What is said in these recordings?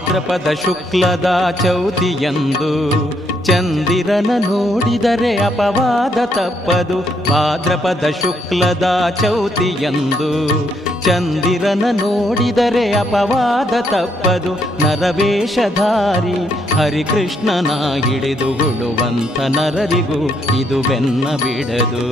ಭಾದ್ರಪದ ಶುಕ್ಲದ ಚೌತಿಯಂದು ಚಂದಿರನ ನೋಡಿದರೆ ಅಪವಾದ ತಪ್ಪದು. ಭಾದ್ರಪದ ಶುಕ್ಲದ ಚೌತಿಯಂದು ಚಂದಿರನ ನೋಡಿದರೆ ಅಪವಾದ ತಪ್ಪದು. ನರವೇಷಧಾರಿ ಹರಿಕೃಷ್ಣನ ಹಿಡಿದುಗೊಳ್ಳುವಂಥ ನರರಿಗೂ ಇದು ಬೆನ್ನ ಬಿಡದು.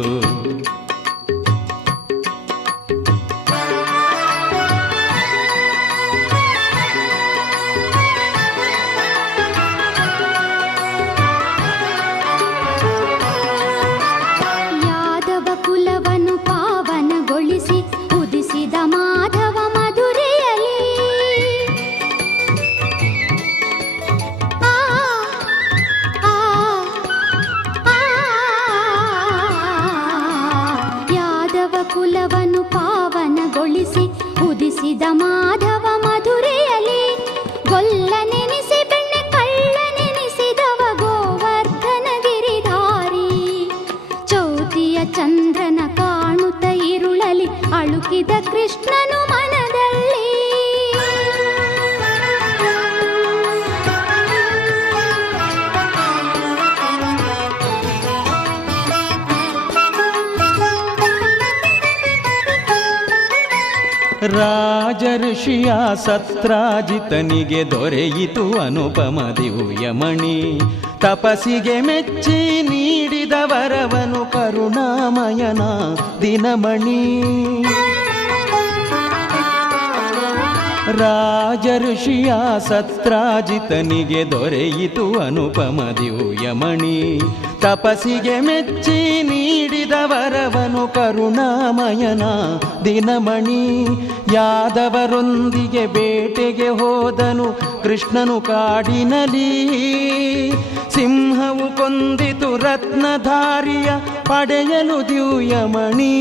ಕುಲವನ್ನು ಪಾವನಗೊಳಿಸಿ ಉದಿಸಿದ ಮಾಧವ ಮಧುರೆಯಲಿ ಗೊಲ್ಲನೆನಿಸಿ ಬೆಣ್ಣೆ ಕಳ್ಳನೆನಿಸಿದವ ಗೋವರ್ಧನ ಗಿರಿಧಾರಿ. ಚೌತಿಯ ಚಂದ್ರನ ಕಾಣುತ್ತ ಇರುಳಲಿ ಅಳುಕಿದ ಕೃಷ್ಣನು ಮನದಲ್ಲಿ. ರಾಜಋಷಿಯ ಸತ್ರಾಜಿತನಿಗೆ ದೊರೆಯಿತು ಅನುಪಮ ದಿವ್ಯಮಣಿ. ತಪಸ್ಸಿಗೆ ಮೆಚ್ಚಿ ನೀಡಿದ ವರವನು ಕರುಣಾಮಯನ ದಿನಮಣಿ. ರಾಜಋಷಿಯ ಸತ್ರಾಜಿತನಿಗೆ ದೊರೆಯಿತು ಅನುಪಮ ದಿವ್ಯಮಣಿ. ತಪಸ್ಸಿಗೆ ಮೆಚ್ಚಿ ನೀಡಿದ ವರವನು ಕರುಣಾಮಯನ ದಿನಮಣಿ. ಯಾದವರೊಂದಿಗೆ ಬೇಟೆಗೆ ಹೋದನು ಕೃಷ್ಣನು ಕಾಡಿನಲಿ. ಸಿಂಹವು ಕೊಂದಿತು ರತ್ನಧಾರಿಯ ಪಡೆಯಲು ದಿವ್ಯಮಣಿ.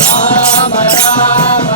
ರಾಮ ರಾಮ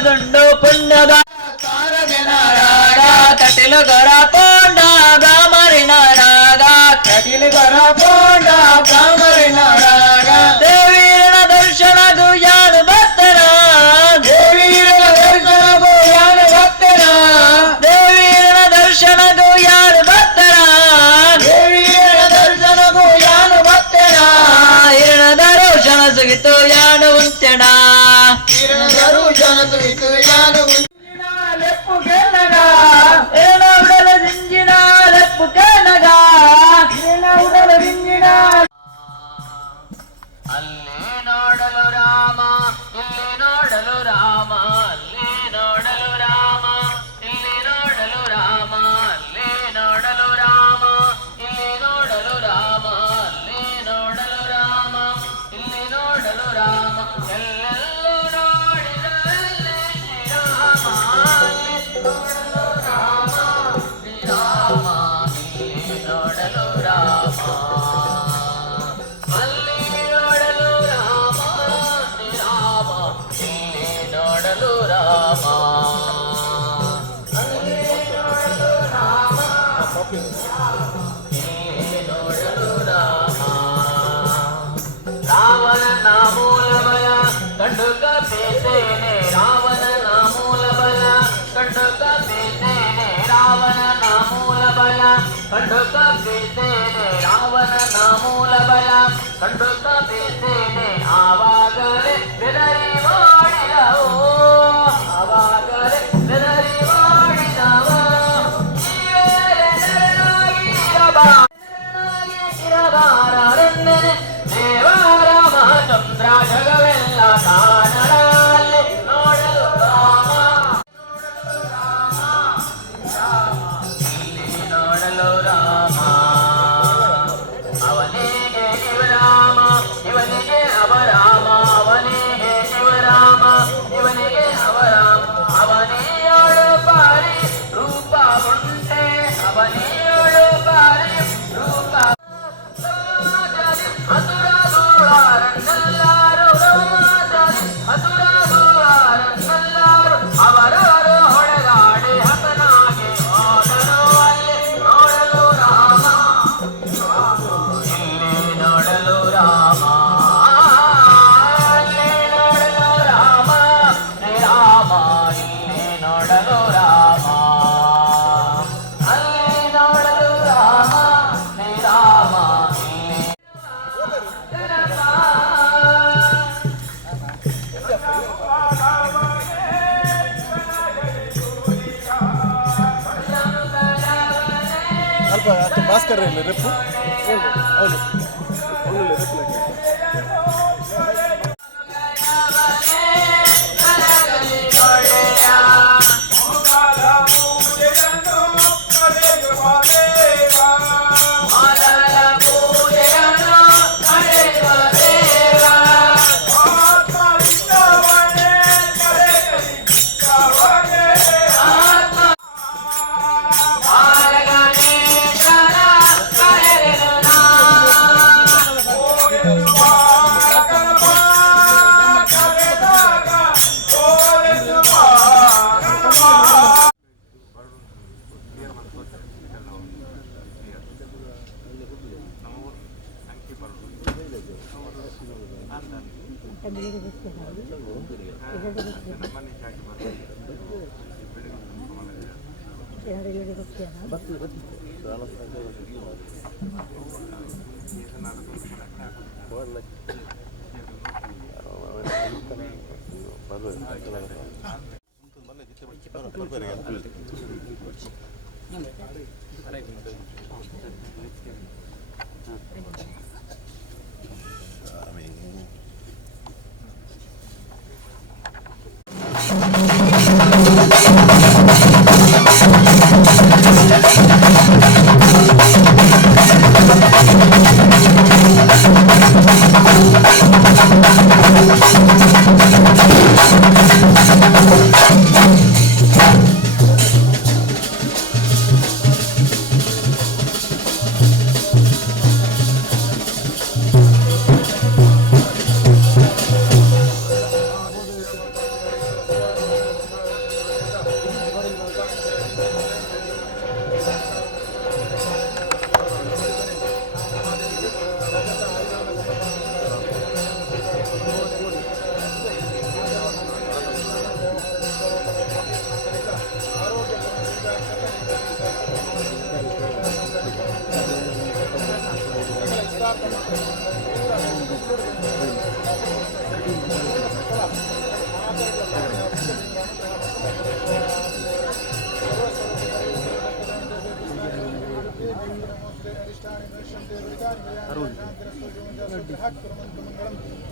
ದುಂಡು ಪುಣ್ಯದ ಕಟಿಲು ಗರ ಪೋಂಡ ಗಾಮರಿನ ರಾಗ ಕಟಿಲು ಗರ ಪೋಂಡ ಗಾಮರಿನ ರಾಗ ದೇವೀರನ ದರ್ಶನಗೂ ಯಾರು ಭಕ್ತರ ದೇವೀರನ ದರ್ಶನಗೂ ಯಾರು ಭಕ್ತರ ದೇವೀರನ ದರ್ಶನಗೂ ಯಾರು ಭಕ್ತರ ದೇವೀರನ ದರ್ಶನಗೂ ಯಾರು ಭಕ್ತರ ಹಿರಣದ ರೋಷಣ ಸಿಗಿತು ಯಾಡು ಉಂತೆಣ ಹಿರಣದ ರೋಷಣ ಸಿಗಿತು ಯಾಡು ಲೆಪ್ಪು ಕೆನಗ ಏನ ಉಡಲ ದಿಂಜಿನ ಲೆಪ್ಪು ಕೆನಗ ಏನ ಉಡಲ ದಿಂಜಿನ ಅಲ್ಲಿ ನೋಡಲು ರಾಮ ಇಲ್ಲಿ ನೋಡಲು ರಾಮ ಅಲ್ಲಿ ನೋಡಲು ರಾಮ ಇಲ್ಲಿ ನೋಡಲು ರಾಮ ಅಲ್ಲಿ ನೋಡಲು ರಾಮ ಇಲ್ಲಿ ನೋಡಲು ರಾಮ ಅಲ್ಲಿ ನೋಡಲು ರಾಮ ಇಲ್ಲಿ ನೋಡಲು ರಾಮ ಎಲ್ಲೆಲ್ಲೂ ನೋಡಿದಲ್ಲೇ ಶ್ರೀರಾಮ ಅಲ್ಲಿ ನೋಡಲು ರಾಮ ಶ್ರೀರಾಮ ಇಲ್ಲಿ ನೋಡಲು ರಾಮ ಅಲ್ಲಿ ನೋಡಲು ರಾಮ ಶ್ರೀರಾಮ ಇಲ್ಲಿ ನೋಡಲು ರಾಮ ಅಲ್ಲಿ ನೋಡಲು ರಾಮ ಇಲ್ಲಿ ನೋಡಲು ರಾಮ ರಾವಣನ ಮೂಲಬಲ ಕಂಡು ಕಪಿತೇನೆ ರಾವಣನ ಮೂಲಬಲ ಕಂಡು ಕಪಿತೇನೆ ರಾವಣನ ಮೂಲಬಲ ಕಂಡು ಕಪಿತೇನೆ ರಾವಣನ ಮೂಲಬಲ ಕಂಡು ಕಪಿತೇನೆ ಆವಾಗಲೇ ಬೆದರಿ ಮಾಡಿದವು ಆವಾಗಲೇ ಬೆದರಿ ಮಾಡಿದವು ಇರಬಾರರೆಂದರೆ ದೇವರಾಮಚಂದ್ರ ಜಗವೆಲ್ಲ ಕಾಣಲಿ ನೋಡಲು ರಾಮ ಇಲ್ಲಿ ನೋಡಲು ರಾಮ ಅವನಿಗೆ ಶಿವರಾಮ ಇವನಿಗೆ ಅವರಾಮ ಅವನಿಗೆ ಶಿವರಾಮ ಇವನಿಗೆ ಅವರಾಮ ಅವನಿಯೋಳು ಬಾರಿ ರೂಪ ಉಂಟೆ ಅವನಿಯೋಳು ಬಾರಿ ರೂಪ ಹಸುರಾರು ಹಸುರಾರು ಅವರವರು ಹೊಡೆದಾಡಿ ಹಸನಾಗಿ ಹೋದರು ಅಲ್ಲಿ ನೋಡಲು ರಾಮ ಇಲ್ಲಿ ನೋಡಲು ರಾಮ ಅಲ್ಲಿ ನೋಡಲು ರಾಮ ಶ್ರೀರಾಮ ಇಲ್ಲಿ ನೋಡಲು ರಾಮ ಅಲ್ಲಿ ನೋಡಲು ರಾಮ ಶ್ರೀರಾಮ ಇಲ್ಲಿ ಅಲ್ಪ ಭಾಸ್ಕರ್ ರೆಪ್ಪು ಹೌದು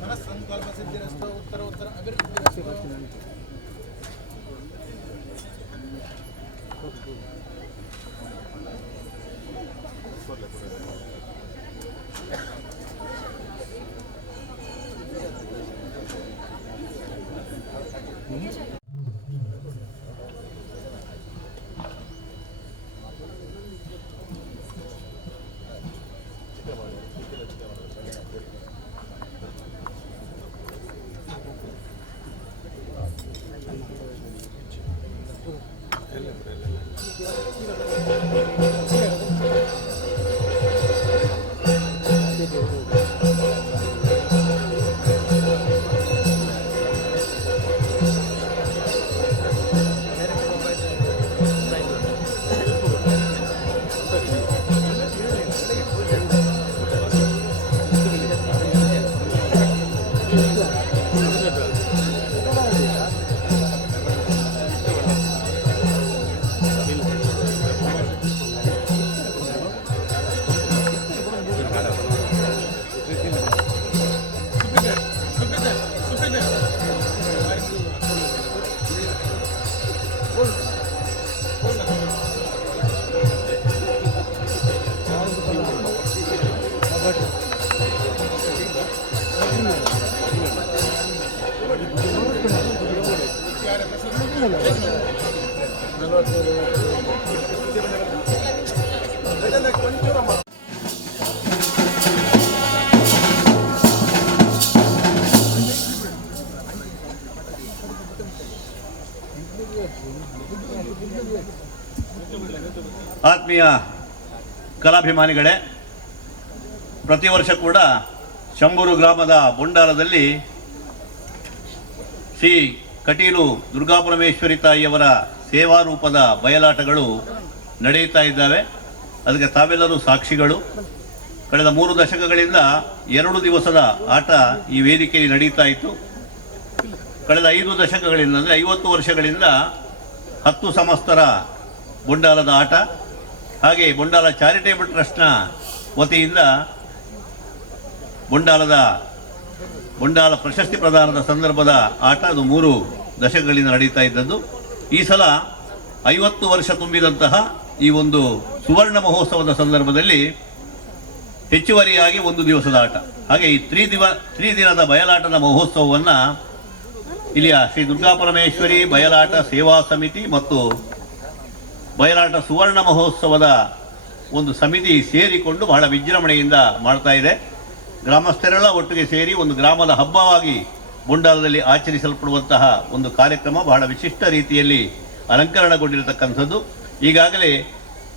मनस्संकल्पसिद्धिरस्तु उत्तरोत्तर अभिवृद्धिरस्तु। ಆತ್ಮೀಯ ಕಲಾಭಿಮಾನಿಗಳೇ, ಪ್ರತಿ ವರ್ಷ ಕೂಡ ಶಂಭೂರು ಗ್ರಾಮದ ಬೊಂಡಾಲದಲ್ಲಿ ಶ್ರೀ ಕಟೀಲು ದುರ್ಗಾಪರಮೇಶ್ವರಿ ತಾಯಿಯವರ ಸೇವಾರೂಪದ ಬಯಲಾಟಗಳು ನಡೆಯುತ್ತಾ ಇದ್ದಾವೆ. ಅದಕ್ಕೆ ತಾವೆಲ್ಲರೂ ಸಾಕ್ಷಿಗಳು. ಕಳೆದ 3 ದಶಕಗಳಿಂದ 2 ದಿವಸದ ಆಟ ಈ ವೇದಿಕೆಯಲ್ಲಿ ನಡೀತಾ ಇತ್ತು. ಕಳೆದ 5 ದಶಕಗಳಿಂದ ಅಂದರೆ 50 ವರ್ಷಗಳಿಂದ 10 ಸಂವತ್ಸರ ಬೊಂಡಾಲದ ಆಟ, ಹಾಗೆ ಬೊಂಡಾಲ ಚಾರಿಟೇಬಲ್ ಟ್ರಸ್ಟ್ನ ವತಿಯಿಂದ ಬೊಂಡಾಲ ಪ್ರಶಸ್ತಿ ಪ್ರದಾನದ ಸಂದರ್ಭದ ಆಟ ಅದು 3 ದಶಕಗಳಿಂದ ನಡೀತಾ ಇದ್ದದ್ದು. ಈ ಸಲ 50 ವರ್ಷ ತುಂಬಿದಂತಹ ಈ ಒಂದು ಸುವರ್ಣ ಮಹೋತ್ಸವದ ಸಂದರ್ಭದಲ್ಲಿ ಹೆಚ್ಚುವರಿಯಾಗಿ 1 ದಿವಸದ ಆಟ, ಹಾಗೆ ಈ 3 ದಿನದ ಬಯಲಾಟದ ಮಹೋತ್ಸವವನ್ನು ಇಲ್ಲಿಯ ಶ್ರೀ ದುರ್ಗಾಪರಮೇಶ್ವರಿ ಬಯಲಾಟ ಸೇವಾ ಸಮಿತಿ ಮತ್ತು ಬಯಲಾಟ ಸುವರ್ಣ ಮಹೋತ್ಸವದ ಒಂದು ಸಮಿತಿ ಸೇರಿಕೊಂಡು ಬಹಳ ವಿಜೃಂಭಣೆಯಿಂದ ಮಾಡ್ತಾ ಇದೆ. ಗ್ರಾಮಸ್ಥರೆಲ್ಲ ಒಟ್ಟಿಗೆ ಸೇರಿ ಒಂದು ಗ್ರಾಮದ ಹಬ್ಬವಾಗಿ ಬೊಂಡಾಲದಲ್ಲಿ ಆಚರಿಸಲ್ಪಡುವಂತಹ ಒಂದು ಕಾರ್ಯಕ್ರಮ ಬಹಳ ವಿಶಿಷ್ಟ ರೀತಿಯಲ್ಲಿ ಅಲಂಕರಣಗೊಂಡಿರತಕ್ಕಂಥದ್ದು. ಈಗಾಗಲೇ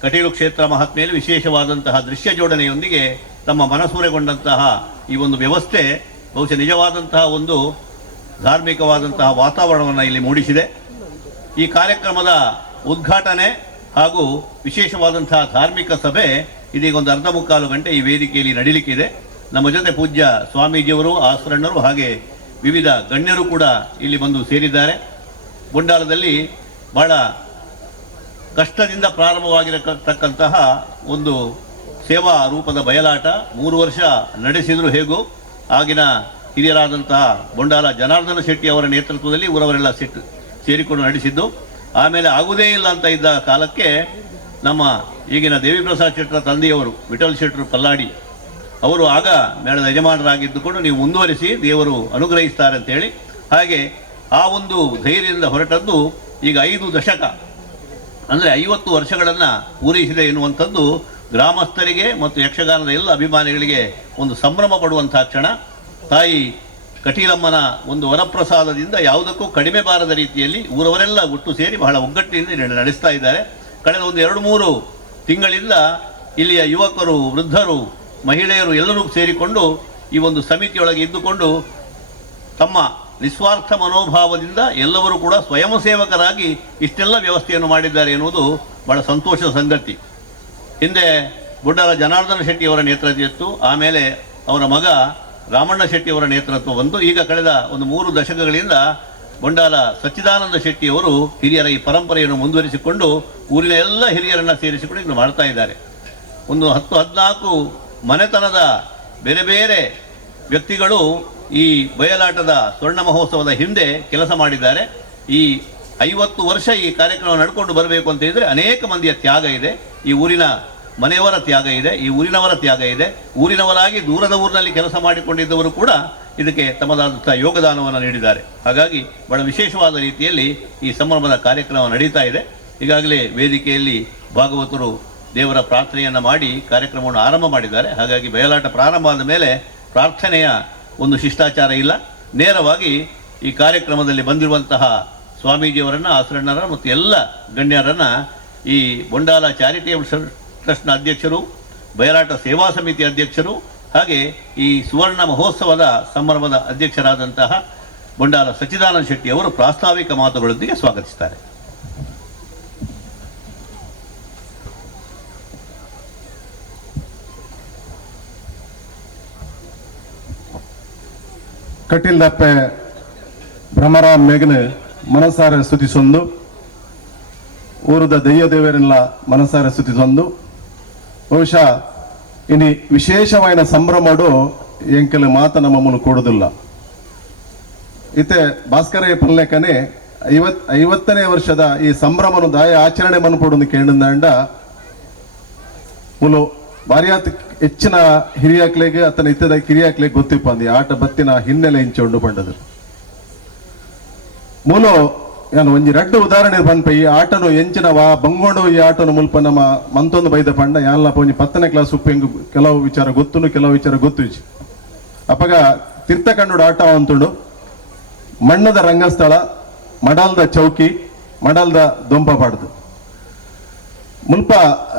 ಕಟೀಲು ಕ್ಷೇತ್ರ ಮಹಾತ್ಮೆಯಲ್ಲಿ ವಿಶೇಷವಾದಂತಹ ದೃಶ್ಯ ಜೋಡಣೆಯೊಂದಿಗೆ ತಮ್ಮ ಮನಸೂರೆಗೊಂಡಂತಹ ಈ ಒಂದು ವ್ಯವಸ್ಥೆ ಬಹುಶಃ ನಿಜವಾದಂತಹ ಒಂದು ಧಾರ್ಮಿಕವಾದಂತಹ ವಾತಾವರಣವನ್ನು ಇಲ್ಲಿ ಮೂಡಿಸಿದೆ. ಈ ಕಾರ್ಯಕ್ರಮದ ಉದ್ಘಾಟನೆ ಹಾಗೂ ವಿಶೇಷವಾದಂತಹ ಧಾರ್ಮಿಕ ಸಭೆ ಇದೀಗ ಒಂದು ಅರ್ಧ ಮುಕ್ಕಾಲು ಗಂಟೆ ಈ ವೇದಿಕೆಯಲ್ಲಿ ನಡೀಲಿಕ್ಕಿದೆ. ನಮ್ಮ ಜೊತೆ ಪೂಜ್ಯ ಸ್ವಾಮೀಜಿಯವರು, ಆಸರಣ್ಣರು ಹಾಗೆ ವಿವಿಧ ಗಣ್ಯರು ಕೂಡ ಇಲ್ಲಿ ಬಂದು ಸೇರಿದ್ದಾರೆ. ಬೊಂಡಾಲದಲ್ಲಿ ಬಹಳ ಕಷ್ಟದಿಂದ ಪ್ರಾರಂಭವಾಗಿರತಕ್ಕಂತಹ ಒಂದು ಸೇವಾ ರೂಪದ ಬಯಲಾಟ 3 ವರ್ಷ ನಡೆಸಿದರೂ ಹೇಗೂ ಆಗಿನ ಹಿರಿಯರಾದಂತಹ ಬೊಂಡಾಲ ಜನಾರ್ದನ ಶೆಟ್ಟಿ ಅವರ ನೇತೃತ್ವದಲ್ಲಿ ಊರವರೆಲ್ಲ ಸೇರಿಕೊಂಡು ನಡೆಸಿದ್ದು. ಆಮೇಲೆ ಆಗುವುದೇ ಇಲ್ಲ ಅಂತ ಇದ್ದ ಕಾಲಕ್ಕೆ ನಮ್ಮ ಈಗಿನ ದೇವಿ ಪ್ರಸಾದ್ ಶೆಟ್ಟರ ತಂದೆಯವರು ವಿಠಲ್ ಶೆಟ್ಟರು ಪಲ್ಲಾಡಿ ಅವರು ಆಗ ಮೇಳದ ಯಜಮಾನರಾಗಿದ್ದುಕೊಂಡು ನೀವು ಮುಂದುವರಿಸಿ, ದೇವರು ಅನುಗ್ರಹಿಸ್ತಾರೆ ಅಂತೇಳಿ, ಹಾಗೆ ಆ ಒಂದು ಧೈರ್ಯದಿಂದ ಹೊರಟದ್ದು ಈಗ 5 ದಶಕ ಅಂದರೆ 50 ವರ್ಷಗಳನ್ನು ಪೂರೈಸಿದೆ ಎನ್ನುವಂಥದ್ದು ಗ್ರಾಮಸ್ಥರಿಗೆ ಮತ್ತು ಯಕ್ಷಗಾನದ ಎಲ್ಲ ಅಭಿಮಾನಿಗಳಿಗೆ ಒಂದು ಸಂಭ್ರಮ ಪಡುವಂಥ ಕ್ಷಣ. ತಾಯಿ ಕಟೀಲಮ್ಮನ ಒಂದು ವರಪ್ರಸಾದದಿಂದ ಯಾವುದಕ್ಕೂ ಕಡಿಮೆ ಬಾರದ ರೀತಿಯಲ್ಲಿ ಊರವರೆಲ್ಲ ಒಟ್ಟು ಸೇರಿ ಬಹಳ ಒಗ್ಗಟ್ಟಿನಿಂದ ನಡೆಸ್ತಾ ಇದ್ದಾರೆ. ಕಳೆದ ಒಂದು 2-3 ತಿಂಗಳಿಂದ ಇಲ್ಲಿಯ ಯುವಕರು, ವೃದ್ಧರು, ಮಹಿಳೆಯರು ಎಲ್ಲರೂ ಸೇರಿಕೊಂಡು ಈ ಒಂದು ಸಮಿತಿಯೊಳಗೆ ಇದ್ದುಕೊಂಡು ತಮ್ಮ ನಿಸ್ವಾರ್ಥ ಮನೋಭಾವದಿಂದ ಎಲ್ಲರೂ ಕೂಡ ಸ್ವಯಂ ಸೇವಕರಾಗಿ ಇಷ್ಟೆಲ್ಲ ವ್ಯವಸ್ಥೆಯನ್ನು ಮಾಡಿದ್ದಾರೆ ಎನ್ನುವುದು ಬಹಳ ಸಂತೋಷದ ಸಂಗತಿ. ಹಿಂದೆ ಬೊಂಡಾಲ ಜನಾರ್ದನ ಶೆಟ್ಟಿಯವರ ನೇತೃತ್ವ ಇತ್ತು, ಆಮೇಲೆ ಅವರ ಮಗ ರಾಮಣ್ಣ ಶೆಟ್ಟಿಯವರ ನೇತೃತ್ವ ಬಂತು. ಈಗ ಕಳೆದ ಒಂದು 3 ದಶಕಗಳಿಂದ ಬೊಂಡಾಲ ಸಚ್ಚಿದಾನಂದ ಶೆಟ್ಟಿಯವರು ಹಿರಿಯರ ಈ ಪರಂಪರೆಯನ್ನು ಮುಂದುವರಿಸಿಕೊಂಡು ಊರಿನ ಎಲ್ಲ ಹಿರಿಯರನ್ನು ಸೇರಿಸಿಕೊಂಡು ಇನ್ನು ಮಾಡ್ತಾ ಇದ್ದಾರೆ. ಒಂದು 10-14 ಮನೆತನದ ಬೇರೆ ಬೇರೆ ವ್ಯಕ್ತಿಗಳು ಈ ಬಯಲಾಟದ ಸ್ವರ್ಣ ಮಹೋತ್ಸವದ ಹಿಂದೆ ಕೆಲಸ ಮಾಡಿದ್ದಾರೆ. ಈ 50 ವರ್ಷ ಈ ಕಾರ್ಯಕ್ರಮ ನಡ್ಕೊಂಡು ಬರಬೇಕು ಅಂತ ಹೇಳಿದರೆ ಅನೇಕ ಮಂದಿಯ ತ್ಯಾಗ ಇದೆ. ಈ ಊರಿನ ಮನೆಯವರ ತ್ಯಾಗ ಇದೆ, ಈ ಊರಿನವರ ತ್ಯಾಗ ಇದೆ. ಊರಿನವರಾಗಿ ದೂರದ ಊರಿನಲ್ಲಿ ಕೆಲಸ ಮಾಡಿಕೊಂಡಿದ್ದವರು ಕೂಡ ಇದಕ್ಕೆ ತಮ್ಮದಾದಂಥ ಯೋಗದಾನವನ್ನು ನೀಡಿದ್ದಾರೆ. ಹಾಗಾಗಿ ಬಹಳ ವಿಶೇಷವಾದ ರೀತಿಯಲ್ಲಿ ಈ ಸಂಭ್ರಮದ ಕಾರ್ಯಕ್ರಮ ನಡೀತಾ ಇದೆ. ಈಗಾಗಲೇ ವೇದಿಕೆಯಲ್ಲಿ ಭಾಗವತರು ದೇವರ ಪ್ರಾರ್ಥನೆಯನ್ನು ಮಾಡಿ ಕಾರ್ಯಕ್ರಮವನ್ನು ಆರಂಭ ಮಾಡಿದ್ದಾರೆ. ಹಾಗಾಗಿ ಬಯಲಾಟ ಪ್ರಾರಂಭ ಆದ ಮೇಲೆ ಪ್ರಾರ್ಥನೆಯ ಒಂದು ಶಿಷ್ಟಾಚಾರ ಇಲ್ಲ. ನೇರವಾಗಿ ಈ ಕಾರ್ಯಕ್ರಮದಲ್ಲಿ ಬಂದಿರುವಂತಹ ಸ್ವಾಮೀಜಿಯವರನ್ನು, ಆಸರಣ್ಣರ ಮತ್ತು ಎಲ್ಲ ಗಣ್ಯರನ್ನು ಈ ಬೊಂಡಾಲ ಚಾರಿಟೇಬಲ್ ಟ್ರಸ್ಟ್ನ ಅಧ್ಯಕ್ಷರು, ಬಯಲಾಟ ಸೇವಾ ಸಮಿತಿ ಅಧ್ಯಕ್ಷರು, ಹಾಗೆ ಈ ಸುವರ್ಣ ಮಹೋತ್ಸವದ ಸಂಭ್ರಮದ ಅಧ್ಯಕ್ಷರಾದಂತಹ ಬೊಂಡಾಲ ಸಚ್ಚಿದಾನಂದ ಶೆಟ್ಟಿ ಅವರು ಪ್ರಾಸ್ತಾವಿಕ ಮಾತುಗಳೊಂದಿಗೆ ಸ್ವಾಗತಿಸ್ತಾರೆ. ಕಟೀಲ್ದಪ್ಪೆ ಭ್ರಮರಾಮ್ ಮೇಘನ ಮನಸಾರ ಸ್ತುತಿಸೊಂದು, ಊರದ ದೈವ ದೇವರೆಲ್ಲ ಮನಸಾರ ಸ್ತುತಿಸೊಂದು. ಬಹುಶಃ ಇನಿ ವಿಶೇಷವಾದ ಸಂಭ್ರಮಡು ಎಂಕೆಲ ಮಾತ ನಮ್ಮ ಮುನ್ನು ಕೊಡುದಿಲ್ಲ. ಇತ್ತೆ ಭಾಸ್ಕರ ಪಲ್ಲೆಕನೆ 50ನೇ ವರ್ಷದ ಈ ಸಂಭ್ರಮನು ದಾಯ ಆಚರಣೆ ಮನ್ಪೊಡು ಕೇಂದ್ರಂಡ ಮುಲು ಬಾರಿಯಾತ್ ಹೆಚ್ಚಿನ ಹಿರಿಯಾಕ್ಲೆಗೆ ಅತನ ಇತ್ತದ ಕಿರಿಯಾಕ್ಲೆಗೆ ಗೊತ್ತಿಪ್ಪಂದಿ ಆಟ ಬತ್ತಿನ ಹಿನ್ನೆಲೆ ಇಂಚೊಂಡು ಪಂಡದು ಮೂಲ ನಾನು ಒಂಜಿ ರಡ್ಡು ಉದಾಹರಣೆ ಪನ್ಪ ಈ ಆಟನು ಎಂಚಿನವ ಬಂಗೋಡು ಈ ಆಟನು ಮುಲ್ಪ ನಮ್ಮ ಮಂತೊಂದು ಬೈದ ಪಂಡ ಯಾನ್ಲ ಒಂಜಿ 10ನೇ ಕ್ಲಾಸ್ ಉಪ್ಪೆಂಗು ಕೆಲವು ವಿಚಾರ ಗೊತ್ತುನು ಕೆಲವು ವಿಚಾರ ಗೊತ್ತು ಅಪ್ಪಗ ತೀರ್ಥಕಂಡು ಆಟ ಅಂತುಂಡು ಮಣ್ಣದ ರಂಗಸ್ಥಳ, ಮಡಲ್ದ ಚೌಕಿ, ಮಡಲ್ದ ದೊಂಪ ಪಾಡ್ದು ಮುಲ್ಪ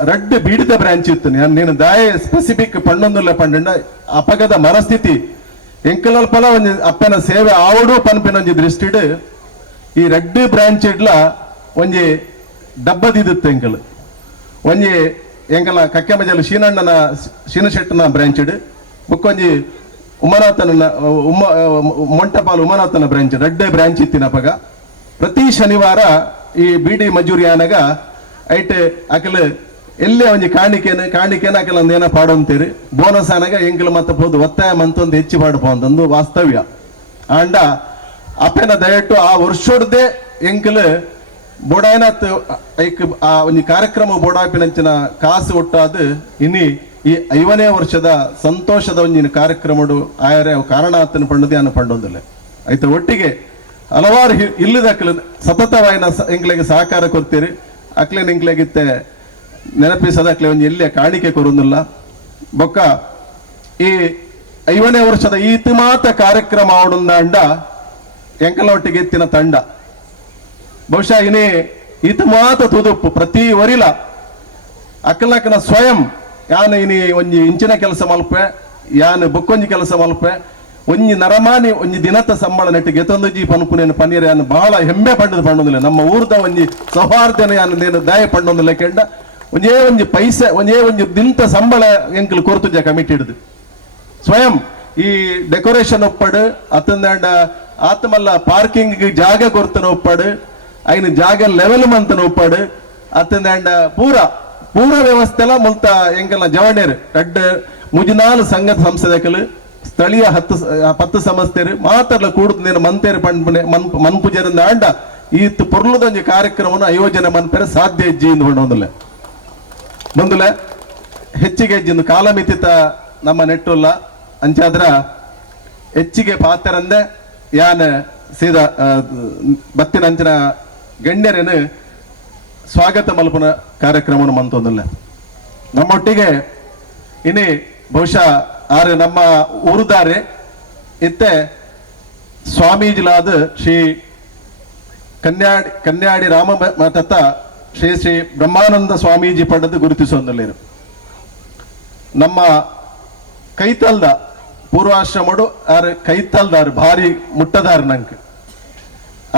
ರಡ್ಡು ಬೀಡಿದ ಬ್ರಾಂಚ್ ಇತ್ತು. నేను దాయ స్పెసిఫిక్ పండొందుల పండండ ಅಪಗದ ಮನಸ್ಥಿತಿ ಎಂಕಲಲ್ಪಲ ಒಂಜಿ ಅಪ್ಪನ ಸೇವೆ ಆವಡು ಪನ್ಪಿನ ಒಂಜಿ ದೃಷ್ಟಿಡ್ ಈ ರಡ್ಡು ಬ್ರಾಂಚ್ ಇಡ್ಲ ಒಂಜಿ ಡಬ್ಬದಿದ್ದಿತ್ತು ಎಂಕಲ್ ಒಂಜಿ ಎಂಕಲ ಕಕ್ಕೆಮಜಲು ಶೀನಶೆಟ್ಟನ ಬ್ರಾಂಚ್ ಇಡ್ ಬುಕ್ಕೊಂಜಿ ಉಮನಾಥನ ಮೊಂಟಪಾಲು ಉಮನಾಥನ ಬ್ರಾಂಚ್ ರಡ್ಡೆ ಬ್ರಾಂಚ್ ಇತ್ತಿನ ಅಪಗ ಪ್ರತಿ ಶನಿವಾರ ಈ ಬಿಡಿ ಮಜೂರಿ ಆನಗ ಐಟ್ ಅಕಲ್ ಎಲ್ಲೇ ಒಂಜಿ ಕಾಣಿಕೆನ ಅಕಲ್ ಒಂದೇನ ಪಾಡೊಂತೀರಿ ಬೋನಸ್ ಆನಾಗ ಎಂಕಲ್ ಮತ್ತೆ ಹೋದು ಒತ್ತಾಯ ಮಂತೊಂದು ಹೆಚ್ಚು ಪಾಡ್ಪೊಂದು ವಾಸ್ತವ್ಯ ಆಂಡ ಅಪ್ಪನ ದಯಟ್ಟು ಆ ವರ್ಷೋಡ್ದೆ ಎಂಕಲ್ ಬೋಡಾಯನತ್ ಐಕ್ ಆ ಒಂಜಿ ಕಾರ್ಯಕ್ರಮ ಬೋಡಾಪಿನಂಚಿನ ಕಾಸು ಒಟ್ಟಾದ ಇನ್ನಿ ಈ 5ನೇ ವರ್ಷದ ಸಂತೋಷದ ಒಂಜಿನ ಕಾರ್ಯಕ್ರಮಡು ಆಯರೆ ಕಾರಣ ಆತನ ಪಂಡದೆ ಅನ್ನ ಪಂಡೊಂದಿಲ್ಲ ಐತೆ ಒಟ್ಟಿಗೆ ಹಲವಾರು ಇಲ್ಲದ ಸತತವಾಯಿನ ಎಂಕ್ಲೆಗೆ ಸಹಕಾರ ಕೊಡ್ತೀರಿ ಅಕ್ಲೆ ನಿಂಕ್ಲೆಗಿತ್ತೆ ನೆನಪಿಸದ ಅಕ್ಲೆ ಒಂದು ಎಲ್ಲಿಯ ಕಾಣಿಕೆ ಕೊರೊಂದಿಲ್ಲ ಬೊಕ್ಕ ಈ 5ನೇ ವರ್ಷದ ಈ ಮಾತ ಕಾರ್ಯಕ್ರಮ ಆವಡುಂದಾಂಡ ಎಂಕಲೊಟ್ಟಿಗೆ ಎತ್ತಿನ ತಂಡ ಬಹುಶಃ ಇನಿ ಈತ ಮಾತ ತುದುಪ್ಪು ಪ್ರತಿ ವರಿಲ ಅಕ್ಕಲಕ್ಕನ ಸ್ವಯಂ ಯಾನು ಇನಿ ಒಂಜಿ ಇಂಚಿನ ಕೆಲಸ ಮಲ್ಪೆ ಯಾನು ಬೊಕ್ಕೊಂಜಿ ಕೆಲಸ ಮಲ್ಪೆ ಒಂಜಿ ನರಮಾನಿ ಒಂಜಿ ದಿನದ ಸಂಬಳ ನೆಟ್ಟಿಗೆ ಎತ್ತೊಂದು ಪನ್ಪುನೇನು ಪನ್ನೀರ್ ಯಾನು ಬಹಳ ಹೆಮ್ಮೆ ಪಂಡೊಂದಿಲ್ಲ ನಮ್ಮ ಊರ್ದ ಒಂಜಿ ಸೌಹಾರ್ದನ ಯಾನು ದಯ ಪಂಡೊಂದಿಲ್ಲ ಕೆಂಡ ಒಂಜೇ ಪೈಸೆ ಒಂಜಿ ದಿನದ ಸಂಬಳ ಎಂಕಲ್ ಕೊರ್ತುಜ ಕಮಿಟಿ ಹಿಡಿದು ಸ್ವಯಂ ಈ ಡೆಕೋರೇಷನ್ ಒಪ್ಪಡು ಅತ್ತಂದ ಆತ್ಮಲ್ಲ ಪಾರ್ಕಿಂಗ್ ಜಾಗ ಕೊರ್ತನ ಒಪ್ಪಡು ಐನು ಜಾಗ ಲೆವೆಲ್ ಮಂತನ ಒಪ್ಪಡು ಅತ್ತಂದ ಪೂರ ವ್ಯವಸ್ಥೆಲ ಮುಲ್ತ ಎಂಕಲ್ನ ಜವಣೇರು ರಡ್ಡ ಮುಜಿನಾಲು ಸಂಘ ಸಂಸ್ಥೆಗಳು ಸ್ಥಳೀಯ 10 ಸಂಸ್ಥೆರು ಮಾತಾಡ್ಲ ಕೂಡುದು ನೀನು ಮಂತೇರು ಮನ್ಪುಜರಿಂದ ಆಂಡ ಈತ್ ಪೊರ್ಲುದೊಂಜಿ ಕಾರ್ಯಕ್ರಮವನ್ನು ಆಯೋಜನೆ ಮನ್ಪೇರೆ ಸಾಧ್ಯ ಹೆಜ್ಜಿ ಹೊಂದೊಂದಿಲ್ಲ ಬಂದುಲೆ ಹೆಚ್ಚಿಗೆ ಹೆಜ್ಜಿಂದು ಕಾಲಮಿತಿತ ನಮ್ಮ ನೆಟ್ಟುಲ್ಲ ಅಂಚಾದ್ರ ಹೆಚ್ಚಿಗೆ ಪಾತ್ರಂದೆ ಯಾನ್ ಸೀದಾ ಬತ್ತಿನ ಅಂಚಿನ ಗಣ್ಯರೇನು ಸ್ವಾಗತ ಮಲ್ಪನ ಕಾರ್ಯಕ್ರಮವನ್ನು ಮಂತೊಂದಿಲ್ಲ ನಮ್ಮೊಟ್ಟಿಗೆ ಇನಿ ಬಹುಶಃ ಆರು ನಮ್ಮ ಊರುದಾರೆ ಇತ್ತೆ ಸ್ವಾಮೀಜಿಲಾದ ಶ್ರೀ ಕನ್ಯಾಡಿ ರಾಮ ಮಠದ ಶ್ರೀ ಬ್ರಹ್ಮಾನಂದ ಸ್ವಾಮೀಜಿ ಪಡೆದು ಗುರುತಿಸೊಂದಿಲ್ಲೇರು ನಮ್ಮ ಕೈತಲ್ದ ಪೂರ್ವಾಶ್ರಮಡು ಆರು ಕೈತಲ್ದಾರು ಭಾರಿ ಮುಟ್ಟದಾರ ನಂಗೆ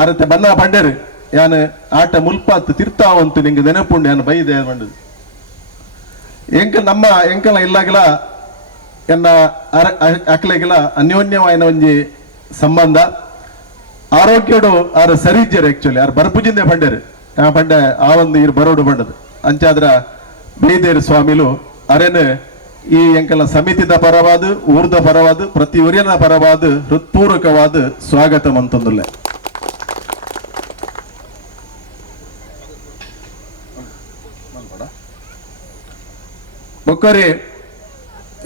ಆರತ್ತೆ ಬನ್ನ ಪಂಡೇರು ಯಾನು ಆಟ ಮುಲ್ಪಾತ್ ತಿರ್ತಾವಂತು ನಿಂಗೆ ನೆನಪುಂಡು ಯಾನು ಬೈದೆ ಬಂಡದು ಎಂಕಲ್ ನಮ್ಮ ಎಂಕಲ ಇಲ್ಲಾಗಲ ಎನ್ನ ಅಕ್ಲೆಗೆಲ್ಲ ಅನ್ಯೋನ್ಯವಾಯಿನ ಒಂಜಿ ಸಂಬಂಧ ಆರೋಗ್ಯಡು ಆರು ಸರಿ ಇಜ್ಜರು ಆಕ್ಚುಲಿ ಆರು ಬರ್ಪುಜಿಂದೆ ಪಂಡರು ಪಂಡೆ ಆ ಒಂದು ಇರು ಬರೋಡು ಬಂಡದು ಅಂಚಾದ್ರ ಬೇದೇರು ಸ್ವಾಮಿಲು ಅರೇನು ಈ ಎಂಕೆಲ್ಲ ಸಮಿತಿದ ಪರವಾದ ಊರ್ದ ಪರವಾದ ಪ್ರತಿ ಉರಿಯನ ಪರವಾದ ಹೃತ್ಪೂರ್ವಕವಾದ ಸ್ವಾಗತ ಅಂತಂದುಲ್ಲೆ ಬೊಕ್ಕರಿ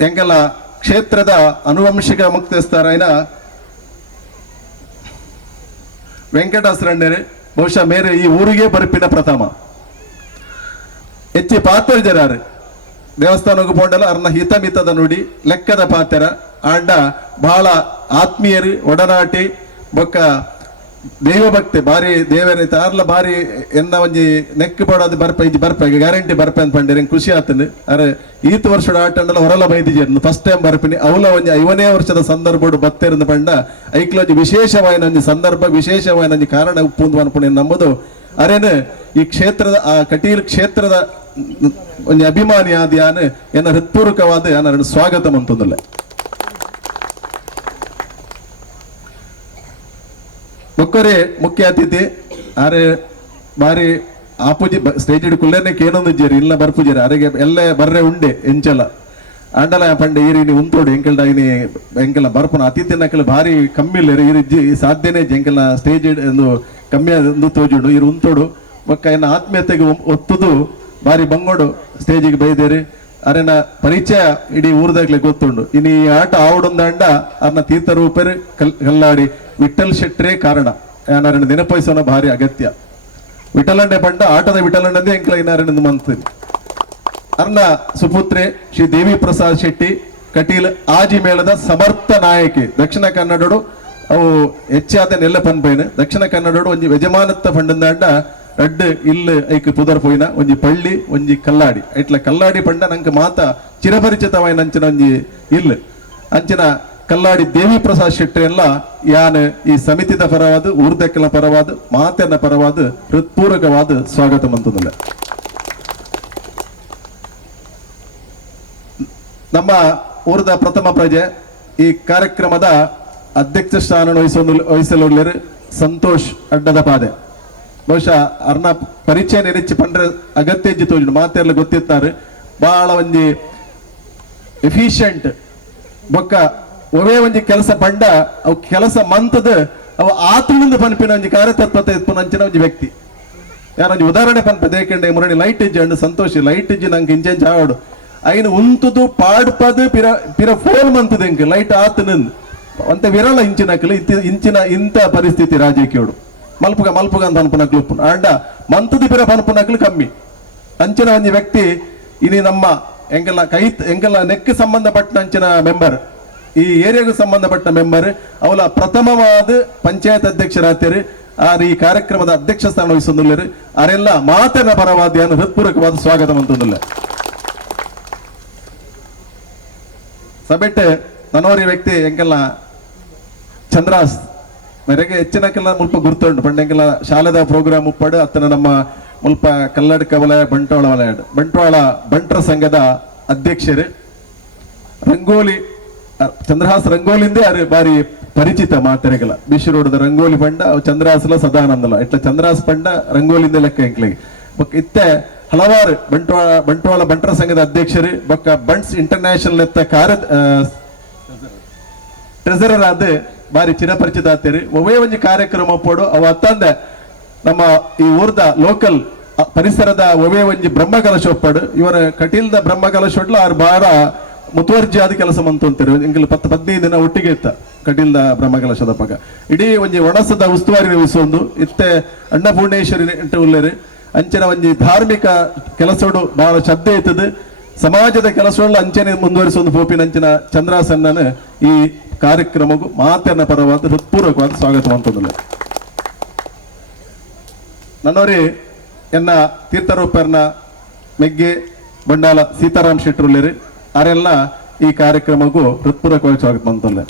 ಎಂಕೆಲ್ಲ ಕ್ಷೇತ್ರದ ಅನುವಂಶಿಕ ಮುಕ್ತಸ್ಥರಾಯಿನ ವೆಂಕಟಾಸರಣ್ಣರು ಬಹುಶಃ ಮೇರೆ ಈ ಊರಿಗೆ ಬರ್ಪಿನ ಪ್ರಥಮ ಹೆಚ್ಚಿ ಪಾತ್ರ ಜರಾರು ದೇವಸ್ಥಾನಕ್ಕೆ ಪೋಂಡಲ್ಲ ಅರ್ನ ಹಿತಮಿತದ ನುಡಿ ಲೆಕ್ಕದ ಪಾತ್ರ ಆಂಡ ಬಹಳ ಆತ್ಮೀಯರು ಒಡನಾಟಿ ಬೊಕ್ಕ ದೈವಭಕ್ತಿ ಬಾರಿ ದೇವರೈತೆ ಆರ್ಲ ಬಾರಿ ಎನ್ನ ಒಂಜಿ ನೆಕ್ ಪಡೋದು ಬರ್ಪ ಗ್ಯಾರಂಟಿ ಬರ್ಪ ಅಂತ ಪಂಡಿರ ಖುಷಿ ಆತನು ಅರೆ ಈತ ವರ್ಷದ ಆಟಂಡಲ ಹೊರಲ ಬೈದಿಜೇರು ಫಸ್ಟ್ ಟೈಮ್ ಬರ್ಪಿನಿ ಅವಲ ಒಂಜಿ 5ನೇ ವರ್ಷದ ಸಂದರ್ಭ ಬತ್ತೇರಂದು ಪಂಡ ಐಕ್ಲೊಂಜಿ ವಿಶೇಷವಾಯಿನ ಒಂಜಿ ಸಂದರ್ಭ ವಿಶೇಷವಾಯಿನ ಒಂಜಿ ಕಾರಣ ಉಪ್ಪುಂದು ಅನ್ಪುಣಿ ನಂಬುದು ಅರೇನು ಈ ಕ್ಷೇತ್ರದ ಆ ಕಟೀಲ್ ಕ್ಷೇತ್ರದ ಒಂಜಿ ಅಭಿಮಾನಿ ಆದ್ಯಾನು ಎನ್ನ ಹೃತ್ಪೂರ್ವಕವಾದ ಯಾನ ಸ್ವಾಗತ ಅಂತಂದಲ್ಲ ಬೊಕ್ಕರೆ ಮುಖ್ಯ ಅತಿಥಿ ಆರೆ ಬಾರಿ ಆಪುಜಿ ಸ್ಟೇಜ್ ಕುಲ್ಲೇನೆ ಕೇನೊಂದು ಜೇರಿ ಇಲ್ಲ ಬರ್ಪುಜೇರಿ ಅರೆಗೆ ಎಲ್ಲ ಬರ್ರೆ ಉಂಡೆ ಎಂಚಲ ಅಂಡಲ ಪಂಡೆ ಈರಿನಿ ಉಂತೋಡು ಎಂಕೆಲ್ಡಾಗಿನಿ ಎಂಕೆಲ್ಲ ಬರ್ಪುನ ಅತಿಥಿ ನಕಲ್ ಭಾರಿ ಕಮ್ಮಿ ಇಲ್ಲ ಇರಿಜ್ಜಿ ಸಾಧ್ಯನೇ ಎಂಕೆಲ್ಲ ಸ್ಟೇಜ್ ಒಂದು ಕಮ್ಮಿ ಒಂದು ತೋಜುಂಡು ಇರು ಉಂತೋಡು ಬೊಕ್ಕ ಎನ್ನ ಆತ್ಮೀಯತೆಗೆ ಒತ್ತುದು ಬಾರಿ ಬಂಗೋಡು ಸ್ಟೇಜಿಗೆ ಬೈದೇರಿ ಅರೆನ ಪರಿಚಯ ಇಡೀ ಊರ್ದಾಗ್ಲೆ ಗೊತ್ತುಂಡು ಇನ್ನು ಈ ಆಟ ಆವಡೊಂದಂಡ ಅರ್ನ ತೀರ್ಥರೂಪರು ಕಲ್ಲಾಡಿ ವಿಠಲ್ ಶೆಟ್ರೇ ಕಾರಣ ಯಾರನ್ನ ನೆನಪಿಸೋನ ಭಾರಿ ಅಗತ್ಯ ವಿಠಲಂಡೆ ಪಂಡ ಆಟದ ವಿಠಲಂಡಂದೇ ಎಂಕ್ಲ ಇನ್ನಾರನ್ನ ಮಂತ್ರಿ ಅರ್ನ ಸುಪುತ್ರೆ ಶ್ರೀ ದೇವಿ ಪ್ರಸಾದ್ ಶೆಟ್ಟಿ ಕಟೀಲ್ ಆಜಿ ಮೇಳದ ಸಮರ್ಥ ನಾಯಕಿ ದಕ್ಷಿಣ ಕನ್ನಡಡು ಅವು ಹೆಚ್ಚಾದ ನೆಲ್ಲ ಪನ್ಪೈನ್ ದಕ್ಷಿಣ ಕನ್ನಡಡು ಒಂಜಿ ಯಜಮಾನತ್ವ ಪಂಡಂದಾಂಡ ರಡ್ಡು ಇಲ್ಲು ಐಕ್ ಪುದರ್ ಪೋಯಿನ ಒಂಜಿ ಪಳ್ಳಿ ಒಂಜಿ ಕಲ್ಲಾಡಿ ಐಟ್ಲ ಕಲ್ಲಾಡಿ ಪಂಡ ನಂಗೆ ಮಾತ ಚಿರಪರಿಚಿತವಾಯಿನ ಅಂಚಿನ ಒಂಜಿ ಇಲ್ಲು ಅಂಚಿನ ಕಲ್ಲಾಡಿ ದೇವಿ ಪ್ರಸಾದ್ ಶೆಟ್ಟಿ ಎಲ್ಲ ಯಾನ್ ಈ ಸಮಿತಿದ ಪರವಾದ ಊರ್ದಕ್ಕೆಲ ಪರವಾದ ಮಾತನ್ನ ಪರವಾದ ಹೃತ್ಪೂರ್ವಕವಾದ ಸ್ವಾಗತ ಮಂತದಲ್ಲ ನಮ್ಮ ಊರದ ಪ್ರಥಮ ಪ್ರಜೆ ಈ ಕಾರ್ಯಕ್ರಮದ ಅಧ್ಯಕ್ಷ ಸ್ಥಾನ ವಹಿಸಲು ಸಂತೋಷ್ ಅಡ್ಡದ ಪಾದೆ ಬಹುಶಃ ಅರ್ನ ಪರಿಚಯ ನೆರೆಚ್ಚಿ ಪಂಡ್ರೆ ಅಗತ್ಯ ಇಜ್ಜಿ ತೋಜು ಮಾತೆಲ್ಲ ಗೊತ್ತಿರ್ತಾರೆ ಬಹಳ ಒಂಜಿ ಎಫಿಷಿಯಂಟ್ ಬೊಕ್ಕ ಒವೇ ಒಂಜಿ ಕೆಲಸ ಪಂಡ ಅವು ಕೆಲಸ ಮಂತದ ಅವು ಆತುಳಿಂದ ಪನ್ಪಿನ ಒಂಜಿ ಕಾರ್ಯತತ್ಪರತೆ ಪುನಂಚಿನ ಒಂಜಿ ವ್ಯಕ್ತಿ ಯಾರೊಂಜಿ ಉದಾಹರಣೆ ಪನ್ಪ ದೇಕಂಡೆ ಮುರಣಿ ಲೈಟ್ ಇಜ್ಜಿ ಅಂಡು ಸಂತೋಷಿ ಲೈಟ್ ಇಜ್ಜಿ ನಂಗೆ ಇಂಚೆಂಚ ಆವಡು ಐನು ಉಂತುದು ಪಾಡ್ಪದು ಪಿರ ಫೋಲ್ ಮಂತದ ಎಂಕ್ ಲೈಟ್ ಆತನಂದು ಅಂತ ವಿರಳ ಇಂಚಿನಕಲು ಇಂಚಿನ ಇಂಥ ಪರಿಸ್ಥಿತಿ ರಾಜಕೀಯೋಡು ಮಲ್ಪುಗ ಅಂತ ಅನ್ಪುನಕ್ಲು ಉಪ್ಪು ಆಂಡ ಮಂತದ ಪಿರ ಪನ್ಪುನಕ್ಲು ಕಮ್ಮಿ ಅಂಚಿನ ಒಂಜಿ ವ್ಯಕ್ತಿ ಇನಿ ನಮ್ಮ ಎಂಗೆಲ್ಲ ನೆಕ್ ಸಂಬಂಧಪಟ್ಟ ಅಂಚಿನ ಮೆಂಬರ್ ಈ ಏರಿಯಾಗೂ ಸಂಬಂಧಪಟ್ಟ ಮೆಂಬರ್ ಅವಳ ಪ್ರಥಮವಾದ ಪಂಚಾಯತ್ ಅಧ್ಯಕ್ಷರಾಗ್ತಾರೆ ಆರ್ ಈ ಕಾರ್ಯಕ್ರಮದ ಅಧ್ಯಕ್ಷ ಸ್ಥಾನ ವಹಿಸೊಂದುಲ್ಲೇರು ಅವರೆಲ್ಲ ಮಾತನ ಪರವಾದ ಹೃತ್ಪೂರ್ವಕವಾದ ಸ್ವಾಗತ ಅಂತಂದಿಲ್ಲ ಸಬೆಟ್ ನನ್ನೋರಿ ವ್ಯಕ್ತಿ ಎಂಗೆಲ್ಲ ಚಂದ್ರಾಸ್ ಮೇರೆಗೆ ಹೆಚ್ಚಿನಕ್ಕೆಲ್ಲ ಮುಲ್ಪ ಗುರ್ತುಂಡು ಪಂಡೆಂಗೆಲ್ಲ ಶಾಲೆದ ಪ್ರೋಗ್ರಾಮ್ ಉಪ್ಪಡು ಅತ್ತನ ನಮ್ಮ ಮುಲ್ಪ ಕಲ್ಲಡ್ಕ ವಲಯ ಬಂಟ್ವಾಳ ವಲಯ ಬಂಟ್ವಾಳ ಬಂಟ್ರ ಸಂಘದ ಅಧ್ಯಕ್ಷರು ರಂಗೋಲಿ ಚಂದ್ರಹಾಸ್ ರಂಗೋಲಿಂದೇ ಅರೆ ಬಾರಿ ಪರಿಚಿತ ಮಾತೆರೆಗಲ ಬಿಶ್ ರೋಡ್ದ ರಂಗೋಲಿ ಪಂಡ ಚಂದ್ರಹಾಸ್ಲ ಸದಾನಂದಲ ಇಟ್ಲ ಚಂದ್ರಹಾಸ್ ಪಂಡ ರಂಗೋಲಿಂದ ಲೆಕ್ಕ ಎಂಕ್ಲೆಗೆ ಇತ್ತೆ ಹಲವಾರು ಬಂಟ್ವಾಳ ಬಂಟ್ರ ಸಂಘದ ಅಧ್ಯಕ್ಷರು ಬೊಕ್ಕ ಬಂಟ್ಸ್ ಇಂಟರ್ನ್ಯಾಷನಲ್ ಎತ್ತ ಟ್ರೆಸರರ್ ಆದ ಬಾರಿ ಚಿರಪರಿಚಿತ ಆಗ್ತೀರಿ ಒವೇ ಒಂಜಿ ಕಾರ್ಯಕ್ರಮ ಪೋಡು ಅವ ಅತ್ತಂದೆ ನಮ್ಮ ಈ ಊರ್ದ ಲೋಕಲ್ ಪರಿಸರದ ಒವೇ ಒಂಜಿ ಬ್ರಹ್ಮಕಲಶ ಒಪ್ಪಡು ಇವರ ಕಟೀಲ್ದ ಬ್ರಹ್ಮಕಲಶ ಒಡ್ಲ ಅವ್ರು ಬಾರ ಮುತುವರ್ಜಿಯಾದ ಕೆಲಸ ಮಂತಂತೀರಿ ಎಂಕಲ್ 10-15 ದಿನ ಒಟ್ಟಿಗೆ ಇತ್ತ ಕಟೀಲ್ದ ಬ್ರಹ್ಮಕಲಶದ ಪಕ್ಕ ಇಡೀ ಒಂಜಿ ಒಣಸದ ಉಸ್ತುವಾರಿ ನಿರ್ವಹಿಸೊಂದು ಇತ್ತೆ ಅನ್ನಪೂರ್ಣೇಶ್ವರಿ ಉಳ್ಳೇರಿ ಅಂಚನ ಒಂಜಿ ಧಾರ್ಮಿಕ ಕೆಲಸೋಡು ಬಹಳ ಶ್ರದ್ಧೆ ಇರ್ತದೆ ಸಮಾಜದ ಕೆಲಸಗಳು ಅಂಚನೆ ಮುಂದುವರಿಸೊಂದು ಪೋಪಿನ ಅಂಚಿನ ಚಂದ್ರಾಸನ್ನನ ಈ ಕಾರ್ಯಕ್ರಮಕ್ಕೂ ಮಾತನ್ನ ಪರವಾದ ಹೃತ್ಪೂರ್ವಕವಾದ ಸ್ವಾಗತ ಅಂತಂದಿಲ್ಲ ನನ್ನವರೇ ಎನ್ನ ತೀರ್ಥರೂಪರ್ನ ಮೆಗ್ಗೆ ಬಂಡಾಲ ಸೀತಾರಾಮ್ ಶೆಟ್ರುಲ್ಲೇರಿ ಅವರೆಲ್ಲ ಈ ಕಾರ್ಯಕ್ರಮಕ್ಕೂ ಹೃತ್ಪೂರ್ವಕವಾಗಿ ಸ್ವಾಗತ ಅಂತಲ್ಲ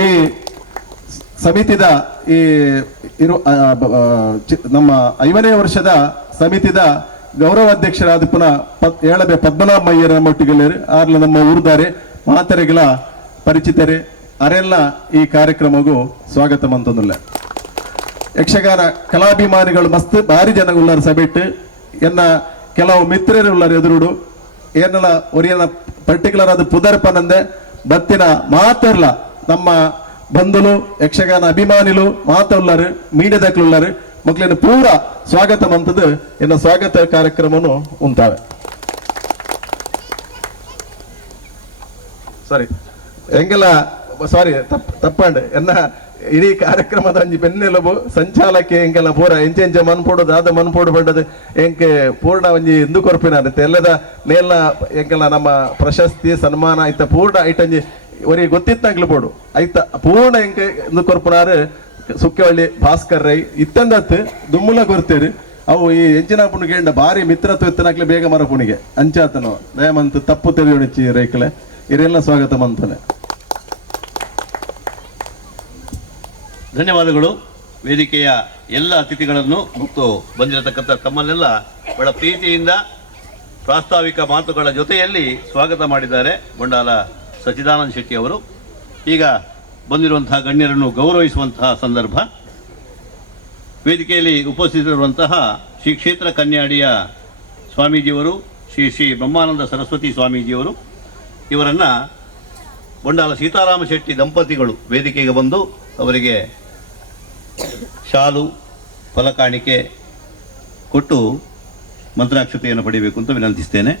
ಈ ಸಮಿತಿದ ಈ ನಮ್ಮ 5ನೇ ವರ್ಷದ ಸಮಿತಿದ ಗೌರವ ಅಧ್ಯಕ್ಷರಾದ ಪುನಃ 7 ಪದ್ಮನಾಭ ಮಯ್ಯರ ನಮ್ಮೊಟ್ಟಿಗೆ ಆರ್ಲ ನಮ್ಮ ಊರ್ದಾರೆ ಮಾತರೆಗಳ ಪರಿಚಿತರೆ ಅರೆಲ್ಲ ಈ ಕಾರ್ಯಕ್ರಮಗೂ ಸ್ವಾಗತ ಮಂತಂದುಲ್ಲ. ಯಕ್ಷಗಾನ ಕಲಾಭಿಮಾನಿಗಳು ಮಸ್ತ್ ಭಾರಿ ಜನ ಉಳ್ಳಾರ ಸಭೆಟ್ಟು ಎನ್ನ ಕೆಲವು ಮಿತ್ರರು ಉಳ್ಳಾರ ಎದುರುಡು ಏನೆಲ್ಲ ಒರಿಯನ ಪರ್ಟಿಕ್ಯುಲರ್ ಅದು ಪುದರ್ಪನಂದೆ ಬತ್ತಿನ ಮಾತರ್ಲ ನಮ್ಮ ಬಂಧುಲು ಯಕ್ಷಗಾನ ಅಭಿಮಾನಿಲು ಮಾತ ಉಳ್ಳಾರು ಮೀಡಿಯಾದಕ್ಲು ಉಳ್ಳಾರು ಮಕ್ಕಳಿನ ಪೂರ ಸ್ವಾಗತ ಮಂತದ್ದು ಎನ್ನ ಸ್ವಾಗತ ಕಾರ್ಯಕ್ರಮನು ಉಂಟಾವೆ. ಸಾರಿ ಎಂಗೆಲ್ಲ ಸಾರಿ ತಪ್ಪಂಡು ಎನ್ನ ಇಡೀ ಕಾರ್ಯಕ್ರಮದ ಒಂಜಿ ಬೆನ್ನೆಲುಬು ಸಂಚಾಲಕ್ಕೆ ಎಂಗೆಲ್ಲ ಪೂರ ಎಂಚೆಂಚ ಮನ್ಪೋಡುದು ಆದ ಮನ್ಪೋಡು ಬಂಡದು ಎಂಕೆ ಪೂರ್ಣ ಒಂಜಿ ಇಂದು ಕೊರ್ಪಿನ ತೆಲ್ಲದ ನೇಲ ಎಂಗೆಲ್ಲ ನಮ್ಮ ಪ್ರಶಸ್ತಿ ಸನ್ಮಾನ ಆಯ್ತ ಪೂರ್ಣ ಐಟಂಜಿ ಒರಿ ಗೊತ್ತಿತ್ತಂಗ್ಲು ಬೋಡು ಆಯ್ತ ಪೂರ್ಣ ಎಂಕೆ ಇಂದು ಕೊರ್ಪುನಾರು ಸುಕ್ಕವಳ್ಳಿ ಭಾಸ್ಕರ್ ರೈ ಇತ್ತಂದತ್ತು ದುಮ್ಮುಲ ಕೊರ್ತೇರು ಅವು ಈ ಎಂಚಿನ ಪುಣಿಗೆ ಭಾರಿ ಮಿತ್ರತ್ವ ಇತ್ತನಾಕ್ಲೆ ಬೇಗ ಮರ ಪುಣಿಗೆ ಅಂಚಾತನೋ ದಯಮಂತ್ ತಪ್ಪು ತೆರೆಯೋಣಿಚ್ಚಿ ರೈಕ್ಲೆ ಇರೆಲ್ಲ ಸ್ವಾಗತ ಮಂತಾನೆ. ಧನ್ಯವಾದಗಳು. ವೇದಿಕೆಯ ಎಲ್ಲ ಅತಿಥಿಗಳನ್ನು ಮತ್ತು ಬಂದಿರತಕ್ಕಂಥ ತಮ್ಮನ್ನೆಲ್ಲ ಬಹಳ ಪ್ರೀತಿಯಿಂದ ಪ್ರಾಸ್ತಾವಿಕ ಮಾತುಗಳ ಜೊತೆಯಲ್ಲಿ ಸ್ವಾಗತ ಮಾಡಿದ್ದಾರೆ ಬಂಡಾಲ ಸಚ್ಚಿದಾನಂದ ಶೆಟ್ಟಿ ಅವರು. ಈಗ ಬಂದಿರುವಂತಹ ಗಣ್ಯರನ್ನು ಗೌರವಿಸುವಂತಹ ಸಂದರ್ಭ. ವೇದಿಕೆಯಲ್ಲಿ ಉಪಸ್ಥಿತರಿರುವಂತಹ ಶ್ರೀ ಕ್ಷೇತ್ರ ಕನ್ಯಾಡಿಯ ಸ್ವಾಮೀಜಿಯವರು ಶ್ರೀ ಶ್ರೀ ಬ್ರಹ್ಮಾನಂದ ಸರಸ್ವತಿ ಸ್ವಾಮೀಜಿಯವರು, ಇವರನ್ನು ಬಂಡಾಲ ಸೀತಾರಾಮ ಶೆಟ್ಟಿ ದಂಪತಿಗಳು ವೇದಿಕೆಗೆ ಬಂದು ಅವರಿಗೆ ಶಾಲು ಫಲಕಾಣಿಕೆ ಕೊಟ್ಟು ಮಂತ್ರಾಕ್ಷತೆಯನ್ನು ಪಡೆಯಬೇಕು ಅಂತ ವಿನಂತಿಸ್ತೇನೆ.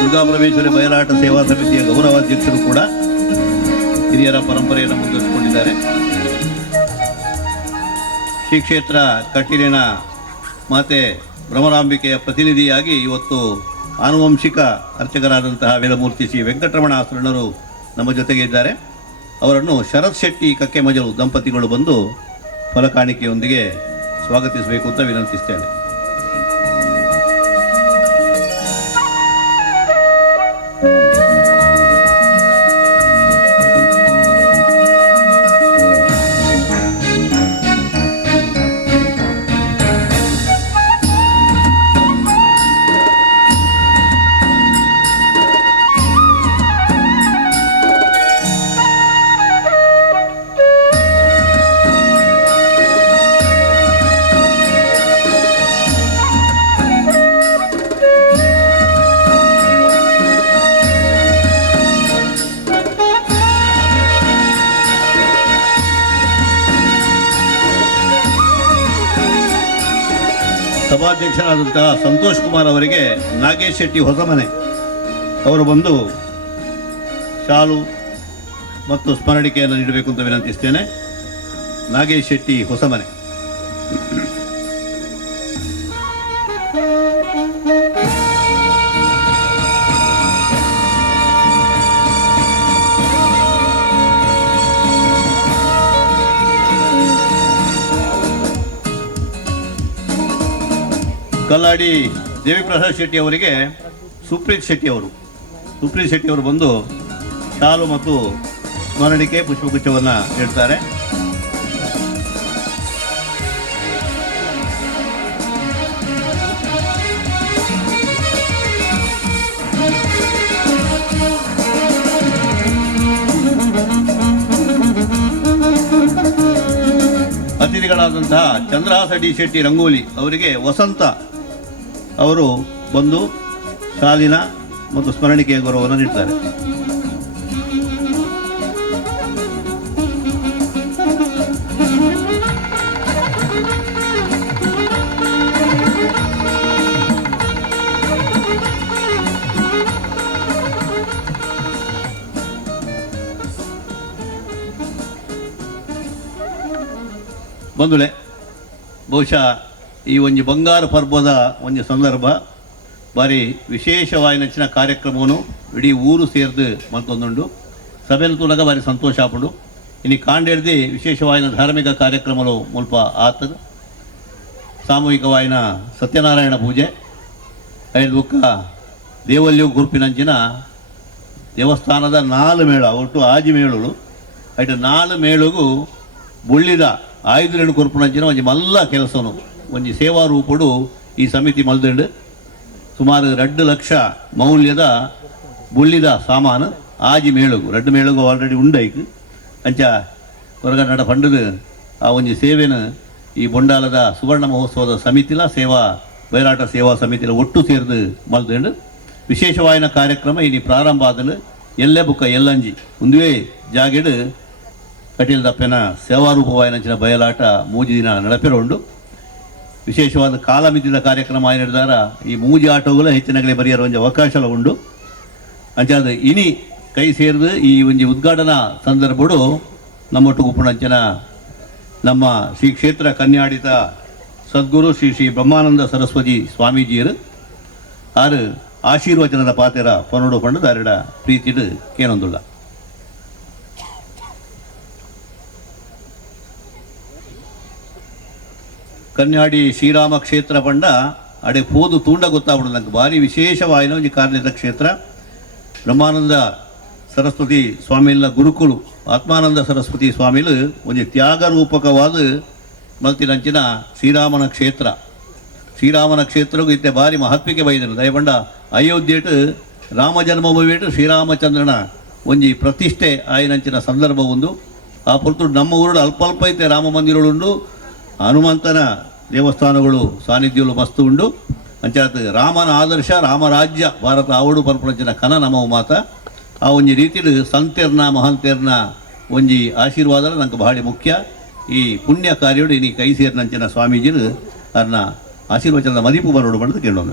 ದುರ್ಗಾಪರಮೇಶ್ವರಿ ಬಯಲಾಟ ಸೇವಾ ಸಮಿತಿಯ ಗೌರವಾಧ್ಯಕ್ಷರು ಕೂಡ ಹಿರಿಯರ ಪರಂಪರೆಯನ್ನು ಮುಂದುವರಿಸಿಕೊಂಡಿದ್ದಾರೆ. ಶ್ರೀ ಕ್ಷೇತ್ರ ಕಟೀಲಿನ ಮಾತೆ ಭ್ರಮರಾಂಬಿಕೆಯ ಪ್ರತಿನಿಧಿಯಾಗಿ ಇವತ್ತು ಆನುವಂಶಿಕ ಅರ್ಚಕರಾದಂತಹ ವೇದಮೂರ್ತಿ ಶ್ರೀ ವೆಂಕಟರಮಣ ಶರಣರು ನಮ್ಮ ಜೊತೆಗೆ ಇದ್ದಾರೆ. ಅವರನ್ನು ಶರತ್ ಶೆಟ್ಟಿ ಕಕ್ಕೆಮಜಲು ದಂಪತಿಗಳು ಬಂದು ಫಲಕಾಣಿಕೆಯೊಂದಿಗೆ ಸ್ವಾಗತಿಸಬೇಕು ಅಂತ ವಿನಂತಿಸ್ತೇನೆ. ಸಭಾಧ್ಯಕ್ಷರಾದಂತಹ ಸಂತೋಷ್ ಕುಮಾರ್ ಅವರಿಗೆ ನಾಗೇಶ್ ಶೆಟ್ಟಿ ಹೊಸಮನೆ ಅವರು ಬಂದು ಶಾಲು ಮತ್ತು ಸ್ಮರಣಿಕೆಯನ್ನು ನೀಡಬೇಕು ಅಂತ ವಿನಂತಿಸ್ತೇನೆ. ನಾಗೇಶ್ ಶೆಟ್ಟಿ ಹೊಸಮನೆ. ಕಲ್ಲಾಡಿ ದೇವಿಪ್ರಸಾದ್ ಶೆಟ್ಟಿ ಅವರಿಗೆ ಸುಪ್ರೀತ್ ಶೆಟ್ಟಿ ಅವರು ಬಂದು ಶಾಲು ಮತ್ತು ಸ್ಮರಣಿಕೆ ಪುಷ್ಪಗುಚ್ಛವನ್ನು ನೀಡ್ತಾರೆ. ಅತಿಥಿಗಳಾದಂತಹ ಚಂದ್ರಹಾಸ ಡಿ ಶೆಟ್ಟಿ ರಂಗೋಲಿ ಅವರಿಗೆ ವಸಂತ ಅವರು ಬಂದು ಶಾಲಿನ ಮತ್ತು ಸ್ಮರಣಿಕೆಯ ಗೌರವವನ್ನು ನೀಡ್ತಾರೆ. ಬಂದುಳೆ ಬಹುಶಃ ಈ ಒಂಜಿ ಬಂಗಾರ ಪರ್ವದ ಒಂಜಿ ಸಂದರ್ಭ ಬಾರಿ ವಿಶೇಷವಾಯಿನಂಚಿನ ಕಾರ್ಯಕ್ರಮವನ್ನು ಇಡೀ ಊರು ಸೇರ್ದು ಮತ್ತೊಂದುಂಡು ಸಭೆಯಲ್ಲಿ ತೂನಗ ಬಾರಿ ಸಂತೋಷ ಆಪುಂಡು. ಇನ್ನು ಕಾಂಡೇರ್ದು ವಿಶೇಷವಾಯಿನ ಧಾರ್ಮಿಕ ಕಾರ್ಯಕ್ರಮಗಳು ಮುಲ್ಪ ಆತದ ಸಾಮೂಹಿಕವಾಯಿನ ಸತ್ಯನಾರಾಯಣ ಪೂಜೆ ಐದು ಬುಕ್ಕ ದೇವಲ್ಯು ಗುರುಪಿನಂಚಿನ ದೇವಸ್ಥಾನದ 4 ಮೇಳ ಒಟ್ಟು ಆಜಿ ಮೇಳುಗಳು ಐಟು 4 ಮೇಳುಗೂ ಬುಳ್ಳಿದ ಆಯುಧರೇಣು ಕೊರ್ಪುನಂಚಿನ ಒಂಜಿ ಮಲ್ಲ ಕೆಲಸನು ಒಂಜಿ ಸೇವಾ ರೂಪಡು ಈ ಸಮಿತಿ ಮಲ್ದಂಡು ಸುಮಾರು 2 ಲಕ್ಷ ಮೌಲ್ಯದ ಬುಳ್ಳಿದ ಸಾಮಾನು ಆಜಿ ಮೇಳುಗು 2 ಮೇಳುಗು ಆಲ್ರೆಡಿ ಉಂಡೈಕ್ ಅಂಚ ಹೊರಗನ್ನಡ ಪಂಡದು ಆ ಒಂಜಿ ಸೇವೆನ ಈ ಬೊಂಡಾಲದ ಸುವರ್ಣ ಮಹೋತ್ಸವದ ಸಮಿತಿಲ ಸೇವಾ ಬೈರಾಟ ಸೇವಾ ಸಮಿತಿಲ ಒಟ್ಟು ಸೇರ್ದು ಮಲ್ದಂಡು ವಿಶೇಷವಾಯಿನ ಕಾರ್ಯಕ್ರಮ ಇನಿ ಪ್ರಾರಂಭ ಆದಲು ಎಲ್ಲೆ ಬುಕ್ಕ ಎಲ್ಲಂಜಿ ಒಂದುವೇ ಜಾಗೆಡು ಕಟೀಲ್ ದಪ್ಪೆನ ಸೇವಾರೂಪವಾಯಿನಂಚಿನ ಬಯಲಾಟ ಮೂಜಿ ದಿನ ನಡಪೆರೋಂಡು ವಿಶೇಷವಾದ ಕಾಲಮಿತಿದ ಕಾರ್ಯಕ್ರಮ ಆಗಿ ನಡೆದಾರ ಈ ಮೂಜಿ ಆಟೋಗಳು ಹೆಚ್ಚಿನಗಳೇ ಬರೆಯರ ಒಂಜಿ ಅವಕಾಶ ಉಂಡು ಅಂಚಾದ ಇನಿ ಕೈ ಸೇರಿದು ಈ ಒಂಜಿ ಉದ್ಘಾಟನಾ ಸಂದರ್ಭಡು ನಮ್ಮೊಟ್ಟಿಗೆ ಉಪ್ಪುಣಂಚಿನ ನಮ್ಮ ಶ್ರೀ ಕ್ಷೇತ್ರ ಕನ್ಯಾಡಿತ ಸದ್ಗುರು ಶ್ರೀ ಶ್ರೀ ಬ್ರಹ್ಮಾನಂದ ಸರಸ್ವತಿ ಸ್ವಾಮೀಜಿಯರು ಆರು ಆಶೀರ್ವಚನದ ಪಾತೆರ ಪನ್ನೋಡು ಪಂಡು ದಾರಿಡ ಪ್ರೀತಿಡು ಕೇನೊಂದುಳ್ಳ ಕನ್ಯಾಡಿ ಶ್ರೀರಾಮ ಕ್ಷೇತ್ರ ಪಂಡ ಅಡೆ ಪೋದು ತೂಂಡ ಗೊತ್ತಾಗ್ಬಿಡು ನಂಗೆ ಭಾರಿ ವಿಶೇಷವಾಯಿನ ಒಂಜಿ ಕಾರ್ಯದ ಕ್ಷೇತ್ರ ಬ್ರಹ್ಮಾನಂದ ಸರಸ್ವತಿ ಸ್ವಾಮಿಲ ಗುರುಕುಲು ಆತ್ಮಾನಂದ ಸರಸ್ವತಿ ಸ್ವಾಮಿಲು ಒಂಜಿ ತ್ಯಾಗ ರೂಪಕವಾದ ಮಲ್ತಿನಂಚಿನ ಶ್ರೀರಾಮನ ಕ್ಷೇತ್ರಗೂ ಇತ್ತೆ ಭಾರಿ ಮಹತ್ವಕ್ಕೆ ಬೈದನು ದಯಪಂಡ ಅಯೋಧ್ಯೆಟ್ ರಾಮ ಜನ್ಮಭೂಮಿಯೇಟು ಶ್ರೀರಾಮಚಂದ್ರನ ಒಂಜಿ ಪ್ರತಿಷ್ಠೆ ಆಯ್ನಂಚಿನ ಸಂದರ್ಭ ಒಂದು ಆ ಪೊರ್ತು ನಮ್ಮ ಊರು ಅಲ್ಪ ಐತೆ ರಾಮ ಮಂದಿರಗಳುಂಡು ಹನುಮಂತನ ದೇವಸ್ಥಾನಗಳು ಸಾನ್ನಿಧ್ಯಗಳು ಮಸ್ತು ಉಂಡು ಅಂಚಾತ್ ರಾಮನ ಆದರ್ಶ ರಾಮರಾಜ್ಯ ಭಾರತ ಆವಡು ಪರ್ಪಂಚಿನ ಕನ ನಮವು ಮಾತ ಆ ಒಂಜಿ ರೀತಿಲು ಸಂತೆರ್ನ ಮಹಂತೆರ್ನ ಒಂಜಿ ಆಶೀರ್ವಾದ ನಂಗೆ ಭಾಳ ಮುಖ್ಯ. ಈ ಪುಣ್ಯ ಕಾರ್ಯೋಡು ಇನಿ ಕೈ ಸೇರಿನಂಚಿನ ಸ್ವಾಮೀಜಿರು ಅದನ್ನ ಆಶೀರ್ವಚನದ ಮದಿಪು ಬರೋಡು ಬಂದು ಕೇಳೋಣ.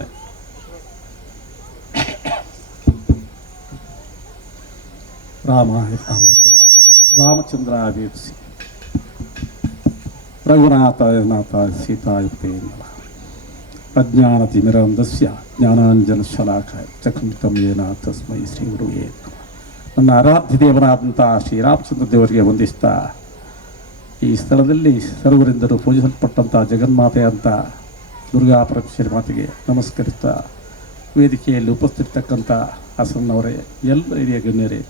ರಾಮಚಂದ್ರಾವೇದಿಸಿ ರಘುನಾಥಾಯ ನಾಥ ಸೀತಾಯುಕ್ತೇ ಅಜ್ಞಾನತಿಮಿರಂಧಸ್ಯ ಜ್ಞಾನಾಂಜನಶಲಾಕಾಯ ಚಕ್ಷುಂತಂ ಯೇನ ತಸ್ಮೈ ಶ್ರೀ ಗುರುವೇ ನಮಃ. ನನ್ನ ಆರಾಧ್ಯ ದೇವರಾದಂಥ ಶ್ರೀರಾಮಚಂದ್ರ ದೇವರಿಗೆ ವಂದಿಸ್ತಾ ಈ ಸ್ಥಳದಲ್ಲಿ ಸರ್ವರಿಂದಲೂ ಪೂಜಿಸಲ್ಪಟ್ಟಂಥ ಜಗನ್ಮಾತೆಯಂಥ ದುರ್ಗಾ ಪರಮೇಶ್ವರಿ ಮಾತೆಗೆ ನಮಸ್ಕರಿಸ್ತಾ ವೇದಿಕೆಯಲ್ಲಿ ಉಪಸ್ಥಿತಕ್ಕಂಥ ಹಾಸನ್ನವರೇ, ಎಲ್ಲ ಹಿರಿಯ ಗಣ್ಯರೇ,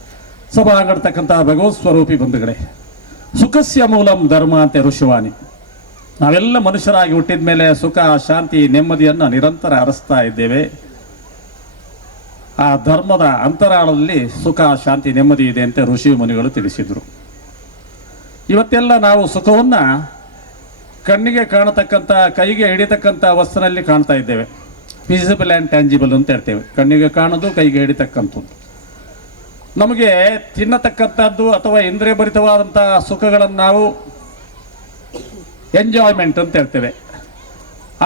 ಸಭಾಗಡ್ತಕ್ಕಂಥ ಭಗವತ್ ಸ್ವರೂಪಿ ಬಂಧುಗಳೇ, ಸುಖಸ್ಯ ಮೂಲಂ ಧರ್ಮ ಅಂತ ಋಷಿವಾಣಿ. ನಾವೆಲ್ಲ ಮನುಷ್ಯರಾಗಿ ಹುಟ್ಟಿದ ಮೇಲೆ ಸುಖ, ಶಾಂತಿ, ನೆಮ್ಮದಿಯನ್ನು ನಿರಂತರ ಹರಿಸ್ತಾ ಇದ್ದೇವೆ. ಆ ಧರ್ಮದ ಅಂತರಾಳದಲ್ಲಿ ಸುಖ, ಶಾಂತಿ, ನೆಮ್ಮದಿ ಇದೆ ಅಂತ ಋಷಿ ಮುನಿಗಳು ತಿಳಿಸಿದರು. ಇವತ್ತೆಲ್ಲ ನಾವು ಸುಖವನ್ನು ಕಣ್ಣಿಗೆ ಕಾಣತಕ್ಕಂಥ, ಕೈಗೆ ಹಿಡಿತಕ್ಕಂಥ ವಸ್ತುನಲ್ಲಿ ಕಾಣ್ತಾ ಇದ್ದೇವೆ. ವಿಸಿಬಲ್ ಆ್ಯಂಡ್ ಟ್ಯಾಂಜಿಬಲ್ ಅಂತ ಹೇಳ್ತೇವೆ. ಕಣ್ಣಿಗೆ ಕಾಣೋದು, ಕೈಗೆ ಹಿಡಿತಕ್ಕಂಥದ್ದು. ನಮಗೆ ತಿನ್ನತಕ್ಕಂಥದ್ದು ಅಥವಾ ಇಂದ್ರಿಯ ಭರಿತವಾದಂಥ ಸುಖಗಳನ್ನು ನಾವು ಎಂಜಾಯ್ಮೆಂಟ್ ಅಂತ ಹೇಳ್ತೇವೆ.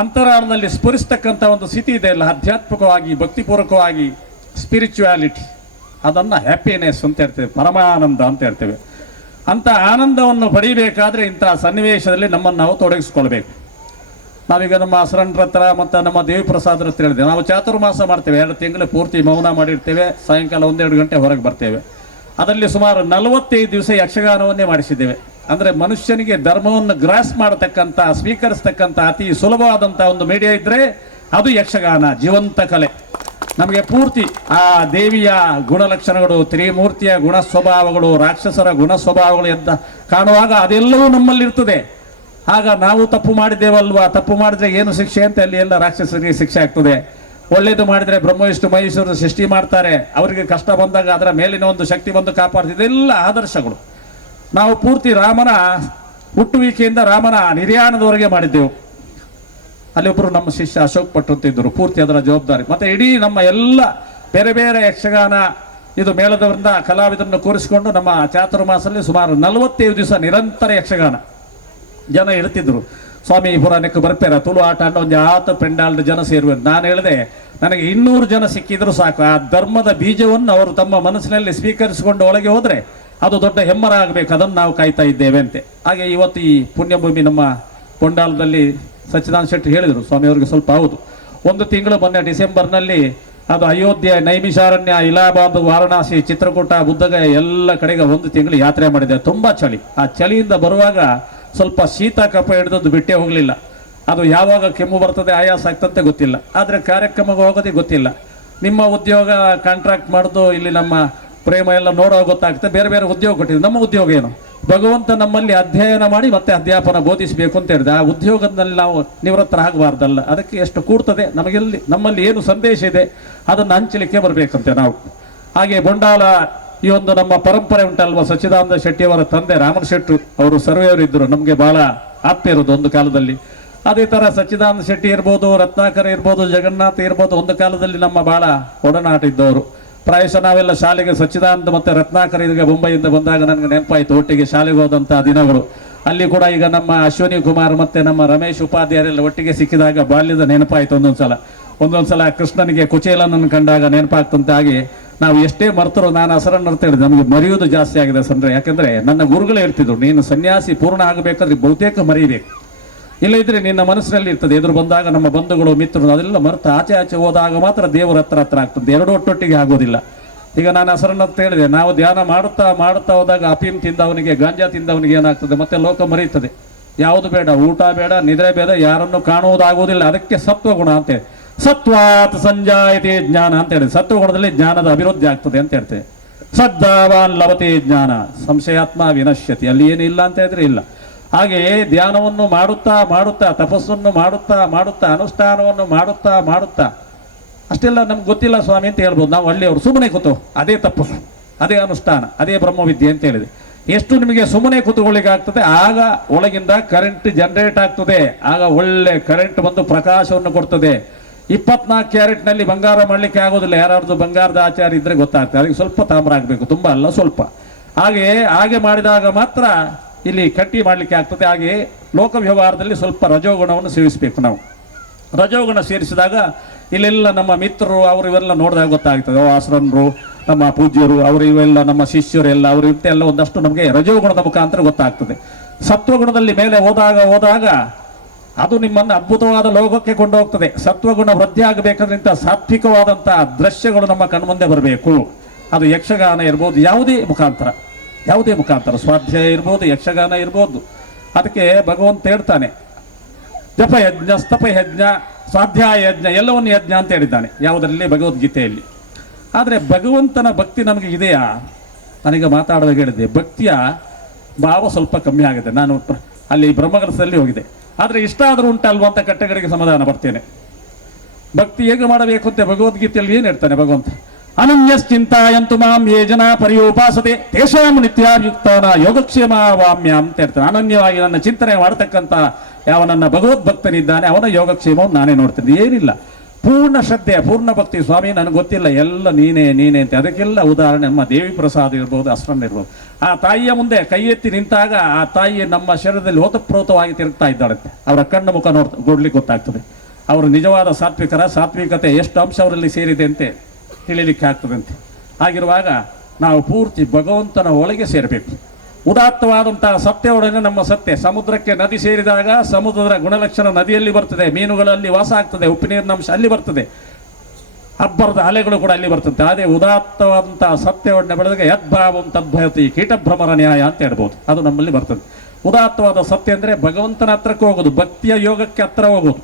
ಅಂತರಾಳದಲ್ಲಿ ಸ್ಫುರಿಸ್ತಕ್ಕಂಥ ಒಂದು ಸ್ಥಿತಿ ಇದೆ ಅಲ್ಲ, ಆಧ್ಯಾತ್ಮಿಕವಾಗಿ, ಭಕ್ತಿಪೂರ್ವಕವಾಗಿ, ಸ್ಪಿರಿಚುಯಾಲಿಟಿ, ಅದನ್ನು ಹ್ಯಾಪಿನೆಸ್ ಅಂತ ಹೇಳ್ತೇವೆ, ಪರಮಾನಂದ ಅಂತ ಹೇಳ್ತೇವೆ. ಅಂಥ ಆನಂದವನ್ನು ಪಡೀಬೇಕಾದ್ರೆ ಇಂಥ ಸನ್ನಿವೇಶದಲ್ಲಿ ನಮ್ಮನ್ನು ನಾವು ತೊಡಗಿಸ್ಕೊಳ್ಬೇಕು. ನಾವೀಗ ನಮ್ಮ ಹಸರಣ್ರ ಹತ್ರ ಮತ್ತು ನಮ್ಮ ದೇವಿ ಪ್ರಸಾದರ ಹತ್ರ ಹೇಳಿದೆ, ನಾವು ಚಾತುರ್ಮಾಸ ಮಾಡ್ತೇವೆ. 2 ತಿಂಗಳು ಪೂರ್ತಿ ಮೌನ ಮಾಡಿರ್ತೇವೆ. ಸಾಯಂಕಾಲ 1-2 ಗಂಟೆ ಹೊರಗೆ ಬರ್ತೇವೆ. ಅದರಲ್ಲಿ ಸುಮಾರು 45 ದಿವಸ ಯಕ್ಷಗಾನವನ್ನೇ ಮಾಡಿಸಿದ್ದೇವೆ. ಅಂದರೆ ಮನುಷ್ಯನಿಗೆ ಧರ್ಮವನ್ನು ಗ್ರಾಸ್ ಮಾಡತಕ್ಕಂಥ, ಸ್ವೀಕರಿಸ್ತಕ್ಕಂಥ ಅತಿ ಸುಲಭವಾದಂಥ ಒಂದು ಮೀಡಿಯಾ ಇದ್ದರೆ ಅದು ಯಕ್ಷಗಾನ, ಜೀವಂತ ಕಲೆ. ನಮಗೆ ಪೂರ್ತಿ ಆ ದೇವಿಯ ಗುಣಲಕ್ಷಣಗಳು, ತ್ರಿಮೂರ್ತಿಯ ಗುಣ ಸ್ವಭಾವಗಳು, ರಾಕ್ಷಸರ ಗುಣ ಸ್ವಭಾವಗಳು ಎದ್ದ ಕಾಣುವಾಗ ಅದೆಲ್ಲವೂ ನಮ್ಮಲ್ಲಿರ್ತದೆ. ಆಗ ನಾವು ತಪ್ಪು ಮಾಡಿದ್ದೇವಲ್ವಾ, ತಪ್ಪು ಮಾಡಿದ್ರೆ ಏನು ಶಿಕ್ಷೆ ಅಂತ ಅಲ್ಲಿ ಎಲ್ಲ ರಾಕ್ಷಸರಿಗೆ ಶಿಕ್ಷೆ ಆಗ್ತದೆ. ಒಳ್ಳೇದು ಮಾಡಿದರೆ ಬ್ರಹ್ಮ ವಿಷ್ಣು ಮಹೇಶ್ವರರು ಸೃಷ್ಟಿ ಮಾಡ್ತಾರೆ. ಅವರಿಗೆ ಕಷ್ಟ ಬಂದಾಗ ಅದರ ಮೇಲಿನ ಒಂದು ಶಕ್ತಿ ಬಂದು ಕಾಪಾಡ್ತಿದೆ. ಇದೆಲ್ಲ ಆದರ್ಶಗಳು. ನಾವು ಪೂರ್ತಿ ರಾಮನ ಹುಟ್ಟುವಿಕೆಯಿಂದ ರಾಮನ ನಿರ್ಯಾಣದವರೆಗೆ ಮಾಡಿದ್ದೆವು. ಅಲ್ಲಿ ಒಬ್ಬರು ನಮ್ಮ ಶಿಷ್ಯ ಅಶೋಕ್ ಭಟ್ರು ಅಂತ ಇದ್ದರು, ಪೂರ್ತಿ ಅದರ ಜವಾಬ್ದಾರಿ. ಮತ್ತು ಇಡೀ ನಮ್ಮ ಎಲ್ಲ ಬೇರೆ ಬೇರೆ ಯಕ್ಷಗಾನ ಇದು ಮೇಳದವರಿಂದ ಕಲಾವಿದರನ್ನು ಕೂರಿಸಿಕೊಂಡು ನಮ್ಮ ಚಾತುರ್ಮಾಸದಲ್ಲಿ ಸುಮಾರು 45 ದಿವಸ ನಿರಂತರ ಯಕ್ಷಗಾನ ಜನ ಇಡ್ತಿದ್ರು. ಸ್ವಾಮಿ ಪುರಾಣಕ್ಕೆ ಬರ್ಪೇರ ತುಳು ಆಟ ಅಂತ ಒಂದು 50 ಪೆಂಡಾಲ್ಡ್ ಜನ ಸೇರುವರು. ನಾನು ಹೇಳಿದೆ, ನನಗೆ 200 ಜನ ಸಿಕ್ಕಿದ್ರು ಸಾಕು. ಆ ಧರ್ಮದ ಬೀಜವನ್ನು ಅವರು ತಮ್ಮ ಮನಸ್ಸಿನಲ್ಲಿ ಸ್ವೀಕರಿಸಿಕೊಂಡು ಒಳಗೆ ಹೋದರೆ ಅದು ದೊಡ್ಡ ಹೆಮ್ಮರ ಆಗಬೇಕು, ಅದನ್ನು ನಾವು ಕಾಯ್ತಾ ಇದ್ದೇವೆ ಅಂತೆ. ಹಾಗೆ ಇವತ್ತು ಈ ಪುಣ್ಯಭೂಮಿ ನಮ್ಮ ಕೊಂಡಾಲದಲ್ಲಿ ಸಚ್ಚಿದಾನಂದ ಶೆಟ್ಟಿ ಹೇಳಿದರು ಸ್ವಾಮಿಯವರಿಗೆ ಸ್ವಲ್ಪ ಹೌದು. 1 ತಿಂಗಳು ಮೊನ್ನೆ ಡಿಸೆಂಬರ್ನಲ್ಲಿ ಅದು ಅಯೋಧ್ಯೆ, ನೈಮಿಷಾರಣ್ಯ, ಇಲಾಹಾಬಾದ್, ವಾರಣಾಸಿ, ಚಿತ್ರಕೂಟ, ಬುದ್ಧಗಯ ಎಲ್ಲ ಕಡೆಗೆ 1 ತಿಂಗಳು ಯಾತ್ರೆ ಮಾಡಿದೆ. ತುಂಬ ಚಳಿ. ಆ ಚಳಿಯಿಂದ ಬರುವಾಗ ಸ್ವಲ್ಪ ಶೀತ ಕಫ ಹಿಡಿದದ್ದು ಬಿಟ್ಟೇ ಹೋಗಲಿಲ್ಲ. ಅದು ಯಾವಾಗ ಕೆಮ್ಮು ಬರ್ತದೆ, ಆಯಾಸ ಆಗ್ತಂತೆ ಗೊತ್ತಿಲ್ಲ, ಆದರೆ ಕಾರ್ಯಕ್ರಮಕ್ಕೆ ಹೋಗೋದೇ ಗೊತ್ತಿಲ್ಲ. ನಿಮ್ಮ ಉದ್ಯೋಗ ಕಾಂಟ್ರಾಕ್ಟ್ ಮಾಡೋದು ಇಲ್ಲಿ ನಮ್ಮ ಪ್ರೇಮ ಎಲ್ಲ ನೋಡೋ ಗೊತ್ತಾಗ್ತದೆ. ಬೇರೆ ಬೇರೆ ಉದ್ಯೋಗ ಕೊಟ್ಟಿದ್ದು. ನಮ್ಮ ಉದ್ಯೋಗ ಏನು? ಭಗವಂತ ನಮ್ಮಲ್ಲಿ ಅಧ್ಯಯನ ಮಾಡಿ ಮತ್ತೆ ಅಧ್ಯಾಪನ ಬೋಧಿಸಬೇಕು ಅಂತ ಹೇಳಿದೆ. ಆ ಉದ್ಯೋಗದಲ್ಲಿ ನಾವು ನಿವೃತ್ತರಾಗಬಾರ್ದಲ್ಲ. ಅದಕ್ಕೆ ಎಷ್ಟು ಕೂಡ್ತದೆ ನಮ್ಮಲ್ಲಿ ಏನು ಸಂದೇಶ ಇದೆ ಅದನ್ನು ಹಂಚಲಿಕ್ಕೆ ಬರಬೇಕಂತೆ ನಾವು. ಹಾಗೆ ಬೊಂಡಾಲ ಈ ಒಂದು ನಮ್ಮ ಪರಂಪರೆ ಉಂಟಲ್ವ, ಸಚ್ಚಿದಾನಂದ ಶೆಟ್ಟಿಯವರ ತಂದೆ ರಾಮನ್ ಶೆಟ್ಟಿ ಅವರು ಸರ್ವೆಯವರಿದ್ದರು, ನಮಗೆ ಬಹಳ ಆಪ್ತ ಒಂದು ಕಾಲದಲ್ಲಿ. ಅದೇ ಥರ ಸಚ್ಚಿದಾನಂದ ಶೆಟ್ಟಿ ಇರ್ಬೋದು, ರತ್ನಾಕರ ಇರ್ಬೋದು, ಜಗನ್ನಾಥ ಇರ್ಬೋದು, ಒಂದು ಕಾಲದಲ್ಲಿ ನಮ್ಮ ಬಹಳ ಒಡನಾಟ ಇದ್ದವರು. ಪ್ರಾಯಶಃ ನಾವೆಲ್ಲ ಶಾಲೆಗೆ ಸಚ್ಚಿದಾನಂದ ಮತ್ತು ರತ್ನಾಕರ ಇದೀಗ ಮುಂಬೈಯಿಂದ ಬಂದಾಗ ನನಗೆ ನೆನಪಾಯಿತು, ಒಟ್ಟಿಗೆ ಶಾಲೆಗೆ ಹೋದಂಥ ದಿನಗಳು. ಅಲ್ಲಿ ಕೂಡ ಈಗ ನಮ್ಮ ಅಶ್ವಿನಿ ಕುಮಾರ್ ಮತ್ತು ನಮ್ಮ ರಮೇಶ್ ಉಪಾಧ್ಯಾಯರೆಲ್ಲ ಒಟ್ಟಿಗೆ ಸಿಕ್ಕಿದಾಗ ಬಾಲ್ಯದ ನೆನಪಾಯಿತು. ಒಂದೊಂದ್ಸಲ ಕೃಷ್ಣನಿಗೆ ಕುಚೇಲನನ್ನು ಕಂಡಾಗ ನೆನಪಾಗ್ತಂತೆ. ಹಾಗೆ ನಾವು ಎಷ್ಟೇ ಮರ್ತರು, ನಾನು ಹೆಸರನ್ನು ಅರ್ಥ ಹೇಳಿದೆ, ನಮಗೆ ಮರೆಯುವುದು ಜಾಸ್ತಿ ಆಗಿದೆ ಸಂದ್ರೆ. ಯಾಕೆಂದರೆ ನನ್ನ ಗುರುಗಳು ಹೇಳ್ತಿದ್ರು, ನೀನು ಸನ್ಯಾಸಿ ಪೂರ್ಣ ಆಗಬೇಕಾದ್ರೆ ಬಹುತೇಕ ಮರೀಬೇಕು, ಇಲ್ಲದಿದ್ರೆ ನಿನ್ನ ಮನಸ್ಸಿನಲ್ಲಿ ಇರ್ತದೆ. ಎದುರು ಬಂದಾಗ ನಮ್ಮ ಬಂಧುಗಳು, ಮಿತ್ರರು ಅದೆಲ್ಲ ಮರೆತು ಆಚೆ ಹೋದಾಗ ಮಾತ್ರ ದೇವರ ಹತ್ರ ಆಗ್ತದೆ. ಎರಡು ಒಟ್ಟೊಟ್ಟಿಗೆ ಆಗೋದಿಲ್ಲ. ಈಗ ನಾನು ಹೆಸರನ್ನು ಅಂತ ಹೇಳಿದೆ, ನಾವು ಧ್ಯಾನ ಮಾಡುತ್ತಾ ಹೋದಾಗ ಅಫೀಮ್ ತಿಂದವನಿಗೆ, ಗಾಂಜಾ ತಿಂದವನಿಗೆ ಏನಾಗ್ತದೆ, ಮತ್ತೆ ಲೋಕ ಮರೀತದೆ. ಯಾವುದು ಬೇಡ, ಊಟ ಬೇಡ, ನಿದ್ರೆ ಬೇಡ, ಯಾರನ್ನು ಕಾಣುವುದಾಗುವುದಿಲ್ಲ. ಅದಕ್ಕೆ ಸತ್ವಗುಣ ಅಂತೇಳಿ, ಸತ್ವಾತ್ ಸಂಜಾಯತೆ ಜ್ಞಾನ ಅಂತ ಹೇಳಿ, ಸತ್ವಗುಣದಲ್ಲಿ ಜ್ಞಾನದ ಅಭಿವೃದ್ಧಿ ಆಗ್ತದೆ ಅಂತ ಹೇಳ್ತೇವೆ. ಶ್ರದ್ಧಾವಾನ್ ಲಭತೆ ಜ್ಞಾನ, ಸಂಶಯಾತ್ಮ ವಿನಶ್ಯತಿ, ಅಲ್ಲಿ ಏನಿಲ್ಲ ಅಂತ ಹೇಳಿದ್ರೆ ಇಲ್ಲ. ಹಾಗೆಯೇ ಧ್ಯಾನವನ್ನು ಮಾಡುತ್ತಾ ತಪಸ್ಸನ್ನು ಮಾಡುತ್ತಾ ಅನುಷ್ಠಾನವನ್ನು ಮಾಡುತ್ತಾ ಅಷ್ಟೆಲ್ಲ ನಮ್ಗೆ ಗೊತ್ತಿಲ್ಲ ಸ್ವಾಮಿ ಅಂತ ಹೇಳ್ಬೋದು ನಾವು. ಹಳ್ಳಿಯವರು ಸುಮ್ಮನೆ ಕೂತು ಅದೇ ತಪಸ್ಸು, ಅದೇ ಅನುಷ್ಠಾನ, ಅದೇ ಬ್ರಹ್ಮವಿದ್ಯೆ ಅಂತ ಹೇಳಿದೆ. ಎಷ್ಟು ನಿಮಗೆ ಸುಮ್ಮನೆ ಕೂತುಕೊಳ್ಳಿಕ್ಕೆ ಆಗ್ತದೆ, ಆಗ ಒಳಗಿಂದ ಕರೆಂಟ್ ಜನರೇಟ್ ಆಗ್ತದೆ. ಆಗ ಒಳ್ಳೆ ಕರೆಂಟ್ ಬಂದು ಪ್ರಕಾಶವನ್ನು ಕೊಡ್ತದೆ. 24 ಕ್ಯಾರೆಟ್ನಲ್ಲಿ ಬಂಗಾರ ಮಾಡಲಿಕ್ಕೆ ಆಗೋದಿಲ್ಲ. ಯಾರಾದ್ರೂ ಬಂಗಾರದ ಆಚಾರ ಇದ್ರೆ ಗೊತ್ತಾಗ್ತದೆ. ಅದಕ್ಕೆ ಸ್ವಲ್ಪ ತಾಮ್ರ ಆಗಬೇಕು, ತುಂಬ ಅಲ್ಲ, ಸ್ವಲ್ಪ. ಹಾಗೆ ಮಾಡಿದಾಗ ಮಾತ್ರ ಇಲ್ಲಿ ಕಟ್ಟಿ ಮಾಡಲಿಕ್ಕೆ ಆಗ್ತದೆ. ಹಾಗೆ ಲೋಕ ವ್ಯವಹಾರದಲ್ಲಿ ಸ್ವಲ್ಪ ರಜೋಗುಣವನ್ನು ಸೇವಿಸಬೇಕು ನಾವು. ರಜೋಗುಣ ಸೇರಿಸಿದಾಗ ಇಲ್ಲೆಲ್ಲ ನಮ್ಮ ಮಿತ್ರರು ಅವರು ಇವೆಲ್ಲ ನೋಡಿದಾಗ ಗೊತ್ತಾಗ್ತದೆ. ಆಶ್ರಮರು, ನಮ್ಮ ಪೂಜ್ಯರು, ಅವರು ಇವೆಲ್ಲ ನಮ್ಮ ಶಿಷ್ಯರೆಲ್ಲ ಅವರು ಇಂತೆಲ್ಲ ಒಂದಷ್ಟು ನಮಗೆ ರಜೋಗುಣದ ಮುಖಾಂತರ ಗೊತ್ತಾಗ್ತದೆ. ಸತ್ವಗುಣದಲ್ಲಿ ಮೇಲೆ ಹೋದಾಗ ಅದು ನಿಮ್ಮನ್ನು ಅದ್ಭುತವಾದ ಲೋಕಕ್ಕೆ ಕೊಂಡೋಗ್ತದೆ. ಸತ್ವಗುಣ ವೃದ್ಧಿ ಆಗಬೇಕಾದ್ರೆ ಇಂಥ ಸಾತ್ವಿಕವಾದಂತಹ ದೃಶ್ಯಗಳು ನಮ್ಮ ಕಣ್ಮುಂದೆ ಬರಬೇಕು. ಅದು ಯಕ್ಷಗಾನ ಇರ್ಬೋದು, ಯಾವುದೇ ಮುಖಾಂತರ ಸ್ವಾಧ್ಯಾಯ ಇರ್ಬೋದು, ಯಕ್ಷಗಾನ ಇರ್ಬೋದು. ಅದಕ್ಕೆ ಭಗವಂತ ಹೇಳ್ತಾನೆ, ಜಪ ಯಜ್ಞ, ಸ್ತಪ ಯಜ್ಞ, ಸ್ವಾಧ್ಯಾಯ ಯಜ್ಞ, ಎಲ್ಲವನ್ನು ಯಜ್ಞ ಅಂತ ಹೇಳಿದ್ದಾನೆ ಯಾವುದರಲ್ಲಿ? ಭಗವದ್ಗೀತೆಯಲ್ಲಿ. ಆದರೆ ಭಗವಂತನ ಭಕ್ತಿ ನಮಗೆ ಇದೆಯಾ? ನನಗೆ ಮಾತಾಡುವಾಗ ಹೇಳಿದೆ, ಭಕ್ತಿಯ ಭಾವ ಸ್ವಲ್ಪ ಕಮ್ಮಿ ಆಗಿದೆ. ನಾನು ಅಲ್ಲಿ ಬ್ರಹ್ಮಕಲಸದಲ್ಲಿ ಹೋಗಿದೆ. ಆದರೆ ಇಷ್ಟ ಆದರೂ ಉಂಟಲ್ವ ಅಂತ ಕಟ್ಟೆಗಳಿಗೆ ಸಮಾಧಾನ ಬರ್ತೇನೆ. ಭಕ್ತಿ ಹೇಗೆ ಮಾಡಬೇಕು ಅಂತ ಭಗವದ್ಗೀತೆಯಲ್ಲಿ ಏನು ಹೇಳ್ತಾನೆ ಭಗವಂತ? ಅನನ್ಯಶ್ಚಿಂತಾಯಂತು ಮಾಂ ಯೇ ಜನ ಪರ್ಯೋಪಾಸತೆ ತೇಷಾಂ ನಿತ್ಯಾಯುಕ್ತಾನ ಯೋಗಕ್ಷೇಮ ವಾಮ್ಯ ಅಂತ ಹೇಳ್ತಾನೆ. ಅನನ್ಯವಾಗಿ ನನ್ನ ಚಿಂತನೆ ಮಾಡತಕ್ಕಂಥ ಯಾವ ನನ್ನ ಭಗವದ್ಭಕ್ತನಿದ್ದಾನೆ ಅವನ ಯೋಗಕ್ಷೇಮವನ್ನು ನಾನೇ ನೋಡ್ತೇನೆ. ಏನಿಲ್ಲ, ಪೂರ್ಣ ಶ್ರದ್ಧೆ, ಪೂರ್ಣ ಭಕ್ತಿ. ಸ್ವಾಮಿ ನನಗೆ ಗೊತ್ತಿಲ್ಲ, ಎಲ್ಲ ನೀನೇ ಅಂತ. ಅದಕ್ಕೆಲ್ಲ ಉದಾಹರಣೆ ನಮ್ಮ ದೇವಿ ಪ್ರಸಾದ ಇರ್ಬೋದು, ಅಷ್ಟನ್ ಇರ್ಬೋದು. ಆ ತಾಯಿಯ ಮುಂದೆ ಕೈ ಎತ್ತಿ ನಿಂತಾಗ ಆ ತಾಯಿ ನಮ್ಮ ಶರೀರದಲ್ಲಿ ಓತಪ್ರೋತವಾಗಿ ತಿರುಗ್ತಾ ಇದ್ದಾಳಂತೆ. ಅವರ ಕಣ್ಣು ಮುಖ ನೋಡ್ಲಿಕ್ಕೆ ಗೊತ್ತಾಗ್ತದೆ ಅವರು ನಿಜವಾದ ಸಾತ್ವಿಕತೆ ಎಷ್ಟು ಅಂಶ ಅವರಲ್ಲಿ ಸೇರಿದೆ ಅಂತೆ ತಿಳಿಲಿಕ್ಕೆ ಆಗ್ತದಂತೆ. ಹಾಗಿರುವಾಗ ನಾವು ಪೂರ್ತಿ ಭಗವಂತನ ಒಳಗೆ ಸೇರಬೇಕು. ಉದಾತ್ತವಾದಂತಹ ಸತ್ಯವೊಡನೆ ನಮ್ಮ ಸತ್ಯ. ಸಮುದ್ರಕ್ಕೆ ನದಿ ಸೇರಿದಾಗ ಸಮುದ್ರದ ಗುಣಲಕ್ಷಣ ನದಿಯಲ್ಲಿ ಬರ್ತದೆ, ಮೀನುಗಳಲ್ಲಿ ವಾಸ ಆಗ್ತದೆ, ಉಪ್ಪಿನೀರಿನ ಅಂಶ ಅಲ್ಲಿ ಬರ್ತದೆ, ಅಬ್ಬರದ ಅಲೆಗಳು ಕೂಡ ಅಲ್ಲಿ ಬರ್ತದೆ. ಅದೇ ಉದಾತ್ತವಾದಂತಹ ಸತ್ಯವೊಡನೆ ಬೆಳೆದಾಗ ಯದ್ಭಾವಂ ತದ್ಭಯತಿ ಕೀಟಭ್ರಮರ ನ್ಯಾಯ ಅಂತ ಹೇಳ್ಬೋದು. ಅದು ನಮ್ಮಲ್ಲಿ ಬರ್ತದೆ. ಉದಾತ್ತವಾದ ಸತ್ಯ ಅಂದರೆ ಭಗವಂತನ ಹತ್ರಕ್ಕೆ ಹೋಗೋದು, ಭಕ್ತಿಯ ಯೋಗಕ್ಕೆ ಹತ್ರ ಹೋಗೋದು.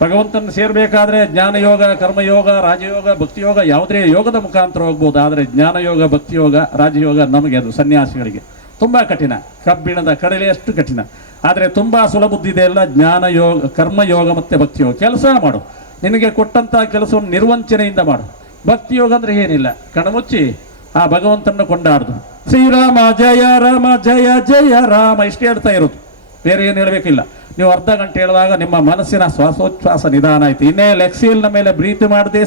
ಭಗವಂತನ ಸೇರಬೇಕಾದ್ರೆ ಜ್ಞಾನಯೋಗ, ಕರ್ಮಯೋಗ, ರಾಜಯೋಗ, ಭಕ್ತಿಯೋಗ, ಯಾವುದೇ ಯೋಗದ ಮುಖಾಂತರ ಹೋಗ್ಬೋದು. ಆದರೆ ಜ್ಞಾನಯೋಗ, ಭಕ್ತಿಯೋಗ, ರಾಜಯೋಗ ನಮಗೆ ಅದು ಸನ್ಯಾಸಿಗಳಿಗೆ ತುಂಬ ಕಠಿಣ, ಕಬ್ಬಿಣದ ಕಡಲೆಯಷ್ಟು ಕಠಿಣ. ಆದರೆ ತುಂಬ ಸುಲಭುದ್ದಿದೆ ಎಲ್ಲ ಜ್ಞಾನಯೋಗ, ಕರ್ಮಯೋಗ ಮತ್ತು ಭಕ್ತಿಯೋಗ. ಕೆಲಸ ಮಾಡು, ನಿನಗೆ ಕೊಟ್ಟಂತಹ ಕೆಲಸವನ್ನು ನಿರ್ವಂಚನೆಯಿಂದ ಮಾಡು. ಭಕ್ತಿಯೋಗ ಅಂದರೆ ಏನಿಲ್ಲ, ಕಣ್ಮುಚ್ಚಿ ಆ ಭಗವಂತನ ಕೊಂಡಾಡ್ದು, ಶ್ರೀರಾಮ ಜಯ ರಾಮ ಜಯ ಜಯ ರಾಮ ಇಷ್ಟೇ ಹೇಳ್ತಾ ಇರೋದು, ಬೇರೆ ಏನು ಹೇಳಬೇಕಿಲ್ಲ. ನೀವು ಅರ್ಧ ಗಂಟೆ ಹೇಳಿದಾಗ ನಿಮ್ಮ ಮನಸ್ಸಿನ ಶ್ವಾಸೋಚ್ಛ್ವಾಸ ನಿಧಾನ ಆಯ್ತು. ಇನ್ನೇ ಎಕ್ಸೇಲ್ನ ಮೇಲೆ ಬ್ರೀತ್ ಮಾಡದೆ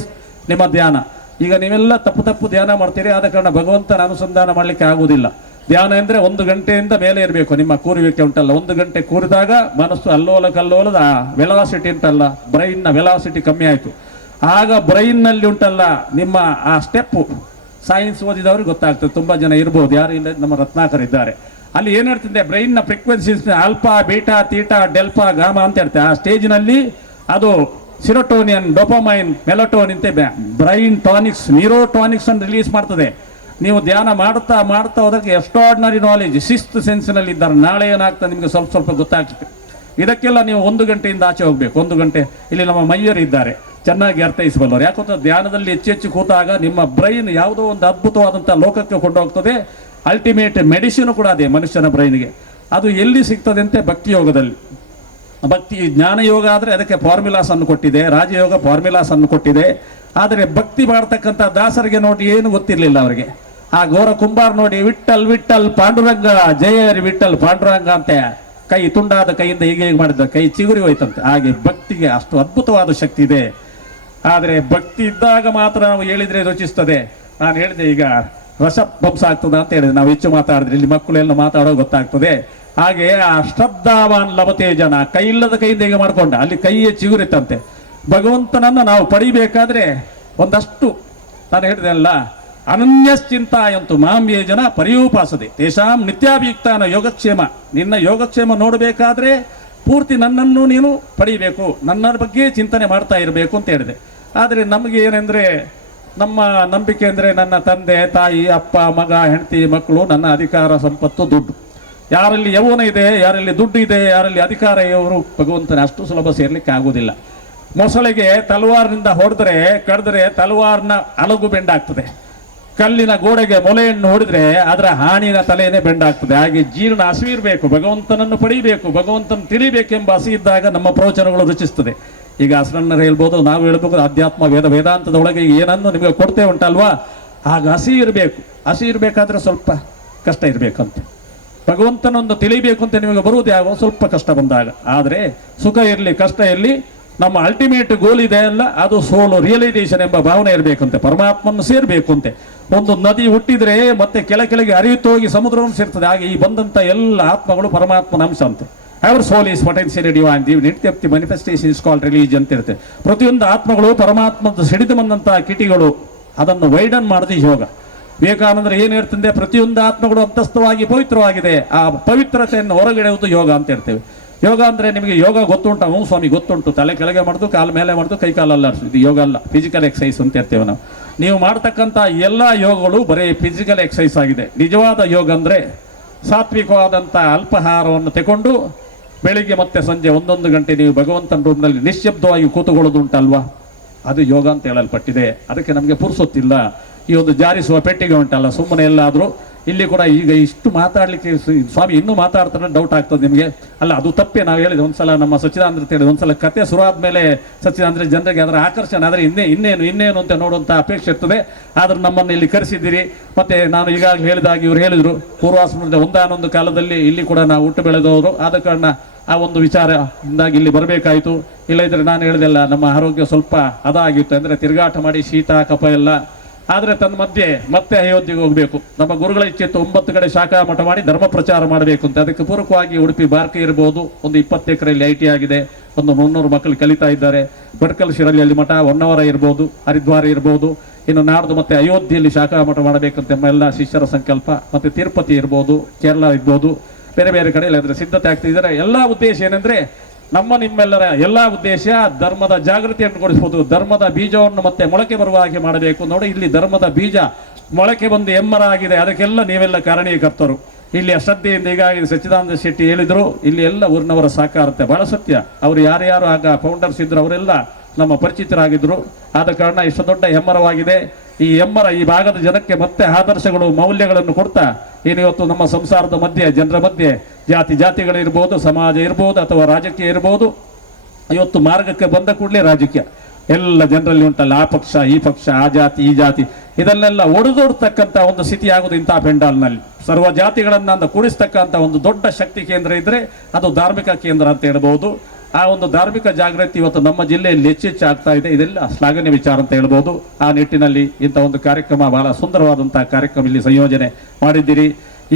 ನಿಮ್ಮ ಧ್ಯಾನ. ಈಗ ನೀವೆಲ್ಲ ತಪ್ಪು ಧ್ಯಾನ ಮಾಡ್ತೀರಿ, ಆದ ಕಾರಣ ಭಗವಂತನ ಅನುಸಂಧಾನ ಮಾಡಲಿಕ್ಕೆ ಆಗುವುದಿಲ್ಲ. ಧ್ಯಾನ ಅಂದರೆ 1 ಗಂಟೆಯಿಂದ ಮೇಲೆ ಇರಬೇಕು. ನಿಮ್ಮ ಕೂರುವಿಕೆ ಉಂಟಲ್ಲ, 1 ಗಂಟೆ ಕೂರಿದಾಗ ಮನಸ್ಸು ಕಲ್ಲೋಲದ ವೆಲಾಸಿಟಿ ಉಂಟಲ್ಲ, ಬ್ರೈನ್ನ ವೆಲಾಸಿಟಿ ಕಮ್ಮಿ ಆಯಿತು. ಆಗ ಬ್ರೈನ್ನಲ್ಲಿ ಉಂಟಲ್ಲ ನಿಮ್ಮ ಆ ಸ್ಟೆಪ್ಪು, ಸೈನ್ಸ್ ಓದಿದವ್ರಿಗೆ ಗೊತ್ತಾಗ್ತದೆ, ತುಂಬ ಜನ ಇರ್ಬೋದು, ಯಾರು ಇಲ್ಲ ನಮ್ಮ ರತ್ನಾಕರ್ ಇದ್ದಾರೆ. ಅಲ್ಲಿ ಏನು ಹೇಳ್ತಿದ್ದೆ, ಬ್ರೈನ್ನ frequencies alpha beta theta delta gamma ಅಂತ ಹೇಳ್ತೇವೆ. ಆ ಸ್ಟೇಜ್ನಲ್ಲಿ ಅದು ಸಿರೋಟೋನಿಯನ್, ಡೋಪಮೈನ್, ಮೆಲಟೋನಿನ್ ಅಂತ ಬ್ರೈನ್ ಟಾನಿಕ್ಸ್, ನ್ಯೂರೋಟಾನಿಕ್ಸ್ ಅನ್ನು ರಿಲೀಸ್ ಮಾಡ್ತದೆ. ನೀವು ಧ್ಯಾನ ಮಾಡ್ತಾ ಮಾಡ್ತಾ ಹೋದಕ್ಕೆ ಎಕ್ಸ್ಟ್ರಾರ್ಡಿನರಿ ನಾಲೆಜ್, ಶಿಸ್ತು ಸೆನ್ಸ್ನಲ್ಲಿ ಇದ್ದಾರೆ. ನಾಳೆ ಏನಾಗ್ತದೆ ನಿಮಗೆ ಸ್ವಲ್ಪ ಸ್ವಲ್ಪ ಗೊತ್ತಾಗ್ತದೆ. ಇದಕ್ಕೆಲ್ಲ ನೀವು 1 ಗಂಟೆಯಿಂದ ಆಚೆ ಹೋಗ್ಬೇಕು. 1 ಗಂಟೆ ಇಲ್ಲಿ ನಮ್ಮ ಮೈಯರು ಇದ್ದಾರೆ, ಚೆನ್ನಾಗಿ ಅರ್ಥೈಸಬಲ್ಲವರು. ಯಾಕಂದ್ರೆ ಧ್ಯಾನದಲ್ಲಿ ಹೆಚ್ಚು ಕೂತಾಗ ನಿಮ್ಮ ಬ್ರೈನ್ ಯಾವುದೋ ಒಂದು ಅದ್ಭುತವಾದಂಥ ಲೋಕಕ್ಕೆ ಕೊಂಡೋಗ್ತದೆ. ಅಲ್ಟಿಮೇಟ್ ಮೆಡಿಸಿನ್ ಕೂಡ ಅದೇ ಮನುಷ್ಯನ ಬ್ರೈನ್ಗೆ. ಅದು ಎಲ್ಲಿ ಸಿಗ್ತದೆ ಅಂತ ಭಕ್ತಿ ಯೋಗದಲ್ಲಿ. ಭಕ್ತಿ ಜ್ಞಾನ ಯೋಗ ಆದರೆ ಅದಕ್ಕೆ ಫಾರ್ಮುಲಾಸ್ ಅನ್ನು ಕೊಟ್ಟಿದೆ, ರಾಜಯೋಗ ಫಾರ್ಮುಲಾಸ್ ಅನ್ನು ಕೊಟ್ಟಿದೆ. ಆದರೆ ಭಕ್ತಿ ಮಾಡ್ತಕ್ಕಂಥ ದಾಸರಿಗೆ ನೋಡಿ ಏನು ಗೊತ್ತಿರಲಿಲ್ಲ ಅವರಿಗೆ. ಆ ಘೋರ ಕುಂಬಾರ ನೋಡಿ ವಿಠಲ್ ವಿಠಲ್ ಪಾಂಡುರಂಗ ಜಯ ವಿಠಲ್ ಪಾಂಡುರಂಗ ಅಂತ ಕೈ ತುಂಡಾದ ಕೈಯಿಂದ ಹೀಗೆ ಮಾಡಿದ್ದ ಕೈ ಚಿಗುರಿ ಹೋಯ್ತಂತೆ. ಹಾಗೆ ಭಕ್ತಿಗೆ ಅಷ್ಟು ಅದ್ಭುತವಾದ ಶಕ್ತಿ ಇದೆ. ಆದರೆ ಭಕ್ತಿ ಇದ್ದಾಗ ಮಾತ್ರ ನಾವು ಹೇಳಿದ್ರೆ ರುಚಿಸ್ತದೆ. ನಾನು ಹೇಳಿದೆ ಈಗ ರಸಭಂಸ ಆಗ್ತದೆ ಅಂತ ಹೇಳಿದೆ. ನಾವು ಹೆಚ್ಚು ಮಾತಾಡಿದ್ರೆ ಇಲ್ಲಿ ಮಕ್ಕಳೆಲ್ಲ ಮಾತಾಡೋ ಗೊತ್ತಾಗ್ತದೆ. ಹಾಗೆ ಆ ಶ್ರದ್ಧಾವಾನ್ ಲಭತೆ ಜನ, ಕೈ ಇಲ್ಲದ ಕೈಯಿಂದ ಹೀಗೆ ಮಾಡ್ಕೊಂಡ ಅಲ್ಲಿ ಕೈಯೇ ಚಿಗುರಿತಂತೆ. ಭಗವಂತನನ್ನು ನಾವು ಪಡಿಬೇಕಾದ್ರೆ ಒಂದಷ್ಟು ನಾನು ಹೇಳಿದೆ ಅಲ್ಲ, ಅನನ್ಯಶ್ಚಿಂತಾಯಂತು ಮಾಂಬೇ ಜನ ಪರ್ಯೂಪಾಸದೆ ತೇಷಾಂ ನಿತ್ಯಾಭಿಯುಕ್ತಾನ ಯೋಗಕ್ಷೇಮ. ನಿನ್ನ ಯೋಗಕ್ಷೇಮ ನೋಡಬೇಕಾದ್ರೆ ಪೂರ್ತಿ ನನ್ನನ್ನು ನೀನು ಪಡಿಬೇಕು, ನನ್ನ ಬಗ್ಗೆ ಚಿಂತನೆ ಮಾಡ್ತಾ ಇರಬೇಕು ಅಂತ ಹೇಳಿದೆ. ಆದರೆ ನಮಗೆ ಏನೆಂದರೆ, ನಮ್ಮ ನಂಬಿಕೆ ಅಂದರೆ ನನ್ನ ತಂದೆ ತಾಯಿ ಅಪ್ಪ ಮಗ ಹೆಂಡತಿ ಮಕ್ಕಳು, ನನ್ನ ಅಧಿಕಾರ ಸಂಪತ್ತು ದುಡ್ಡು. ಯಾರಲ್ಲಿ ಯೌವನ ಇದೆ, ಯಾರಲ್ಲಿ ದುಡ್ಡು ಇದೆ, ಯಾರಲ್ಲಿ ಅಧಿಕಾರ ಇವರು ಭಗವಂತನ ಅಷ್ಟು ಸುಲಭ ಸೇರ್ಲಿಕ್ಕೆ ಆಗುವುದಿಲ್ಲ. ಮೊಸಳೆಗೆ ತಲವಾರಿನಿಂದ ಹೊಡೆದ್ರೆ ಕಡಿದ್ರೆ ತಲವಾರ್ನ ಅಲಗು ಬೆಂಡಾಗ್ತದೆ. ಕಲ್ಲಿನ ಗೋಡೆಗೆ ಮೊಲೆಯನ್ನು ಹೊಡೆದ್ರೆ ಅದರ ಹಾನಿನ ತಲೆಯೇ ಬೆಂಡಾಗ್ತದೆ. ಹಾಗೆ ಜೀರ್ಣ ಹಸಿವು ಇರಬೇಕು, ಭಗವಂತನನ್ನು ಪಡಿಬೇಕು, ಭಗವಂತನ ತಿಳಿಬೇಕೆಂಬ ಹಸಿ ಇದ್ದಾಗ ನಮ್ಮ ಪ್ರವಚನಗಳು ರುಚಿಸ್ತದೆ. ಈಗ ಹಸರಣ್ಣರು ಹೇಳ್ಬೋದು, ನಾವು ಹೇಳ್ಬೇಕು, ಅಧ್ಯಾತ್ಮ ವೇದಾಂತದ ಒಳಗೆ ಏನನ್ನು ನಿಮಗೆ ಕೊಡ್ತೇ ಉಂಟಲ್ವಾ, ಆಗ ಹಸಿ ಇರಬೇಕು. ಹಸಿ ಇರಬೇಕಾದ್ರೆ ಸ್ವಲ್ಪ ಕಷ್ಟ ಇರಬೇಕಂತೆ. ಭಗವಂತನೊಂದು ತಿಳಿಬೇಕು ಅಂತ ನಿಮಗೆ ಬರುವುದೇ ಆಗೋ ಸ್ವಲ್ಪ ಕಷ್ಟ ಬಂದಾಗ. ಆದರೆ ಸುಖ ಇರಲಿ ಕಷ್ಟ ಇರಲಿ, ನಮ್ಮ ಅಲ್ಟಿಮೇಟ್ ಗೋಲ್ ಇದೆ ಅಲ್ಲ, ಅದು ಸೋಲು ರಿಯಲೈಸೇಷನ್ ಎಂಬ ಭಾವನೆ ಇರಬೇಕಂತೆ. ಪರಮಾತ್ಮನ್ನು ಸೇರಬೇಕು ಅಂತೆ. ಒಂದು ನದಿ ಹುಟ್ಟಿದ್ರೆ ಮತ್ತೆ ಕೆಳಗೆ ಹರಿಯುತ್ತಾ ಹೋಗಿ ಸಮುದ್ರವನ್ನು ಸೇರ್ತದೆ. ಹಾಗೆ ಈ ಬಂದಂಥ ಎಲ್ಲ ಆತ್ಮಗಳು ಪರಮಾತ್ಮನ ಅಂಶ ಅಂತೆ. Our soul is potentially divine, the manifestation is called religion ಅಂತ ಇರುತ್ತೆ. ಪ್ರತಿಯೊಂದು ಆತ್ಮಗಳು ಪರಮಾತ್ಮದ ಸಿಡಿದು ಬಂದಂಥ ಕಿಟಿಗಳು, ಅದನ್ನು ವೈಡನ್ ಮಾಡಿದ ಯೋಗ. ವಿವೇಕಾನಂದರು ಏನು ಹೇಳ್ತಂದೆ, ಪ್ರತಿಯೊಂದು ಆತ್ಮಗಳು ಅಂತಸ್ಥವಾಗಿ ಪವಿತ್ರವಾಗಿದೆ, ಆ ಪವಿತ್ರತೆಯನ್ನು ಹೊರಗಿಡುವುದು ಯೋಗ ಅಂತ ಹೇಳ್ತೇವೆ. ಯೋಗ ಅಂದರೆ ನಿಮಗೆ ಯೋಗ ಗೊತ್ತುಂಟ? ಹ್ಞೂ ಸ್ವಾಮಿ ಗೊತ್ತುಂಟು. ತಲೆ ಕೆಳಗೆ ಮಾಡೋದು, ಕಾಲು ಮೇಲೆ ಮಾಡೋದು, ಕೈ ಕಾಲಲ್ಲ ಆಡಿಸೋದು, ಇದು ಯೋಗ ಅಲ್ಲ, ಫಿಸಿಕಲ್ ಎಕ್ಸಸೈಸ್ ಅಂತ ಹೇಳ್ತೇವೆ ನಾವು. ನೀವು ಮಾಡ್ತಕ್ಕಂಥ ಎಲ್ಲ ಯೋಗಗಳು ಬರೀ ಫಿಸಿಕಲ್ ಎಕ್ಸಸೈಸ್ ಆಗಿದೆ. ನಿಜವಾದ ಯೋಗ ಅಂದರೆ ಸಾತ್ವಿಕವಾದಂಥ ಅಲ್ಪಾಹಾರವನ್ನು ತಗೊಂಡು ಬೆಳಿಗ್ಗೆ ಮತ್ತೆ ಸಂಜೆ 1 ಗಂಟೆ ನೀವು ಭಗವಂತನ ರೂಪದಲ್ಲಿ ನಿಶ್ಶಬ್ದವಾಗಿ ಕೂತುಕೊಳ್ಳೋದುಂಟಲ್ವಾ, ಅದು ಯೋಗ ಅಂತ ಹೇಳಲ್ಪಟ್ಟಿದೆ. ಅದಕ್ಕೆ ನಮಗೆ ಪುರ್ಸೊತ್ತಿಲ್ಲ. ಈ ಒಂದು ಜಾರಿಸುವ ಪೆಟ್ಟಿಗೆ ಉಂಟಲ್ಲ, ಸುಮ್ಮನೆ ಎಲ್ಲಾದರೂ ಇಲ್ಲಿ ಕೂಡ ಈಗ ಇಷ್ಟು ಮಾತಾಡಲಿಕ್ಕೆ ಸ್ವಾಮಿ ಇನ್ನೂ ಮಾತಾಡ್ತಾರೆ ಡೌಟ್ ಆಗ್ತದೆ ನಿಮಗೆ. ಅಲ್ಲ, ಅದು ತಪ್ಪೇ. ನಾವು ಹೇಳಿದ ಒಂದ್ಸಲ ನಮ್ಮ ಸಚ್ಚಿದಾನಂದ ಹೇಳಿದ, ಒಂದ್ಸಲ ಕತೆ ಶುರು ಆದ್ಮೇಲೆ ಸಚ್ಚಿದಾನಂದ ಜನರಿಗೆ ಅದರ ಆಕರ್ಷಣೆ, ಆದರೆ ಇನ್ನೇನು ಅಂತ ನೋಡುವಂಥ ಅಪೇಕ್ಷೆ ಇರ್ತದೆ. ಆದ್ರೆ ನಮ್ಮನ್ನು ಇಲ್ಲಿ ಕರೆಸಿದ್ದೀರಿ. ಮತ್ತೆ ನಾನು ಈಗಾಗಲೇ ಹೇಳಿದಾಗಿ ಇವರು ಹೇಳಿದರು, ಪೂರ್ವಾಶ್ರಮದ ಒಂದಾನೊಂದು ಕಾಲದಲ್ಲಿ ಇಲ್ಲಿ ಕೂಡ ನಾವು ಹುಟ್ಟು ಬೆಳೆದವರು. ಆದ ಕಾರಣ ಆ ಒಂದು ವಿಚಾರದಿಂದಾಗಿ ಇಲ್ಲಿ ಬರಬೇಕಾಯಿತು. ಇಲ್ಲ ಇದ್ರೆ ನಾನು ಹೇಳಿದೆಲ್ಲ, ನಮ್ಮ ಆರೋಗ್ಯ ಸ್ವಲ್ಪ ಅದಾಗಿತ್ತು. ಅಂದರೆ ತಿರುಗಾಟ ಮಾಡಿ ಶೀತ ಕಫ ಎಲ್ಲ. ಆದರೆ ತನ್ನ ಮಧ್ಯೆ ಮತ್ತೆ ಅಯೋಧ್ಯೆಗೆ ಹೋಗಬೇಕು. ನಮ್ಮ ಗುರುಗಳ ಇಚ್ಛೆತ್ತು 9 ಕಡೆ ಶಾಖಾ ಮಠ ಮಾಡಿ ಧರ್ಮ ಪ್ರಚಾರ ಮಾಡಬೇಕು ಅಂತ. ಅದಕ್ಕೆ ಪೂರಕವಾಗಿ ಉಡುಪಿ ಬಾರ್ಕೆ ಇರ್ಬೋದು, ಒಂದು 20 ಎಕರೆಯಲ್ಲಿ IT ಆಗಿದೆ, ಒಂದು 300 ಮಕ್ಕಳು ಕಲಿತಾ ಇದ್ದಾರೆ. ಭಟ್ಕಲ್ ಶಿರಳಿಯಲ್ಲಿ ಮಠ, ಹೊನ್ನವರ ಇರ್ಬೋದು, ಹರಿದ್ವಾರ ಇರ್ಬೋದು, ಇನ್ನು ನಾಡ್ದು ಮತ್ತೆ ಅಯೋಧ್ಯೆಯಲ್ಲಿ ಶಾಖಾ ಮಠ ಮಾಡಬೇಕಂತ ಎಲ್ಲ ಶಿಷ್ಯರ ಸಂಕಲ್ಪ. ಮತ್ತೆ ತಿರುಪತಿ ಇರ್ಬೋದು, ಕೇರಳ ಇರ್ಬೋದು, ಬೇರೆ ಬೇರೆ ಕಡೆ ಎಲ್ಲ ಸಿದ್ಧತೆ ಆಗ್ತಿದ್ದಾರೆ. ಎಲ್ಲ ಉದ್ದೇಶ ಏನೆಂದರೆ, ನಿಮ್ಮೆಲ್ಲರ ಎಲ್ಲ ಉದ್ದೇಶ ಧರ್ಮದ ಜಾಗೃತಿಯನ್ನು ಕೊಡಿಸಬಹುದು. ಧರ್ಮದ ಬೀಜವನ್ನು ಮತ್ತೆ ಮೊಳಕೆ ಬರುವ ಹಾಗೆ ಮಾಡಬೇಕು. ನೋಡಿ, ಇಲ್ಲಿ ಧರ್ಮದ ಬೀಜ ಮೊಳಕೆ ಬಂದು ಎಮ್ಮರ ಆಗಿದೆ. ಅದಕ್ಕೆಲ್ಲ ನೀವೆಲ್ಲ ಕಾರಣೀಕರ್ತರು. ಇಲ್ಲಿ ಶ್ರದ್ಧೆಯಿಂದ ಈಗಾಗಲೇ ಸಚ್ಚಿದಾನಂದ ಶೆಟ್ಟಿ ಹೇಳಿದರು, ಇಲ್ಲಿ ಎಲ್ಲ ಊರಿನವರ ಸಹಕಾರತೆ ಬಹಳ ಸತ್ಯ. ಅವರು ಯಾರ್ಯಾರು ಆಗ ಫೌಂಡರ್ಸ್ ಇದ್ರು ಅವರೆಲ್ಲ ನಮ್ಮ ಪರಿಚಿತರಾಗಿದ್ದರು. ಆದ ಕಾರಣ ಇಷ್ಟು ದೊಡ್ಡ ಹೆಮ್ಮರವಾಗಿದೆ. ಈ ಹೆಮ್ಮರ ಈ ಭಾಗದ ಜನಕ್ಕೆ ಮತ್ತೆ ಆದರ್ಶಗಳು, ಮೌಲ್ಯಗಳನ್ನು ಕೊಡ್ತಾ ಏನಿವತ್ತು ನಮ್ಮ ಸಂಸಾರದ ಮಧ್ಯೆ, ಜನರ ಮಧ್ಯೆ ಜಾತಿಗಳಿರ್ಬೋದು, ಸಮಾಜ ಇರ್ಬೋದು, ಅಥವಾ ರಾಜಕೀಯ ಇರ್ಬೋದು, ಇವತ್ತು ಮಾರ್ಗಕ್ಕೆ ಬಂದ ಕೂಡಲೇ ರಾಜಕೀಯ ಎಲ್ಲ ಜನರಲ್ಲಿ ಉಂಟಲ್ಲ, ಆ ಪಕ್ಷ ಈ ಪಕ್ಷ, ಆ ಜಾತಿ ಈ ಜಾತಿ, ಇದನ್ನೆಲ್ಲ ಒಡೆದೋಡ್ತಕ್ಕಂಥ ಒಂದು ಸ್ಥಿತಿ ಆಗುದು ಇಂತಹ ಪೆಂಡಾಲ್ನಲ್ಲಿ. ಸರ್ವ ಜಾತಿಗಳನ್ನ ಕೂಡಿಸ್ತಕ್ಕಂಥ ಒಂದು ದೊಡ್ಡ ಶಕ್ತಿ ಕೇಂದ್ರ ಇದ್ರೆ ಅದು ಧಾರ್ಮಿಕ ಕೇಂದ್ರ ಅಂತ ಹೇಳ್ಬೋದು. ಆ ಒಂದು ಧಾರ್ಮಿಕ ಜಾಗೃತಿ ಇವತ್ತು ನಮ್ಮ ಜಿಲ್ಲೆಯಲ್ಲಿ ಹೆಚ್ಚೆಚ್ಚು ಆಗ್ತಾ ಇದೆ. ಇದೆಲ್ಲ ಶ್ಲಾಘನೀಯ ವಿಚಾರ ಅಂತ ಹೇಳ್ಬೋದು. ಆ ನಿಟ್ಟಿನಲ್ಲಿ ಇಂಥ ಒಂದು ಕಾರ್ಯಕ್ರಮ, ಬಹಳ ಸುಂದರವಾದಂತಹ ಕಾರ್ಯಕ್ರಮ ಇಲ್ಲಿ ಸಂಯೋಜನೆ ಮಾಡಿದ್ದೀರಿ.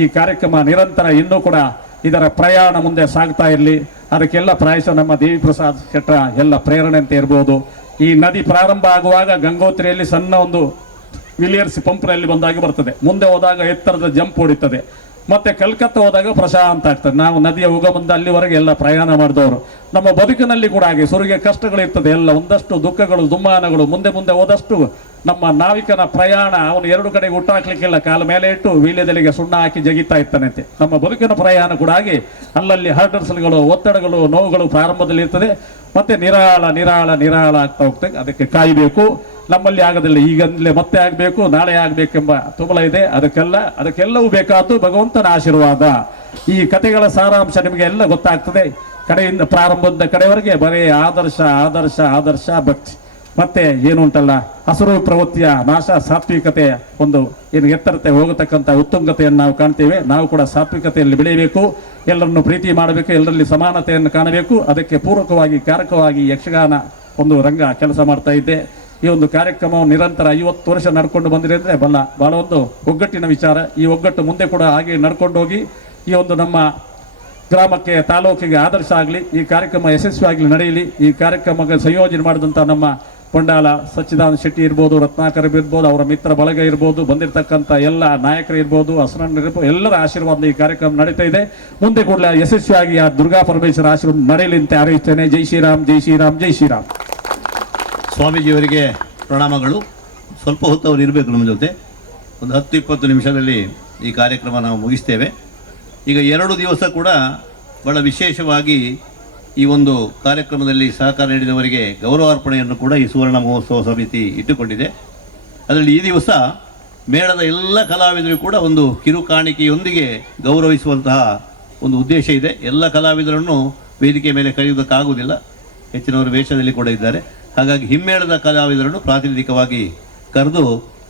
ಈ ಕಾರ್ಯಕ್ರಮ ನಿರಂತರ ಇನ್ನೂ ಕೂಡ ಇದರ ಪ್ರಯಾಣ ಮುಂದೆ ಸಾಗ್ತಾ ಇರಲಿ. ಅದಕ್ಕೆಲ್ಲ ಪ್ರಾಯಶಃ ನಮ್ಮ ದೇವಿ ಪ್ರಸಾದ್ ಶೆಟ್ರ ಎಲ್ಲ ಪ್ರೇರಣೆ ಅಂತ ಇರ್ಬೋದು. ಈ ನದಿ ಪ್ರಾರಂಭ ಆಗುವಾಗ ಗಂಗೋತ್ರಿಯಲ್ಲಿ ಸಣ್ಣ ಒಂದು ವಿಲಿಯರ್ಸ್ ಪಂಪ್ನಲ್ಲಿ ಬಂದಾಗ ಬರ್ತದೆ, ಮುಂದೆ ಹೋದಾಗ ಎತ್ತರದ ಜಂಪ್ ಹೊಡಿತದೆ, ಮತ್ತೆ ಕಲ್ಕತ್ತಾ ಹೋದಾಗ ಪ್ರಶಾಂತ ಆಗ್ತದೆ. ನಾವು ನದಿಯ ಉಗಮದಿಂದ ಅಲ್ಲಿವರೆಗೆ ಎಲ್ಲ ಪ್ರಯಾಣ ಮಾಡಿದವರು. ನಮ್ಮ ಬದುಕಿನಲ್ಲಿ ಕೂಡ ಹಾಗೆ ಸುರಿಗೆ ಕಷ್ಟಗಳಿರ್ತದೆ, ಎಲ್ಲ ಒಂದಷ್ಟು ದುಃಖಗಳು ದುಮ್ಮಾನಗಳು. ಮುಂದೆ ಮುಂದೆ ಹೋದಷ್ಟು ನಮ್ಮ ನಾವಿಕನ ಪ್ರಯಾಣ, ಅವನು ಎರಡು ಕಡೆಗೆ ಹುಟ್ಟಾಕ್ಲಿಕ್ಕಿಲ್ಲ, ಕಾಲ ಮೇಲೆ ಇಟ್ಟು ವೀಳ್ಯದೆಲೆಗೆ ಸುಣ್ಣ ಹಾಕಿ ಜಗಿತಾ ಇರ್ತಾನಂತೆ. ನಮ್ಮ ಬದುಕಿನ ಪ್ರಯಾಣ ಕೂಡ ಹಾಗೆ ಅಲ್ಲಲ್ಲಿ ಹರ್ಡರ್ಸ್ಗಳು, ಒತ್ತಡಗಳು, ನೋವುಗಳು ಪ್ರಾರಂಭದಲ್ಲಿ ಇರ್ತದೆ, ಮತ್ತೆ ನಿರಾಳ ನಿರಾಳ ನಿರಾಳ ಆಗ್ತಾ ಹೋಗ್ತದೆ. ಅದಕ್ಕೆ ಕಾಯಬೇಕು. ನಮ್ಮಲ್ಲಿ ಆಗೋದಿಲ್ಲ, ಈಗಲೇ ಮತ್ತೆ ಆಗಬೇಕು, ನಾಳೆ ಆಗಬೇಕೆಂಬ ತುಮಲ ಇದೆ. ಅದಕ್ಕೆಲ್ಲವೂ ಬೇಕಾದ್ದು ಭಗವಂತನ ಆಶೀರ್ವಾದ. ಈ ಕಥೆಗಳ ಸಾರಾಂಶ ನಿಮಗೆ ಎಲ್ಲ ಗೊತ್ತಾಗ್ತದೆ. ಕಡೆಯಿಂದ ಪ್ರಾರಂಭದ ಕಡೆಯವರೆಗೆ ಬರೀ ಆದರ್ಶ ಆದರ್ಶ ಆದರ್ಶ ಭಕ್ತಿ. ಮತ್ತೆ ಏನು ಉಂಟಲ್ಲ, ಹಸಿರು ಪ್ರವೃತ್ತಿಯ ನಾಶ, ಸಾತ್ವಿಕತೆಯ ಒಂದು ಏನು ಎತ್ತರತೆ ಹೋಗತಕ್ಕಂಥ ಉತ್ತುಂಗತೆಯನ್ನು ನಾವು ಕಾಣ್ತೇವೆ. ನಾವು ಕೂಡ ಸಾತ್ವಿಕತೆಯಲ್ಲಿ ಬೆಳೆಯಬೇಕು, ಎಲ್ಲರನ್ನು ಪ್ರೀತಿ ಮಾಡಬೇಕು, ಎಲ್ಲರಲ್ಲಿ ಸಮಾನತೆಯನ್ನು ಕಾಣಬೇಕು. ಅದಕ್ಕೆ ಪೂರಕವಾಗಿ ಕಾರಕವಾಗಿ ಯಕ್ಷಗಾನ ಒಂದು ರಂಗ ಕೆಲಸ ಮಾಡ್ತಾ ಇದ್ದೆ. ಈ ಒಂದು ಕಾರ್ಯಕ್ರಮವನ್ನು ನಿರಂತರ 50 ವರ್ಷ ನಡ್ಕೊಂಡು ಬಂದಿದೆ ಅಂದರೆ ಬಹಳ ಒಂದು ಒಗ್ಗಟ್ಟಿನ ವಿಚಾರ. ಈ ಒಗ್ಗಟ್ಟು ಮುಂದೆ ಕೂಡ ಹಾಗೆ ನಡ್ಕೊಂಡು ಹೋಗಿ ಈ ಒಂದು ನಮ್ಮ ಗ್ರಾಮಕ್ಕೆ, ತಾಲೂಕಿಗೆ ಆದರ್ಶ ಆಗಲಿ, ಈ ಕಾರ್ಯಕ್ರಮ ಯಶಸ್ವಿಯಾಗಲಿ ನಡೆಯಲಿ. ಈ ಕಾರ್ಯಕ್ರಮಕ್ಕೆ ಸಂಯೋಜನೆ ಮಾಡಿದಂಥ ನಮ್ಮ ಕೊಂಡಾಲ ಸಚ್ಚಿದಾನಂದ ಶೆಟ್ಟಿ ಇರ್ಬೋದು, ರತ್ನಾಕರ್ ಇರ್ಬೋದು, ಅವರ ಮಿತ್ರ ಬಳಗ ಇರ್ಬೋದು, ಬಂದಿರತಕ್ಕಂಥ ಎಲ್ಲ ನಾಯಕರು ಇರ್ಬೋದು, ಹಸರಣ್ಣ ಇರ್ಬೋದು, ಎಲ್ಲರ ಆಶೀರ್ವಾದ ಈ ಕಾರ್ಯಕ್ರಮ ನಡೀತಾ ಇದೆ. ಮುಂದೆ ಕೂಡಲೇ ಯಶಸ್ವಿಯಾಗಿ ಆ ದುರ್ಗಾ ಪರಮೇಶ್ವರ ಆಶೀರ್ವಾದ ನಡೆಯಲಿ ಅಂತ ಹಾರೈಸ್ತೇನೆ. ಜೈ ಶ್ರೀರಾಮ್, ಜೈ ಶ್ರೀರಾಮ್, ಜೈ ಶ್ರೀರಾಮ್. ಸ್ವಾಮೀಜಿಯವರಿಗೆ ಪ್ರಣಾಮಗಳು. ಸ್ವಲ್ಪ ಹೊತ್ತು ಅವರು ಇರಬೇಕು ನಮ್ಮ ಜೊತೆ. ಒಂದು 10-20 ನಿಮಿಷದಲ್ಲಿ ಈ ಕಾರ್ಯಕ್ರಮ ನಾವು ಮುಗಿಸ್ತೇವೆ. ಈಗ 2 ದಿವಸ ಕೂಡ ಬಹಳ ವಿಶೇಷವಾಗಿ ಈ ಒಂದು ಕಾರ್ಯಕ್ರಮದಲ್ಲಿ ಸಹಕಾರ ನೀಡಿದವರಿಗೆ ಗೌರವಾರ್ಪಣೆಯನ್ನು ಕೂಡ ಈ ಸುವರ್ಣ ಮಹೋತ್ಸವ ಸಮಿತಿ ಇಟ್ಟುಕೊಂಡಿದೆ. ಅದರಲ್ಲಿ ಈ ದಿವಸ ಮೇಳದ ಎಲ್ಲ ಕಲಾವಿದರು ಕೂಡ ಒಂದು ಕಿರುಕಾಣಿಕೆಯೊಂದಿಗೆ ಗೌರವಿಸುವಂತಹ ಒಂದು ಉದ್ದೇಶ ಇದೆ. ಎಲ್ಲ ಕಲಾವಿದರನ್ನು ವೇದಿಕೆ ಮೇಲೆ ಕರೆಯುವುದಕ್ಕಾಗುವುದಿಲ್ಲ, ಹೆಚ್ಚಿನವರು ವೇಷದಲ್ಲಿ ಕೂಡ ಇದ್ದಾರೆ. ಹಾಗಾಗಿ ಹಿಮ್ಮೇಳದ ಕಲಾವಿದರನ್ನು ಪ್ರಾತಿನಿಧಿಕವಾಗಿ ಕರೆದು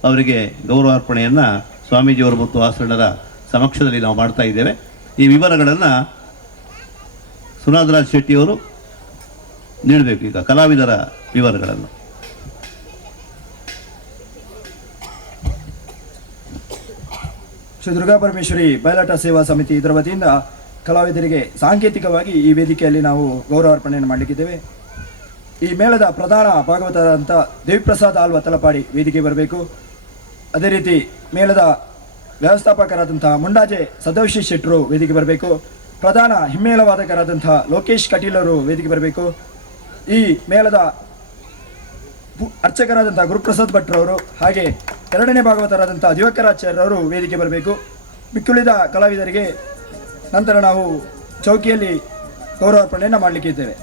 ಅವರಿಗೆ ಗೌರವಾರ್ಪಣೆಯನ್ನು ಸ್ವಾಮೀಜಿಯವರು ಮತ್ತು ಆಸರಣರ ಸಮಕ್ಷದಲ್ಲಿ ನಾವು ಮಾಡ್ತಾ ಇದ್ದೇವೆ. ಈ ವಿವರಗಳನ್ನು ಸುನಾದರಾಜ್ ಶೆಟ್ಟಿಯವರು ನೀಡಬೇಕು. ಈಗ ಕಲಾವಿದರ ವಿವರಗಳನ್ನು. ಶ್ರೀ ದುರ್ಗಾ ಪರಮೇಶ್ವರಿ ಬಯಲಾಟ ಸೇವಾ ಸಮಿತಿ ಇದರ ವತಿಯಿಂದ ಕಲಾವಿದರಿಗೆ ಸಾಂಕೇತಿಕವಾಗಿ ಈ ವೇದಿಕೆಯಲ್ಲಿ ನಾವು ಗೌರವಾರ್ಪಣೆಯನ್ನು ಮಾಡಲಿಕ್ಕಿದ್ದೇವೆ. ಈ ಮೇಳದ ಪ್ರಧಾನ ಭಾಗವತರಾದಂಥ ದೇವಿಪ್ರಸಾದ್ ಆಳ್ವ ತಲಪಾಡಿ ವೇದಿಕೆ ಬರಬೇಕು. ಅದೇ ರೀತಿ ಮೇಳದ ವ್ಯವಸ್ಥಾಪಕರಾದಂಥ ಮುಂಡಾಜೆ ಸದವಶಿ ಶೆಟ್ಟರು ವೇದಿಕೆ ಬರಬೇಕು. ಪ್ರಧಾನ ಹಿಮ್ಮೇಳ ವಾದಕರಾದಂಥ ಲೋಕೇಶ್ ಕಟೀಲರು ವೇದಿಕೆ ಬರಬೇಕು. ಈ ಮೇಳದ ಅರ್ಚಕರಾದಂಥ ಗುರುಪ್ರಸಾದ್ ಭಟ್ರವರು ಹಾಗೆ 2ನೇ ಭಾಗವತರಾದಂಥ ದಿವಕರಾಚಾರ್ಯರವರು ವೇದಿಕೆ ಬರಬೇಕು. ಮಿಕ್ಕುಳಿದ ಕಲಾವಿದರಿಗೆ ನಂತರ ನಾವು ಚೌಕಿಯಲ್ಲಿ ಗೌರವಾರ್ಪಣೆಯನ್ನು ಮಾಡಲಿಕ್ಕಿದ್ದೇವೆ.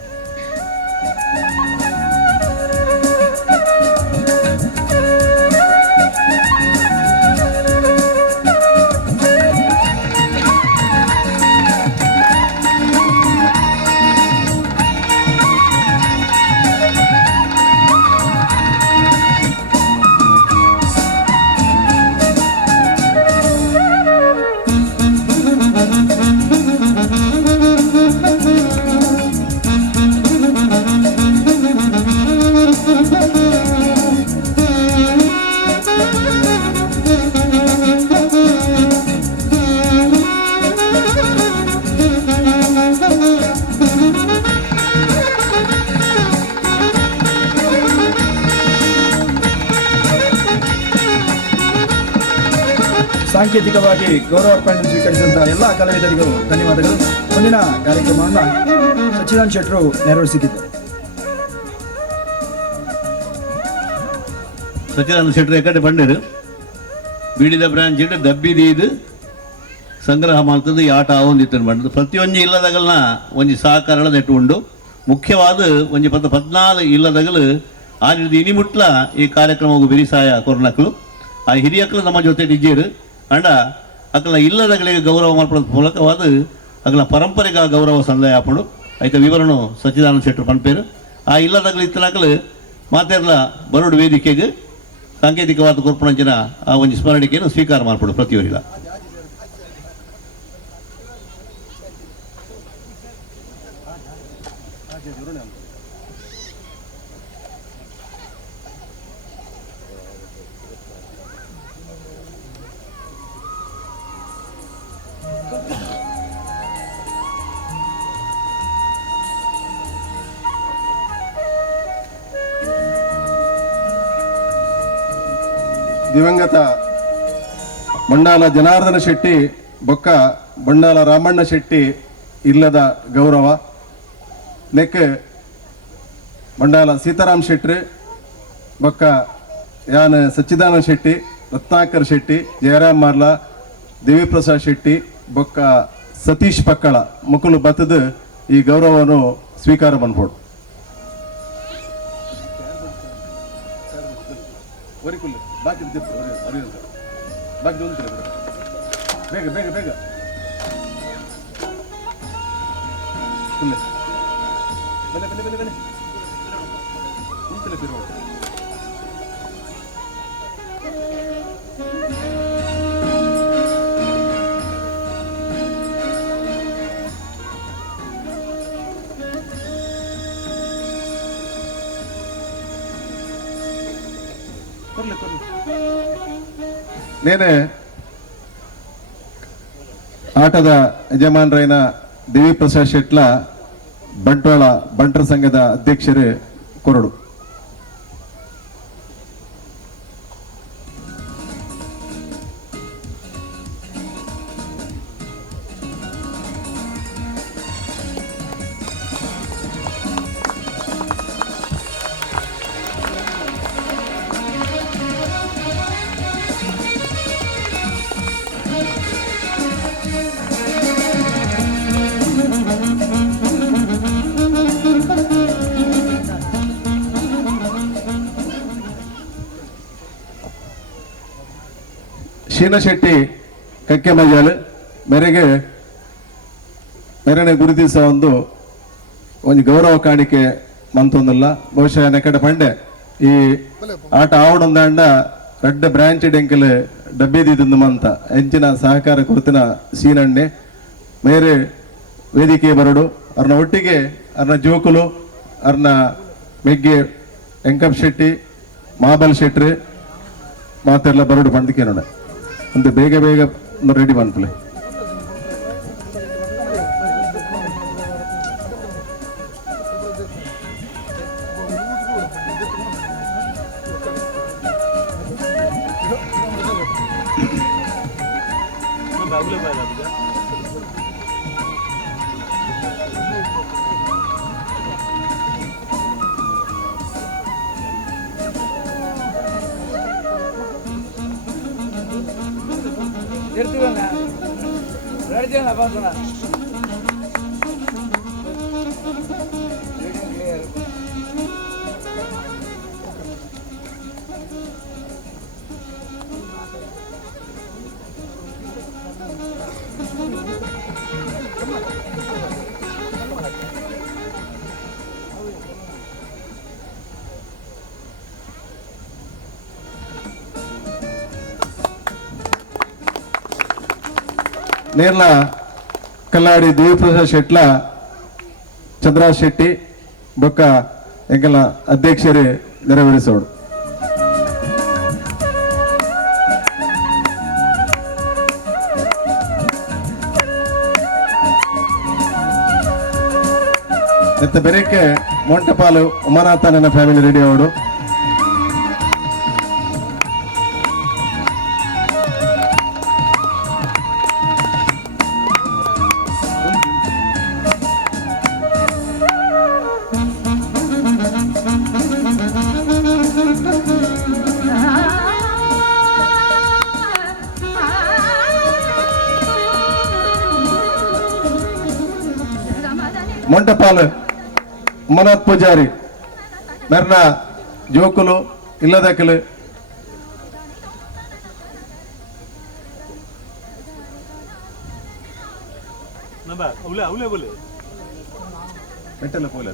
ಸಾಂಕೇತಿಕವಾಗಿ ಗೌರವಾರ್ಪಣೆ ಸ್ವೀಕರಿಸಿದಂತಹ ಎಲ್ಲ ಕಲಾವಿದರಿಗೂ ಧನ್ಯವಾದಗಳು. ಮುಂದಿನ ಕಾರ್ಯಕ್ರಮವನ್ನು ಸಚ್ಚಿದಾನಂದ ಶೆಟ್ಟರು ನೆರವೇರಿಸಿದ್ದಾರೆ. ಸಚ್ಚಿದಾನಂದ ಶೆಟ್ಟರು ಎಕಡೆ ಬಂಡರು ಬೀಡಿದ ಬ್ರಾಂಚ್ ಇಟ್ಟು ದಬ್ಬಿದ ಇದು ಸಂಗ್ರಹ ಮಾಡ್ತದ್ದು ಈ ಆಟ ಆವೊಂದಿತ್ತು ಬಂಡದು ಪ್ರತಿಯೊಂದು ಇಲ್ಲದಗಳನ್ನ ಒಂಜಿ ಸಹಕಾರ ನೆಟ್ಟುಕೊಂಡು ಮುಖ್ಯವಾದ ಒಂಜಿ 14 ಇಲ್ಲದಗಳು ಆ ಇನಿಮುಟ್ಲ ಈ ಕಾರ್ಯಕ್ರಮವು ಬಿರಿಸಾಯ ಕೊರ್ನಕ್ಲು ಆ ಹಿರಿಯಕ್ಕಳು ನಮ್ಮ ಜೊತೆ ನಿಜ್ಜೇರು ಅಂಡ ಅಕ್ಕಳ ಇಲ್ಲದಗಳಿಗೆ ಗೌರವ ಮಾಡ್ಕೊಳ್ಳೋದ ಮೂಲಕವಾದ ಅಕ್ಕಳ ಪರಂಪರೆಗೆ ಗೌರವ ಸಂದಾಯ ಹಾಪಡು ಆಯ್ತು ವಿವರಣು ಸಚ್ಚಿದಾನಂದ ಶೆಟ್ಟರು ಪಂಪೇರು ಆ ಇಲ್ಲದಗಳು ಇತ್ತನಕ್ಕಳು ಮಾತೆರ್ಲ ಬರೋಡು ವೇದಿಕೆಗೆ ಸಾಂಕೇತಿಕವಾದ ಕೊರ್ಪಣಂಚಿನ ಆ ಒಂದು ಸ್ಮರಣಿಕೆಯನ್ನು ಸ್ವೀಕಾರ ಮಾಡ್ಬಿಡು ಪ್ರತಿಯೊರಿಲ್ಲ. ದಿವಂಗತ ಬಂಡಾಲ ಜನಾರ್ದನ ಶೆಟ್ಟಿ ಬೊಕ್ಕ ಬಂಡಾಲ ರಾಮಣ್ಣ ಶೆಟ್ಟಿ ಇಲ್ಲದ ಗೌರವ ನೆಕ್ ಬಂಡಾಲ ಸೀತಾರಾಮ್ ಶೆಟ್ಟಿ ಬೊಕ್ಕ ಯಾನ್ ಸಚ್ಚಿದಾನಂದ ಶೆಟ್ಟಿ ರತ್ನಾಕರ್ ಶೆಟ್ಟಿ ಜಯರಾಮ್ ಮಾರ್ಲಾ ದೇವಿಪ್ರಸಾದ್ ಶೆಟ್ಟಿ ಬೊಕ್ಕ ಸತೀಶ್ ಪಕ್ಕಳ ಮುಕುಲು ಬತ್ತದ ಈ ಗೌರವವನ್ನು ಸ್ವೀಕಾರ ಮಾಡ್ಬೋದು. ಬೇಗ ಬೇಗ ಬೇಗ ನೇನೆ ಆಟದ ಯಜಮಾನರೈನ ದೇವಿಪ್ರಸಾದ್ ಶೆಟ್ಲ ಬಂಟ್ವಾಳ ಬಂಟರ ಸಂಘದ ಅಧ್ಯಕ್ಷರು ಕೊರಡು. ಶೀನಶೆಟ್ಟಿ ಕಕ್ಕೆ ಮಜಾಲ್ ಮೇರೆಗೆ ಮೇರನೆ ಗುರುತಿಸ ಒಂದು ಗೌರವ ಕಾಣಿಕೆ ಮಂತೊಂದಿಲ್ಲ. ಬಹುಶಃ ನೆಕಡೆ ಪಂಡೆ ಈ ಆಟ ಆವಡೊಂದಾಂಡ ರೆಡ್ ಬ್ರಾಂಚ್ ಡೆಂಕಲ್ ಡಬ್ಬೇದಿದ್ದು ಮಂತ ಹೆಂಚಿನ ಸಹಕಾರ ಕುರಿತಿನ ಸೀನಣ್ಣೆ ಮೇರೆ ವೇದಿಕೆ ಬರಡು ಅವ್ರನ್ನ ಒಟ್ಟಿಗೆ ಅವ್ರನ್ನ ಜೋಕುಲು ಅವ್ರನ್ನ ಮೆಗ್ಗೆ ವೆಂಕಪ್ ಶೆಟ್ಟಿ ಮಹಾಬಲ್ ಶೆಟ್ರಿ ಮಾತೆಲ್ಲ ಬರಡು ಪಂದಕ್ಕೆ ನೋಡ ಅಂತ ಬೇಗ ಬೇಗ ರೆಡಿ ಮಾಡ್ಕೊಳ್ಳಿ. ನೇರ್ಲ ಕಲ್ಲಾಡಿ ದೇವಿಪ್ರಸಾದ್ ಶೆಟ್ಲ ಚಂದ್ರರಾಜ್ ಶೆಟ್ಟಿ ಬೊಕ್ಕ ಎಂಕಲ ಅಧ್ಯಕ್ಷರೇ ನೆರವೇರಿಸೋಡು. ಎತ್ತ ಬೆರಕೆ ಮೊಂಟಪಾಲು ಉಮಾನಾಥನ ಫ್ಯಾಮಿಲಿ ರೆಡಿ ಅವಡು. ಮೊಂಟಪಾಲ್ ಉಮನಾಥ್ ಪೂಜಾರಿ ಮೆರ್ನ ಜೋಕುಲು ಇಲ್ಲದಕ್ಕಲು ಮೆಟ್ಟಲ ಪೋಲೆ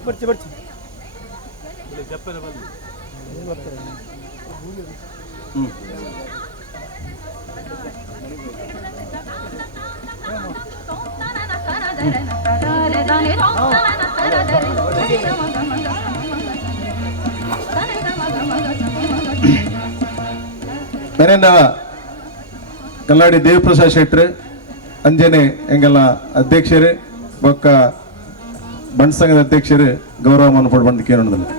ಮೇರೆಂದವ ಕಲ್ಲಾಡಿ ದೇವಿಪ್ರಸಾದ್ ಶೆಟ್ಟಿ ಅಂಜನೆ ಎಂಗಲ್ಲ ಅಧ್ಯಕ್ಷರೇ ಬೊಕ್ಕ ಬಂಡ್ ಸಂಘದ ಅಧ್ಯಕ್ಷರೇ ಗೌರವ ಮನ್ಪಡ್ ಬಂದು ಕೇಳೋಣದಲ್ಲಿ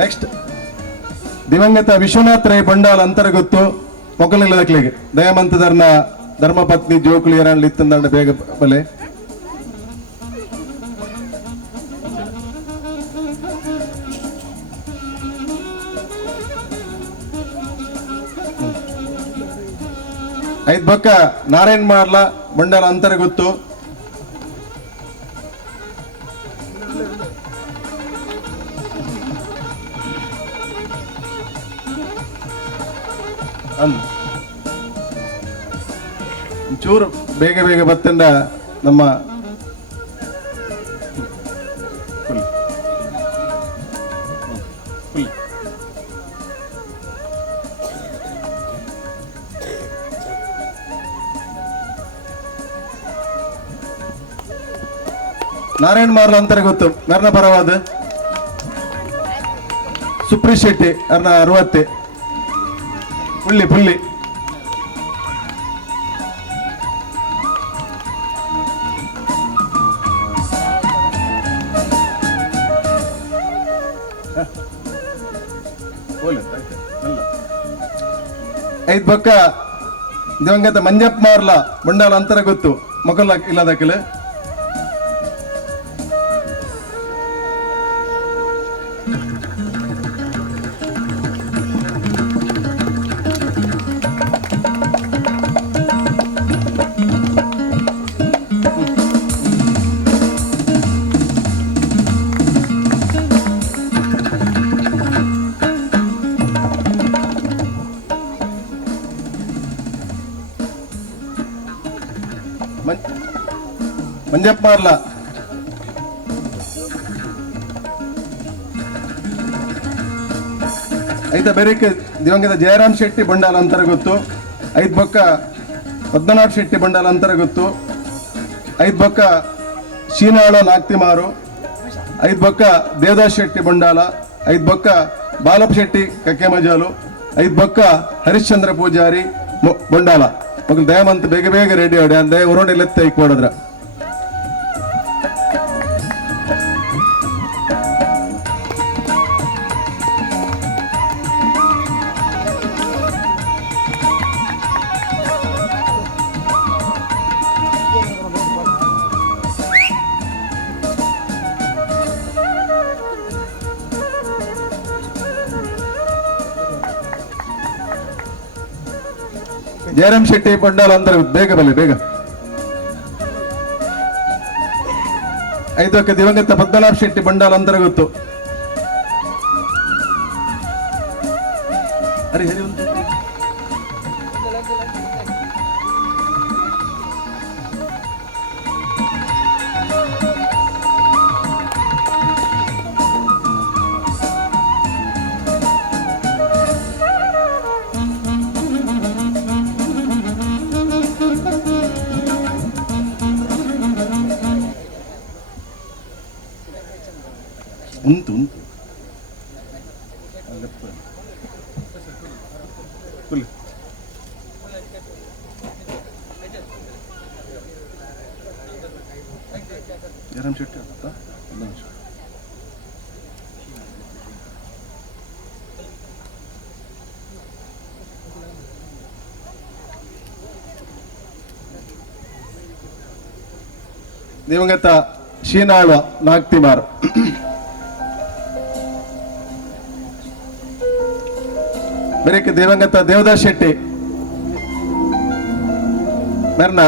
ನೆಕ್ಸ್ಟ್ ದಿವಂಗತ ವಿಶ್ವನಾಥ್ ರೈ ಬಂಡಾಲ್ ಅಂತರಗೊತ್ತು ಮೊಕಲಿಗೆ ದಯಮಂತದರ್ನ ಧರ್ಮಪತ್ನಿ ಜೋಕುಳಿ ಇತ್ತಂದ ಬೇಗ ಬಲೆ ಐದ್ ಬೊಕ್ಕ ನಾರಾಯಣ್ ಮಾರ್ಲ ಬಂಡಾಲ ಅಂತರಗೊತ್ತು ಚೂರು ಬೇಗ ಬೇಗ ಬತ್ತಂಡ ನಮ್ಮ ನಾರಾಯಣ್ ಮಾರ್ಲ ಅಂತಾರೆ ಗೊತ್ತು ಮರಣ ಪರವಾದ ಸುಪ್ರೀತ್ ಶೆಟ್ಟಿ ಅರ್ನ 60 ಪುಳ್ಳಿ ಐದ್ ಬೊಕ್ಕ ದಿವಂಗತ ಮಂಜಪ್ಪ ಮಾರ್ಲ ಬಂಡಾಲ ಅಂತರ ಗೊತ್ತು ಮೊಕಲ ಇಲ್ಲದಕ್ಕಲೆ ಮಂಜಪ್ಪ ಮಾರ್ಲ ಐದ ಬೆರಿಕೆ ದಿವಂಗತ ಜಯರಾಮ್ ಶೆಟ್ಟಿ ಬಂಡಾಲ ಅಂತರ ಗೊತ್ತು ಐದ್ ಬೊಕ್ಕ ಪದ್ಮನಾಭ್ ಶೆಟ್ಟಿ ಬಂಡಾಲ ಅಂತರ ಗೊತ್ತು ಐದ್ ಬೊಕ್ಕ ಶೀನಾಳ ನಾಕ್ತಿಮಾರು ಐದ್ ಬೊಕ್ಕ ದೇವದಾಸ್ ಶೆಟ್ಟಿ ಬಂಡಾಲ ಐದ್ ಬೊಕ್ಕ ಬಾಲಪ್ಪ ಶೆಟ್ಟಿ ಕಕ್ಕೆಮಜಾಲು ಐದ್ ಬೊಕ್ಕ ಹರಿಶ್ಚಂದ್ರ ಪೂಜಾರಿ ಬಂಡಾಲ ಮಗಲು ದಯಮಂತ ಬೇಗ ಬೇಗ ರೆಡಿ ಆಡಿ ದಯ ಉರೋಣೆಲೆತ್ತ ಇಕ್ಕೊಡದ್ರ ಜಯರಾಮ್ ಶೆಟ್ಟಿ ಬಂಡಾಲ ಅಂದ್ರೆ ಬೇಗ ಬಲೆ ಬೇಗ ಐದಕ್ಕೆ ದಿವಂಗತ ಪದ್ಮನಾಭ್ ಶೆಟ್ಟಿ ಬಂಡಾಲ ಅಂತರ ಗೊತ್ತು ಹರಿ ಹರಿ ಉಂಟು ಜಯರಾಮ್ ಶೆಟ್ಟಿ ಆಗುತ್ತಾ ದಿವಂಗತ ಶೀನಾಳ ನಾಗ್ತಿಮಾರ್ ಬೆರಕೆ ದಿವಂಗತ ದೇವದಾಸ್ ಶೆಟ್ಟಿ ಮೆರ್ನ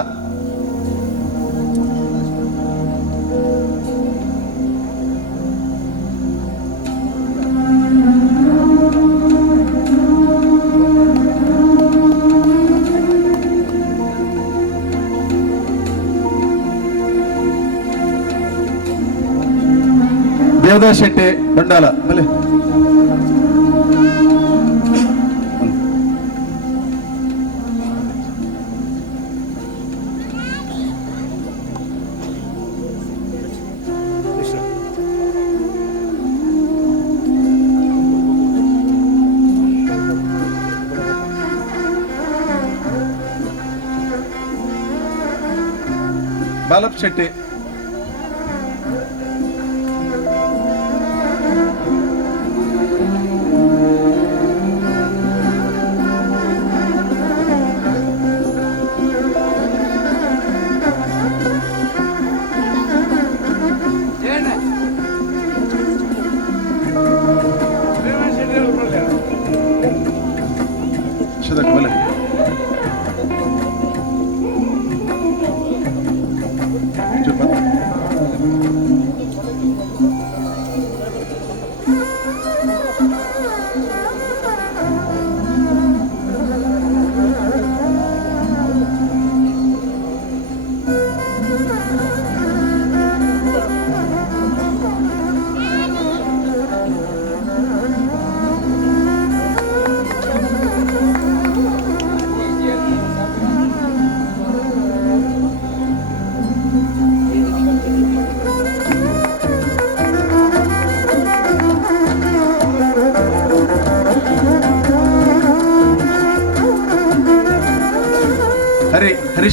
ದೇವದಾಸ್ ಶೆಟ್ಟಿ ಬಂಡಾಲ ಬಲೆ ಬಾಲಪ್ಪ ಶೆಟ್ಟಿ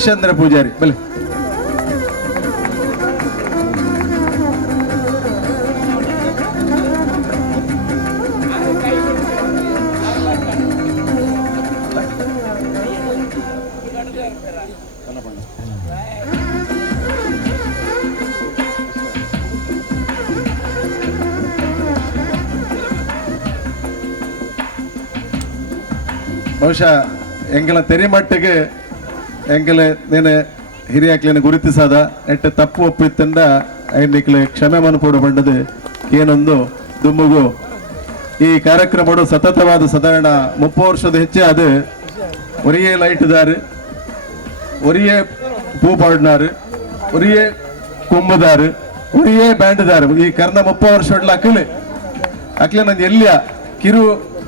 ಹರಿಶ್ಚಂದ್ರ ಪೂಜಾರಿ ಬಲೆ. ಬಹುಶಃ ಎಂಕಲ ತೆರಿಮಟ್ಟಿಗೆ ಎಂಕಲ ನೇನೆ ಹಿರಿಯಾಕ್ಲಿನ ಗುರುತಿಸಾದ ನೆಟ್ಟ ತಪ್ಪು ಒಪ್ಪಿತ್ತಂಡ ಐನಿಕ್ಲೆ ಕ್ಷಮೆ ಮನಪೋಡು ಬಂಡದು ಏನೊಂದು ದುಮ್ಮುಗು ಈ ಕಾರ್ಯಕ್ರಮ ಸತತವಾದ ಸಾಧಾರಣ 30 ವರ್ಷದ ಹೆಚ್ಚೆ ಅದು ಒರಿಯೇ ಲೈಟ್ ದಾರು ಒರಿಯೇ ಪೂ ಪಾಡ್ನಾರು ಒರಿಯೇ ಕುಂಬದಾರು ಒರಿಯೇ ಬ್ಯಾಂಡ್ ದಾರು ಈ ಕರ್ನ 30 ವರ್ಷ ಅಕ್ಲೆ ನಂಗೆ ಎಲ್ಲಿಯ ಕಿರು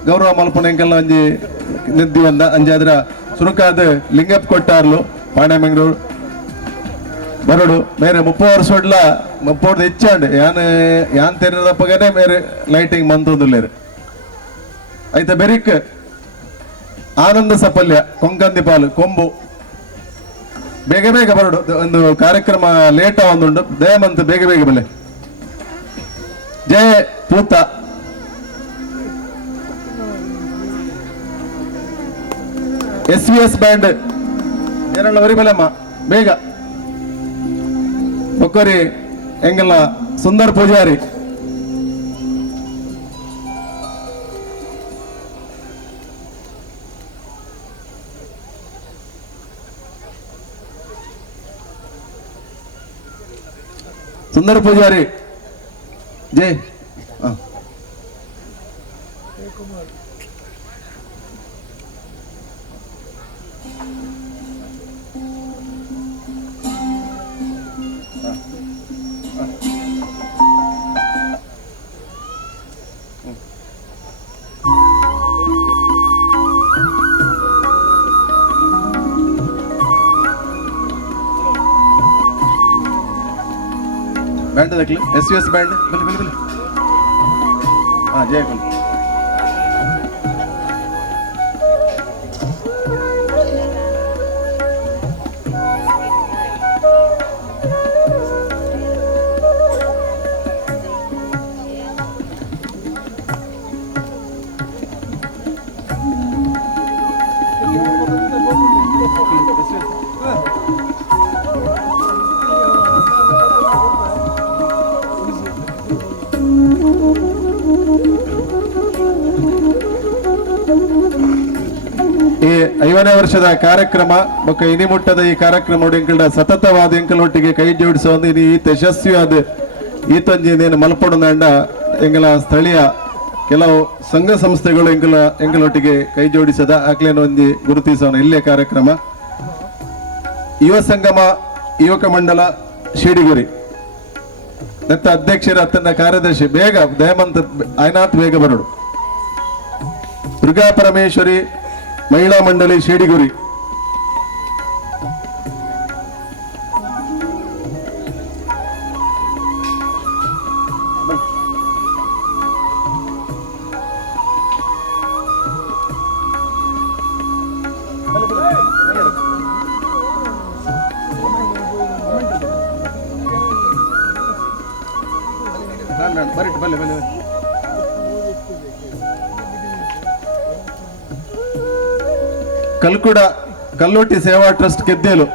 ಗೌರವ ಮಲ್ಪನ ಎಂಕಲ್ಲ ಒಂಜಿ ನಿದ್ದಿ ಒಂದ ಅಂಜಾದ್ರ ಸುರುಕಾದ ಲಿಂಗಪ್ ಕೊಟ್ಟಾರ್ಲು ಪಾಣೆಮಂಗ್ಳೂರು ಬರೋಡು ಬೇರೆ 30 ವರ್ಷ 30 ಹೆಚ್ಚಾಂಡ್ ಯಾನ್ ತೆರದಪ್ಪಗನೆ ಬೇರೆ ಲೈಟಿಂಗ್ ಮಂತೊಂದುಲ್ಲೇರು ಐತ ಬೆರಿಕ್ ಆನಂದ ಸಫಲ್ಯ ಕೊಂಕಂದಿ ಪಾಲು ಕೊಂಬು ಬೇಗ ಬೇಗ ಬರೋಡು ಒಂದು ಕಾರ್ಯಕ್ರಮ ಲೇಟ್ ಒಂದುಂಡು ದಯಮಂತ್ ಬೇಗ ಬೇಗ ಬಲೆ ಜಯ ಪೂತ SVS ಬ್ಯಾಂಡ್ ಏರಣ್ಣ ವರಿ ಬಲಮ್ಮ ಬೇಗ ಒಕ್ಕರಿ ಎಂಗಲ್ಲ ಸುಂದರ್ ಪೂಜಾರಿ ಸುಂದರ್ ಪೂಜಾರಿ ಜೈ ಬ್ಯಾಂಡ್ ಅದಕ್ಕೆ SVS ಬ್ಯಾಂಡ್ ಬಲಿ ಬಲಿ ಬಲಿ ಹಾ ಜಯ ಬಲಿ ಈ 50ನೇ ವರ್ಷದ ಕಾರ್ಯಕ್ರಮ ಬೊಕ್ಕ ಇನಿಮುಟ್ಟದ ಈ ಕಾರ್ಯಕ್ರಮ ಎಂಕಲ ಸತತವಾದ ಎಂಕಲೊಟ್ಟಿಗೆ ಕೈ ಜೋಡಿಸುವ ಒಂದು ಈ ಯಶಸ್ವಿಯಾದ ಈತೊಂಜಿನೇನು ಮಲ್ಪೊಂಡ ಎಂಗಲ ಸ್ಥಳೀಯ ಕೆಲವು ಸಂಘ ಸಂಸ್ಥೆಗಳು ಎಂಕಲೊಟ್ಟಿಗೆ ಕೈ ಜೋಡಿಸದ ಆಕ್ಲೇನ ಒಂದು ಗುರುತಿಸೋಣ ಇಲ್ಲೇ ಕಾರ್ಯಕ್ರಮ ಯುವ ಸಂಗಮ ಯುವಕ ಮಂಡಲ ಶಿಡಿಗುರಿ ನೆತ್ತ ಅಧ್ಯಕ್ಷರ ಅತ್ತನ ಕಾರ್ಯದರ್ಶಿ ಬೇಗ ದಯಮಂತ ಆಯ್ನಾಥ್ ಬೇಗ ಬರೋಡು ದುರ್ಗಾ ಪರಮೇಶ್ವರಿ ಮಹಿಳಾ ಮಂಡಳಿ ಶಿಡಿಗುರಿ ಕಲ್ಕುಡ ಕಲ್ಲೋಟಿ ಸೇವಾ ಟ್ರಸ್ಟ್ ಗೆದ್ದೇಲು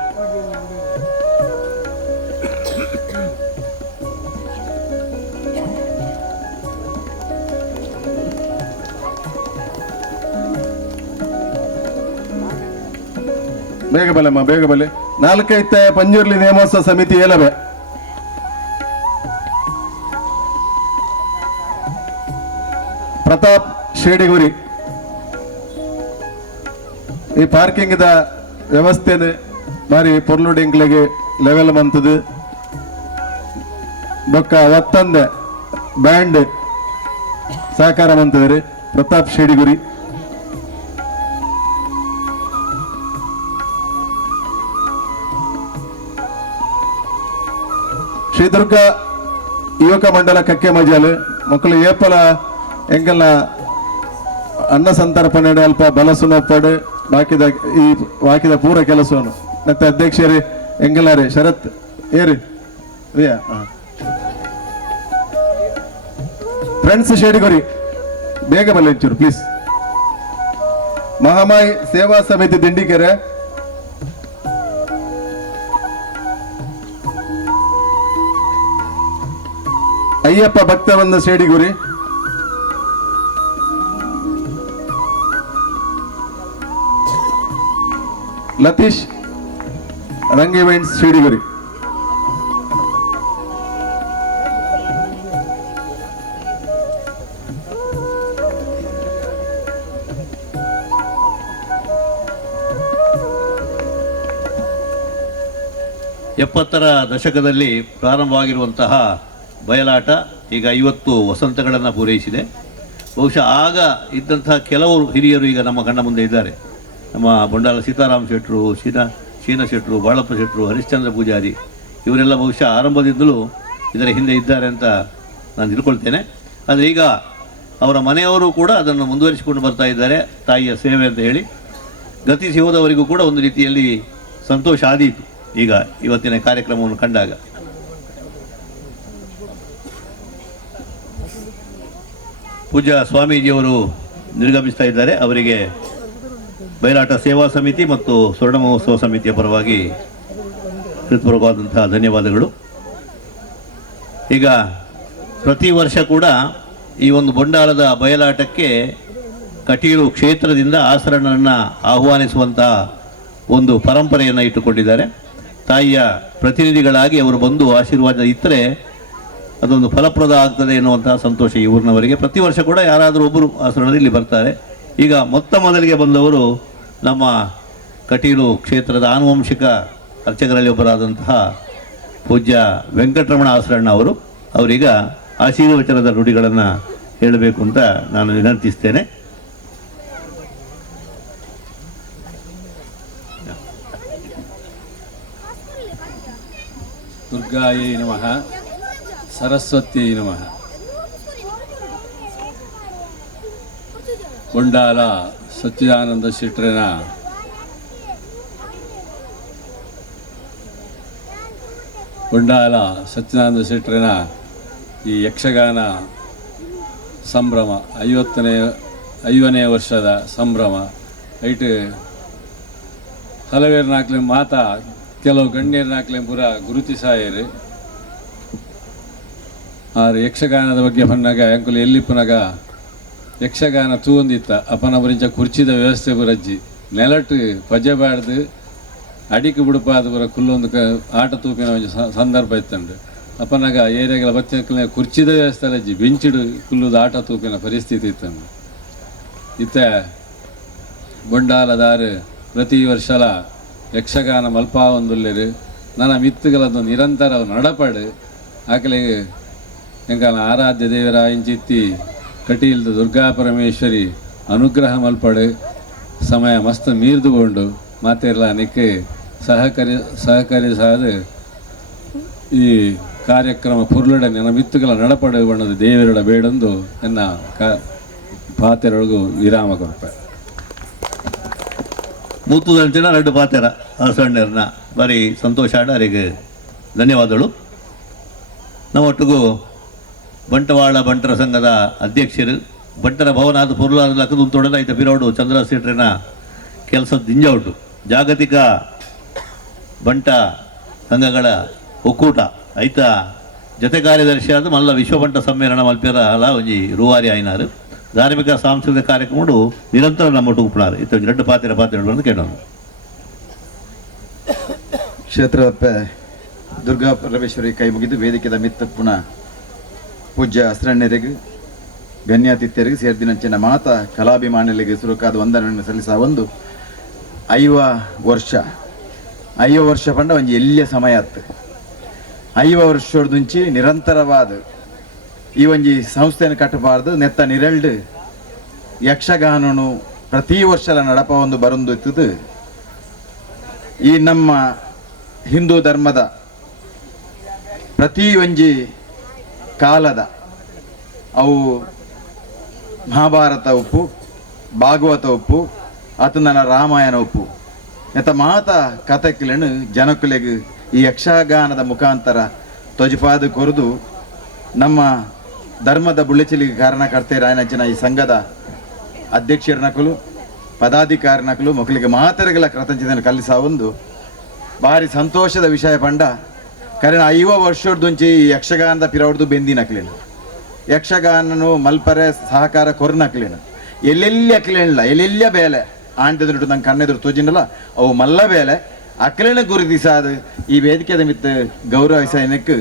ಬೇಗ ಬಲೆಮ್ಮ ಬೇಗ ಬಲೆ 4 ಪಂಜುರ್ಲಿ ನೇಮೋತ್ಸವ ಸಮಿತಿ ಏಲಬೆ ಪ್ರತಾಪ್ ಶೇಡಿಗುರಿ ಈ ಪಾರ್ಕಿಂಗ್ ವ್ಯವಸ್ಥೆ ಬಾರಿ ಪೊರ್ಲುಡಿಂಗ್ಲಿಗೆ ಲೆವೆಲ್ ಮಂತದು ಬೊಕ್ಕ ಒತ್ತಂದೆ ಬ್ಯಾಂಡ್ ಸಹಕಾರ ಮಂತದ್ರಿ ಪ್ರತಾಪ್ ಶೇಡಿಗುರಿ ಶ್ರೀದುರ್ಗ ಯುವಕ ಮಂಡಲ ಕಕ್ಕೆ ಮಜಾಲು ಮಕ್ಕಳು ಏಪಲ ಎಂಗಲ್ಲ ಅನ್ನ ಸಂತರ್ಪಣೆ ಅಲ್ಪ ಬಲಸುನಪ್ಪಡು ಬಾಕಿದ ಪೂರ ಕೆಲಸವನ್ನು ಮತ್ತೆ ಅಧ್ಯಕ್ಷರೇ ಎಂಗಲಾರೆ ಶರತ್ ಏರಿ ಫ್ರೆಂಡ್ಸ್ ಶೇಡಿಗೊರಿ ಬೇಗ ಬಲ್ಲ ಒಂಚೂರು ಪ್ಲೀಸ್. ಮಹಾಮಾಯಿ ಸೇವಾ ಸಮಿತಿ ದಿಂಡಿಕೆರೆ, ಅಯ್ಯಪ್ಪ ಭಕ್ತವೃಂದ ಶೇಡಿಗುರಿ, ಲತೀಶ್ ರಂಗ್ ಇವೆಂಟ್ಸ್ ಶೇಡಿಗುರಿ. ಎಪ್ಪತ್ತರ ದಶಕದಲ್ಲಿ ಪ್ರಾರಂಭವಾಗಿರುವಂತಹ ಬಯಲಾಟ ಈಗ 50 ವಸಂತಗಳನ್ನು ಪೂರೈಸಿದೆ. ಬಹುಶಃ ಆಗ ಇದ್ದಂತಹ ಕೆಲವು ಹಿರಿಯರು ಈಗ ನಮ್ಮ ಕಣ್ಣ ಮುಂದೆ ಇದ್ದಾರೆ. ನಮ್ಮ ಬಂಡಾಲ ಸೀತಾರಾಮ್ ಶೆಟ್ಟರು, ಶೀನಾ ಶೆಟ್ಟರು, ಬಾಳಪ್ಪ ಶೆಟ್ಟರು, ಹರಿಶ್ಚಂದ್ರ ಪೂಜಾರಿ, ಇವರೆಲ್ಲ ಬಹುಶಃ ಆರಂಭದಿಂದಲೂ ಇದರ ಹಿಂದೆ ಇದ್ದಾರೆ ಅಂತ ನಾನು ತಿಳ್ಕೊಳ್ತೇನೆ. ಆದರೆ ಈಗ ಅವರ ಮನೆಯವರು ಕೂಡ ಅದನ್ನು ಮುಂದುವರಿಸಿಕೊಂಡು ಬರ್ತಾ ಇದ್ದಾರೆ. ತಾಯಿಯ ಸೇವೆ ಅಂತ ಹೇಳಿ ಗತಿಸಿ ಹೋದವರಿಗೂ ಕೂಡ ಒಂದು ರೀತಿಯಲ್ಲಿ ಸಂತೋಷ ಆದೀತು ಈಗ ಇವತ್ತಿನ ಕಾರ್ಯಕ್ರಮವನ್ನು ಕಂಡಾಗ. ಪೂಜ್ಯ ಸ್ವಾಮೀಜಿಯವರು ನಿರ್ಗಮಿಸ್ತಾ ಇದ್ದಾರೆ. ಅವರಿಗೆ ಬಯಲಾಟ ಸೇವಾ ಸಮಿತಿ ಮತ್ತು ಸ್ವರ್ಣ ಮಹೋತ್ಸವ ಸಮಿತಿಯ ಪರವಾಗಿ ಹೃತ್ಪೂರ್ವಕವಾದಂತಹ ಧನ್ಯವಾದಗಳು. ಈಗ ಪ್ರತಿ ವರ್ಷ ಕೂಡ ಈ ಒಂದು ಬೊಂಡಾಲದ ಬಯಲಾಟಕ್ಕೆ ಕಟೀಲು ಕ್ಷೇತ್ರದಿಂದ ಆಸರಣನ್ನು ಆಹ್ವಾನಿಸುವಂತಹ ಒಂದು ಪರಂಪರೆಯನ್ನು ಇಟ್ಟುಕೊಂಡಿದ್ದಾರೆ. ತಾಯಿಯ ಪ್ರತಿನಿಧಿಗಳಾಗಿ ಅವರು ಬಂದು ಆಶೀರ್ವಾದ ಇತ್ತರೆ ಅದೊಂದು ಫಲಪ್ರದ ಆಗ್ತದೆ ಎನ್ನುವಂತಹ ಸಂತೋಷ ಈ ಊರಿನವರಿಗೆ. ಪ್ರತಿ ವರ್ಷ ಕೂಡ ಯಾರಾದರೂ ಒಬ್ಬರು ಆಸರಣದಲ್ಲಿ ಇಲ್ಲಿ ಬರ್ತಾರೆ. ಈಗ ಮೊದಲಿಗೆ ಬಂದವರು ನಮ್ಮ ಕಟೀಲು ಕ್ಷೇತ್ರದ ಆನುವಂಶಿಕ ಅರ್ಚಕರಲ್ಲಿ ಒಬ್ಬರಾದಂತಹ ಪೂಜ್ಯ ವೆಂಕಟರಮಣ ಆಸರಣ್ಣ ಅವರೀಗ ಆಶೀರ್ವಚನದ ನುಡಿಗಳನ್ನು ಹೇಳಬೇಕು ಅಂತ ನಾನು ವಿನಂತಿಸ್ತೇನೆ. ದುರ್ಗಾಯೇ ನಮಃ, ಸರಸ್ವತಿ ನಮಃ. ಬೊಂಡಾಲ ಸಚ್ಚಿದಾನಂದ ಶೆಟ್ಟರನ ಈ ಯಕ್ಷಗಾನ ಸಂಭ್ರಮ 50ನೇ ವರ್ಷದ ಸಂಭ್ರಮ ಐಟ್ ಹಲವೇರು ನಾಲ್ಕಲೆ ಮಾತಾ ಕೆಲವು ಗಣ್ಯರು ನಾಲ್ಕಲೆ ಪೂರ ಗುರುತಿಸಾಯರು. ಆರು ಯಕ್ಷಗಾನದ ಬಗ್ಗೆ ಬಂದಾಗ ಅಂಕುಲು ಎಲ್ಲಿಪ್ಪನಾಗ ಯಕ್ಷಗಾನ ತೂಂದಿತ್ತ ಅಪ್ಪನ ಬರಿಂಚ ಕುರ್ಚಿದ ವ್ಯವಸ್ಥೆ ಬರಜ್ಜಿ ನೆಲಟ್ಟು ಪಜೆಬಾಡ್ದು ಅಡಿಕೆ ಬಿಡುಪಾದ ಬರ ಕುಲ್ಲೊಂದು ಆಟ ತೂಪಿನ ಒಂದು ಸಂದರ್ಭ ಇತ್ತಂಡು ಅಪ್ಪನಾಗ ಏರಿಯಾಗಳ ಬಚ್ಚ ಕುರ್ಚಿದ ವ್ಯವಸ್ಥೆ ಅಜ್ಜಿ ಬೆಂಚಿಡು ಕುಲ್ಲುದ ಆಟ ತೂಪಿನ ಪರಿಸ್ಥಿತಿ ಇತ್ತಂಡು. ಇತ್ತ ಬೊಂಡಾಲದಾರು ಪ್ರತಿ ವರ್ಷಲ ಯಕ್ಷಗಾನ ಮಲ್ಪಾವೊಂದುಲ್ಲೆರು ನನ್ನ ಮಿತ್ತುಗಳದ್ದು ನಿರಂತರ ನಡಪಡು ಆಕಲೆ ಎಂಕಲ ಆರಾಧ್ಯ ದೇವರ ಇಂಚಿತ್ತಿ ಕಟೀಲ್ದ ದುರ್ಗಾ ಪರಮೇಶ್ವರಿ ಅನುಗ್ರಹ ಮಲ್ಪಡು ಸಮಯ ಮಸ್ತ್ ಮೀರ್ದುಕೊಂಡು ಮಾತೆಲ್ಲ ನಿಕ್ಕೆ ಸಹಕರಿಸಾದ ಈ ಕಾರ್ಯಕ್ರಮ ಪುರ್ಲುಡ ನನ್ನ ಮಿತ್ತುಗಳ ನಡಪಡು ಬಣ್ಣದ ದೇವರುಡ ಬೇಡೊಂದು ಎನ್ನ ಪಾತೆರೊಳಗು ವಿರಾಮ ಕೊಡ್ಪೆ. ಮೂತುದಂಚಿನ 2 ಪಾತೆರ ಆಸಣ್ಣರನ್ನ ಬಾರಿ ಸಂತೋಷ ಆಡ ಅವರಿಗೆ ಧನ್ಯವಾದಗಳು. ನಮ್ಮೊಟ್ಟಿಗೂ ಬಂಟವಾಳ ಬಂಟರ ಸಂಘದ ಅಧ್ಯಕ್ಷರು ಬಂಟರ ಭವನಾದ ಪುರ್ಲಾದ ಲಕ್ಕದ ತೊಡದ ಐತ ಪಿರೋಡು ಚಂದ್ರಶೇಖರನ ಕೆಲಸದ ದಿಂಜೌಟು ಜಾಗತಿಕ ಬಂಟ ಸಂಘಗಳ ಒಕ್ಕೂಟ ಐತ ಜೊತೆ ಕಾರ್ಯದರ್ಶಿಯಾದ ಮಲ್ಲ ವಿಶ್ವಬಂಟ ಸಮ್ಮೇಳನ ಮಲ್ಪೆರ ಅಲ್ಲ ಒಂಜಿ ರೂವಾರಿ ಆಯ್ನಾರು. ಧಾರ್ಮಿಕ ಸಾಂಸ್ಕೃತಿಕ ಕಾರ್ಯಕ್ರಮಗಳು ನಿರಂತರ ನಮ್ಮೊಟ್ಟು ಉಪ್ಪುನಾರು ಇತ್ತ 2 ಪಾತೆರ ಬಂದು ಕೇಳೋಣ. ಕ್ಷೇತ್ರದಪ್ಪ ದುರ್ಗಾ ಪರಮೇಶ್ವರಿ ಕೈ ಮುಗಿದು ವೇದಿಕೆದ ಮಿತ್ತ ಪುನಃ ಪೂಜ್ಯ ಅಸ್ರಣ್ಯರಿಗೆ ಗಣ್ಯಾತಿಥ್ಯರಿಗೆ ಸೇರಿದಿನಂಚಿನ ಮಾತ ಕಲಾಭಿಮಾನಿಗಳಿಗೆ ಸುರುಕಾದ ವಂದನೆಯನ್ನು ಸಲ್ಲಿಸ ಒಂದು 5 ವರ್ಷ ಪಂಡ ಒಂಜಿ ಎಲ್ಲಿಯ ಸಮಯ ಆತು 5 ವರ್ಷದಂಚಿ ನಿರಂತರವಾದ ಈ ಒಂಜಿ ಸಂಸ್ಥೆಯನ್ನು ಕಟ್ಟಬಾರ್ದು ನೆತ್ತ ನಿರಳ್ಡು ಯಕ್ಷಗಾನನು ಪ್ರತಿ ವರ್ಷಲ ನಡಪ ಒಂದು ಬರೊಂದು ಇತ್ತದು. ಈ ನಮ್ಮ ಹಿಂದೂ ಧರ್ಮದ ಪ್ರತಿ ಒಂಜಿ ಕಾಲದ ಅವು ಮಹಾಭಾರತ ಉಪ್ಪು, ಭಾಗವತ ಉಪ್ಪು, ಆತನ ರಾಮಾಯಣ ಉಪ್ಪು ಎತ್ತ ಮಾತ ಕಥೆಕ್ಲೆನು ಜನಕುಲೆಗ್ ಈ ಯಕ್ಷಗಾನದ ಮುಖಾಂತರ ತೊಜಪಾದು ಕೊರದು ನಮ್ಮ ಧರ್ಮದ ಬುಳ್ಳೆಚಲಿಗೆ ಕಾರಣಕರ್ತೆಯರು ಆಯ್ನಚ್ಚಿನ ಈ ಸಂಘದ ಅಧ್ಯಕ್ಷರನಕಲು ಪದಾಧಿಕಾರಿನಕಲು ಮಕ್ಕಳಿಗೆ ಮಾತೆರೆಗಳ ಕೃತಜ್ಞತೆಯನ್ನು ಕಲಿಸ ಒಂದು ಭಾರಿ ಸಂತೋಷದ ವಿಷಯ ಪಂಡ ಕಾರಣ 50 ವರ್ಷದೊಂಚಿ ಈ ಯಕ್ಷಗಾನದ ಪಿರವಡ್ದು ಬೆಂದಿನಕ್ಲೇನು ಯಕ್ಷಗಾನನು ಮಲ್ಪರೆ ಸಹಕಾರ ಕೊರ್ನಕ್ಲೇನು ಎಲ್ಲೆಲ್ಲಿ ಅಕ್ಲೇನಿಲ್ಲ ಎಲ್ಲೆಲ್ಲ ಬೇಲೆ ಆಂಟೆದುಂಟು ನಂಗೆ ಕಣ್ಣೆದುರು ತೋಜಿನಲ್ಲ ಅವು ಮಲ್ಲ ಬೇಲೆ ಅಕ್ಲೇನ ಗುರುತಿಸಾದ ಈ ವೇದಿಕೆದ ಮಿತ್ತ ಗೌರವಿಸನಕ್ಕೆ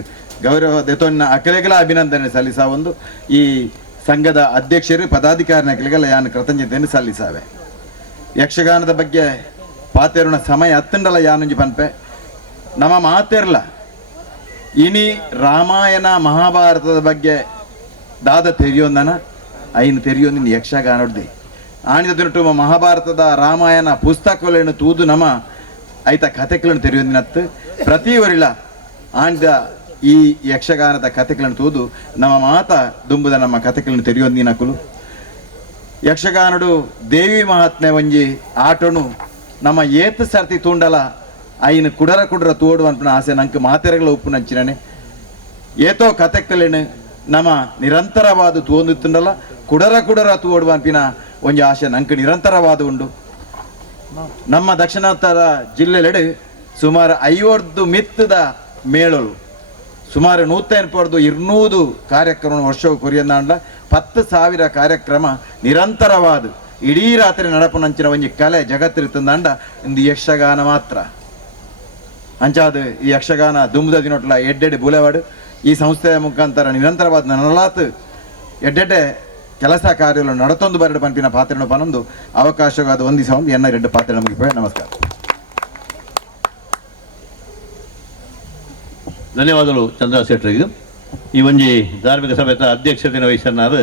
ಗೌರವದೆತೊನ್ನ ಅಕಲೆಗಳ ಅಭಿನಂದನೆ ಸಲ್ಲಿಸ ಒಂದು ಈ ಸಂಘದ ಅಧ್ಯಕ್ಷರು ಪದಾಧಿಕಾರಿಗಳಿಗೆಲ್ಲ ಯಾನು ಕೃತಜ್ಞತೆಯನ್ನು ಸಲ್ಲಿಸಾವೆ. ಯಕ್ಷಗಾನದ ಬಗ್ಗೆ ಪಾತೆರುಣ ಸಮಯ ಹತ್ತಂಡಲ ಯಾನುಂಜಿ ಪನ್ಪೆ ನಮ್ಮ ಮಾತೆರ್ಲ ಇನಿ ರಾಮಾಯಣ ಮಹಾಭಾರತದ ಬಗ್ಗೆ ದಾದ ತೆರೆಯೊಂದನ ಐನು ತೆರೆಯೊಂದಿನ ಯಕ್ಷಗಾನೊಡ್ದೆ ಆಣಿದ ಮಹಾಭಾರತದ ರಾಮಾಯಣ ಪುಸ್ತಕಗಳನ್ನು ತೂದು ನಮ್ಮ ಐತ ಕಥೆಗಳನ್ನು ತೆರೆಯೊಂದಿನತ್ತು ಪ್ರತಿ ವರಿಳ ಆಂಡ ಈ ಯಕ್ಷಗಾನದ ಕಥೆಗಳನ್ನು ತೂದು ನಮ್ಮ ಮಾತ ದುಂಬುದ ನಮ್ಮ ಕಥೆಗಳನ್ನು ತೆರೆಯೊಂದಿನಕುಲು ಯಕ್ಷಗಾನಡು ದೇವಿ ಮಹಾತ್ಮೆ ಒಂಜಿ ಆಟನು ನಮ್ಮ ಏತ್ ಸರ್ತಿ ತೂಂಡಲ ಐನು ಕುಡರ ತೋಡು ಅನ್ಪನ ಆಸೆ ನಂಗೆ ಮಾತೆರೆಗಳ ಉಪ್ಪು ನಂಚಿನೇ ಏತೋ ಕಥೆಕ್ಕಲೇನು ನಮ್ಮ ನಿರಂತರವಾದ ತೋಂದುತ್ತುಂಡಲ್ಲ ಕುಡರ ತೋಡು ಅನ್ಪಿನ ಒಂಜಿ ಆಸೆ ನಂಗೆ ನಿರಂತರವಾದ ಉಂಡು. ನಮ್ಮ ದಕ್ಷಿಣೋತ್ತರ ಜಿಲ್ಲೆಲೆಡೆ ಸುಮಾರು 50 ಮಿತ್ತದ ಮೇಳಲು ಸುಮಾರು 180 ಕಾರ್ಯಕ್ರಮ ವರ್ಷವು ಕೊರಿಯಂದಾಂಡ್ಲ 10,000 ಕಾರ್ಯಕ್ರಮ ನಿರಂತರವಾದ ಇಡೀ ರಾತ್ರಿ ನಡಪನಂಚಿನ ಒಂಜಿ ಕಲೆ ಜಗತ್ತಿರುತ್ತಂದಾಂಡ ಇಂದು ಯಕ್ಷಗಾನ ಮಾತ್ರ ಅಂಚಾದ ಈ ಯಕ್ಷಗಾನ ದುಂಬುದ ದಿನೊಟ್ಲ ಎಡ್ಡೆಡೆ ಬುಲೆವಾಡು ಈ ಸಂಸ್ಥೆಯ ಮುಖಾಂತರ ನಿರಂತರವಾದ ನನ್ನಲಾತ್ ಎಡ್ಡೆಡ್ಡೆ ಕೆಲಸ ಕಾರ್ಯಗಳು ನಡತೊಂದು ಬರಡು ಪಂಪಿನ ಪಾತ್ರೆಯನ್ನು ಪನೊಂದು ಅವಕಾಶವಾದ ಒಂದಿಸ ಒಂದು ಎನ್ನ 2 ಪಾತ್ರೆ ಮುಗಿಪೋಯ. ನಮಸ್ಕಾರ. ಧನ್ಯವಾದಗಳು ಚಂದ್ರಶೇಖರಿಗೆ. ಈ ಒಂಜಿ ಧಾರ್ಮಿಕ ಸಭೆಯ ಅಧ್ಯಕ್ಷತೆಯನ್ನು ವಹಿಸನ್ನಾರು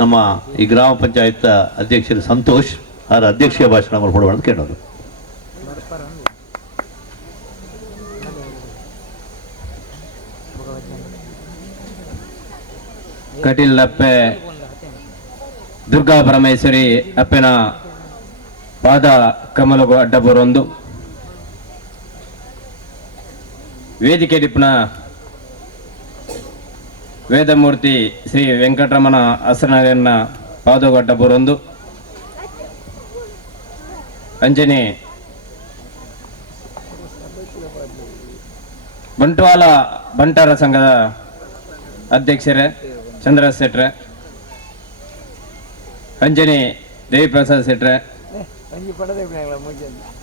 ನಮ್ಮ ಈ ಗ್ರಾಮ ಪಂಚಾಯತ್ ಅಧ್ಯಕ್ಷರು ಸಂತೋಷ್ ಅವರ ಅಧ್ಯಕ್ಷೀಯ ಭಾಷಣ ಕೊಡುವ ಅಂತ ಕೇಳೋದು. ಕಟೀಲ್ ಅಪ್ಪೆ ದುರ್ಗಾ ಪರಮೇಶ್ವರಿ ಅಪ್ಪನ ಪಾದ ಕಮಲಗು ಅಡ್ಡ ಬರೊಂದು ವೇದಿಕೆ ಡಿಪ್ನ ವೇದಮೂರ್ತಿ ಶ್ರೀ ವೆಂಕಟರಮಣ ಹಸನನ್ನ ಪಾದಗಡ್ಡ ಬರೊಂದು ಅಂಜನೆ ಬಂಟ್ವಾಳ ಬಂಟಾರ ಸಂಘದ ಅಧ್ಯಕ್ಷರೇ ಚಂದ್ರಶೆಟ್ರೆ, ಅಂಜನಿ ದೇವಿಪ್ರಸಾದ್ ಶೆಟ್ರೆ,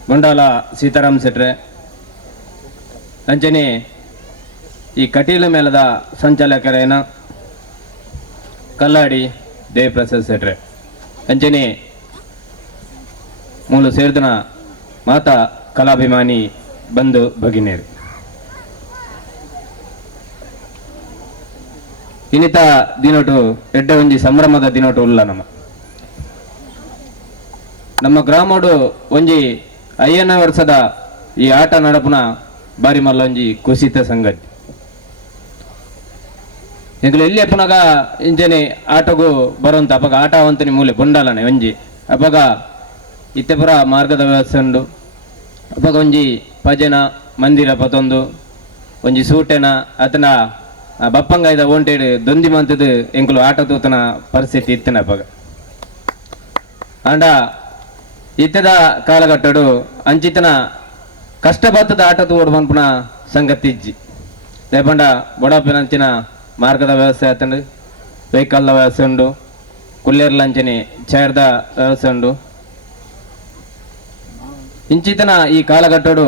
ಬಂಡಾಲ ಸೀತಾರಾಮ್ ಶೆಟ್ರೆ, ಅಂಜನಿ ಈ ಕಟೀಲು ಮೇಲದ ಸಂಚಾಲಕರೇನ ಕಲ್ಲಾಡಿ ದೇವಿಪ್ರಸಾದ್ ಶೆಟ್ರೆ, ಅಂಜನಿ ಮೂಲ ಸೇರಿದನ ಮಾತಾ ಕಲಾಭಿಮಾನಿ ಬಂಧು ಭಗಿನಿಯರು. ಇನ್ನಿತ ದಿನೋಟು ಎಡ್ಡ ಒಂಜಿ ಸಂಭ್ರಮದ ದಿನೋಟು ಉಲ್ಲ ನಮ್ಮ ಗ್ರಾಮಡು ಒಂಜಿ 5ನೇ ವರ್ಷದ ಈ ಆಟ ನಡಪುನ ಬಾರಿ ಮಲ್ಲ ಒಂಜಿ ಕುಸಿತ ಸಂಗತಿ. ಎಂಗ್ಲು ಎಲ್ಲಿ ಅಪ್ಪನಾಗ ಇಂಜನೆ ಆಟಗೂ ಬರುವಂತ ಅಪಗ ಆಟ ಅವಂತನಿ ಮೂಲೆ ಬೊಂಡಾಲನೆ ಒಂಜಿ ಅಪಗ ಇತ್ತೆ ಪುರ ಮಾರ್ಗದ ವ್ಯವಸ್ಥೆ ಉಂಡು. ಅಪಗ ಒಂಜಿ ಭಜನ ಮಂದಿರ ಪತೊಂದು ಒಂಜಿ ಸೂಟೆನ ಅತನ ಬಪ್ಪಂಗಾಯ್ದ ಓಂಟೇಡು ದೊಂದಿ ಮಂತದ್ದು ಎಂಕುಲು ಆಟ ತೂತನ ಪರಿಸ್ಥಿತಿ ಇತ್ತನ ಅಪಗ ಆಂಡ ಇತ್ತದ ಕಾಲಘಟ್ಟಡು ಅಂಚಿತನ ಕಷ್ಟಪತ್ತದ ಆಟ ತೋಡು ಪನ್ಪುನ ಸಂಗತಿ ಇಜ್ಜಿ ಲೇಪಂಡ ಬೊಡಪಿನಂಚಿನ ಮಾರ್ಗದ ವ್ಯವಸ್ಥೆ ಆತಂಡು, ವೆಹಿಕಲ್ದ ವ್ಯವಸ್ಥೆ ಉಂಡು, ಕುಲ್ಲೇರ್ಲಂಚನೆ ಚೇರ್ದ ವ್ಯವಸ್ಥೆ ಉಂಡು. ಇಂಚಿತನ ಈ ಕಾಲಘಟ್ಟಡು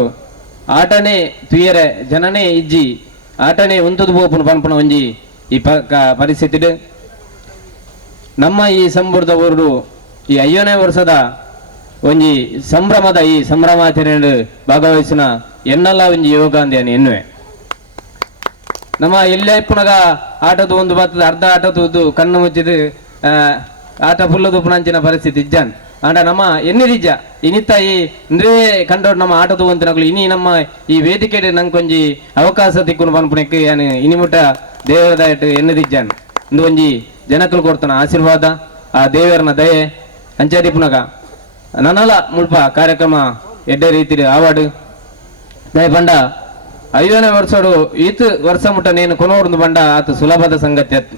ಆಟನೇ ತುಯರೆ ಜನನೇ ಇಜ್ಜಿ ಆಟನೇ ಉಂತದು ಬೋಪುನ ಪನ್ಪುನ ಒಂಜಿ ಈ ಪರಿಸ್ಥಿತಿ ನಮ್ಮ ಈ ಸಂಬುರ್ದ ಊರು ಈ 5ನೇ ವರ್ಷದ ಒಂಜಿ ಸಂಭ್ರಮದ ಈ ಸಂಭ್ರಮಾಚರಣೆ ಭಾಗವಹಿಸಿನ ಎನ್ನೆಲ್ಲ ಒಂಜಿ ಯೋಗ ಅಂದೇನು ಎನ್ನುವೆ. ನಮ್ಮ ಎಲ್ಲೇ ಪುನಗ ಆಟದ ಒಂದು ಬರ್ತದ ಅರ್ಧ ಆಟ ತೂದು ಕಣ್ಣು ಮುಚ್ಚಿದು ಆಟ ಫುಲ್ಲದು ಪುಣಂಚಿನ ಪರಿಸ್ಥಿತಿ ಇಜ್ಜಾನ್ ಆಂಡ ನಮ್ಮ ಎನ್ನಿರಿಜ್ಜ ಇನಿತ್ತ ಈ ಅಂದ್ರೆ ಕಂಡೋಡು ನಮ್ಮ ಆಟದ ಒಂತಿನಗಳು ಇನಿ ನಮ್ಮ ಈ ವೇದಿಕೆ ನಂಗೊಂಜಿ ಅವಕಾಶ ತಿಕ್ಕುನು ಪನ್ಪುಣಕ್ಕೆ ಏನು ಇನಿಮುಟ್ಟ ದೇವರದ ಇಟ್ಟು ಎನ್ನಿರಿಜ್ಜಾನ್ ಇಂದು ಒಂಜಿ ಜನಕಲು ಕೊಡ್ತಾನ ಆಶೀರ್ವಾದ ಆ ದೇವರನ ದಯೆ ಅಂಚಾದಿ ಪುನಗ ನನಲ ಮುಲ್ಪ ಕಾರ್ಯಕ್ರಮ ಎಡ್ಡೆ ರೀತಿ ಆವಾಡು ದಯ ಬಂಡ 5ನೇ ವರ್ಷಡು ಈತ್ ವರ್ಷ ಮುಟ್ಟ ನೇನು ಕೊನೋಡು ಬಂಡ ಆತ ಸುಲಭದ ಸಂಗತಿ ಅತ್ತು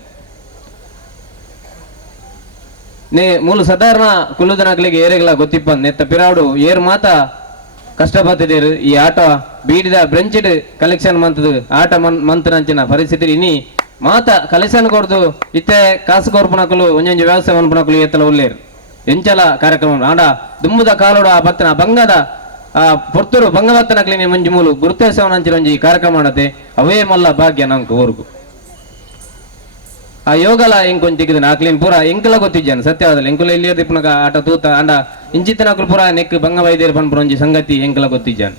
ನೇ ಮೂಲ ಸಾಧಾರಣ ಕುಲ್ಲುದನಕ್ಲಿಗೆ ಏರೆಗಳ ಗೊತ್ತಿಪ್ಪ ನೆತ್ತ ಪಿರಾಡು ಏರ್ ಮಾತ ಕಷ್ಟಪಟ್ಟಿದ್ದೀರು ಈ ಆಟ ಬೀಡಿದ ಬ್ರೆಂಚಿಡ್ ಕಲೆಕ್ಷನ್ ಮಂತದು ಆಟ ಮಂತನಂಚಿನ ಪರಿಸ್ಥಿತಿ ಇನ್ನಿ ಮಾತ ಕಲೆಕ್ಷನ್ ಕೊಡ್ದು ಇತ್ತೆ ಕಾಸು ಕೊರ್ಪನಕಲು ಒಂಜೊಂಜಿ ವ್ಯವಸ್ಥೆ ಮನ್ಪನಕಲು ಎತ್ತಲ ಉಳ್ಳೇರು ಎಂಚಲ ಕಾರ್ಯಕ್ರಮ ಆಡ ದುಂಬುದ ಕಾಲೋಡ ಆ ಬತ್ತನ ಬಂಗದ ಆ ಪೊರ್ತರು ಬಂಗವತ್ತನಕ್ಲಿ ಮಂಜಿ ಮೂಲು ಗುರುತೇಶವನಂಚಿನ ಒಂಜಿ ಕಾರ್ಯಕ್ರಮ ಮಾಡತ್ತೆ ಅವೇ ಮಲ್ಲ ಭಾಗ್ಯ ನಂಗೆ ಊರ್ಗು ಆ ಯೋಗಲ ಎಂಕೊಂಚ ತೆಗೆದು ನಾಕ್ಲಿನ್ ಪೂರ ಎಂಕಲ ಗೊತ್ತಿದ್ದಾನೆ ಸತ್ಯವಾದಲ್ಲ ಎಂಕುಲ ಇಲ್ಲಿ ದಿಪ್ಪನಗ ಆಟ ತೂತ ಅಂಡ ಇಂಚಿತನಕಲು ಪೂರ ನೆಕ್ ಬಂಗ ವೈದ್ಯರು ಪನ್ಪುರ ಒಂಜಿ ಸಂಗತಿ ಎಂಕಲ ಗೊತ್ತಿದ್ದಾನೆ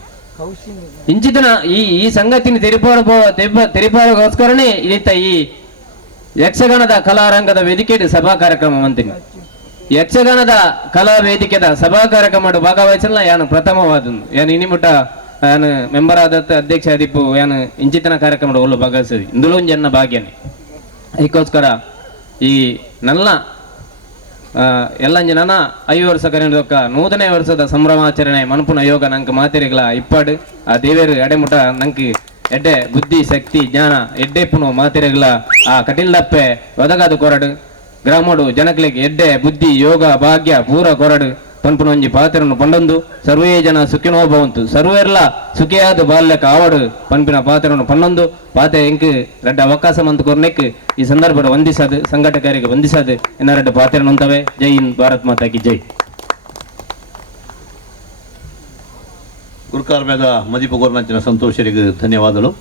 ಇಂಚಿತನ ಈ ಸಂಗತಿನ ತೆರಿಪಾರಗೋಸ್ಕರನೇ ಇಲ್ಲಿತ್ತ ಈ ಯಕ್ಷಗಾನದ ಕಲಾರಂಗದ ವೇದಿಕೆ ಸಭಾ ಕಾರ್ಯಕ್ರಮ ಅಂತೀನಿ ಯಕ್ಷಗಾನದ ಕಲಾ ವೇದಿಕೆದ ಸಭಾ ಕಾರ್ಯಕ್ರಮ ಭಾಗವಹಿಸಲ್ಲ ಯಾನು ಪ್ರಥಮವಾದ ಯಾನು ಇನಿಮುಟ ಯಾನು ಮೆಂಬರ್ ಆದ ಅಧ್ಯಕ್ಷ ಆದಿಪ್ಪು ಯಾನು ಇಂಚಿತನ ಕಾರ್ಯಕ್ರಮ ಒಳ್ಳು ಭಾಗವಹಿಸಿದ ಇಂದುಲು ಜನ ಭಾಗ್ಯನೇ ಅದಕ್ಕೋಸ್ಕರ ಈ ನನ್ನ ಎಲ್ಲಂಜಿ ನನ್ನ 5 ವರ್ಷ ಕರೆದೊಕ್ಕ 100ನೇ ವರ್ಷದ ಸಂಭ್ರಮಾಚರಣೆ ಮನ್ಪುನ ಯೋಗ ನಂಗೆ ಮಾತೆರೆಗಳ ಇಪ್ಪಾಡು ಆ ದೇವೇರು ಎಡೆಮುಟ ನಂಗೆ ಎಡ್ಡೆ ಬುದ್ಧಿ ಶಕ್ತಿ ಜ್ಞಾನ ಎಡ್ಡೆಪ್ಪುನು ಮಾತೆರೆಗಳ ಆ ಕಟಿಲ್ದಪ್ಪೆ ಒದಗಾದು ಕೊರಡು ಗ್ರಾಮಡು ಜನಕ್ಲಿಗೆ ಎಡ್ಡೆ ಬುದ್ಧಿ ಯೋಗ ಭಾಗ್ಯ ಪೂರ ಕೊರಡು ಪನ್ಪುನೊಂಜಿ ಪಾತ್ರನು ಪಂಡೊಂದು ಸರ್ವೇ ಜನ ಸುಖಿನೋ ಭವಂತು ಸರ್ವೇರ್ಲ ಸುಖಿಯಾದ ಬಾಲ್ಯಕ ಆವಡು ಪನ್ಪಿನ ಪಾತ್ರನು ಪನ್ನೊಂದು ಪಾತೆ ಎಂಕ್ ರೆಡ್ಡ ಅವಕಾಶ ಮಂತ್ ಕೊರ್ನೆಕ್ ಈ ಸಂದರ್ಭದ ವಂದಿಸದು ಸಂಘಟಕರಿಗೆ ವಂದಿಸದು ಇನ್ನ ರೆಡ್ಡ ಪಾತ್ರನುಂತವೆ ಜೈ ಹಿಂದ್ ಭಾರತ್ ಮಾತಾ ಕಿ ಜೈ. ಗುರುಕಾರ್ಮೇದ ಮದಿಪು ಗೋರ್ನಂಚಿನ ಸಂತೋಷರಿಗೆ ಧನ್ಯವಾದಗಳು.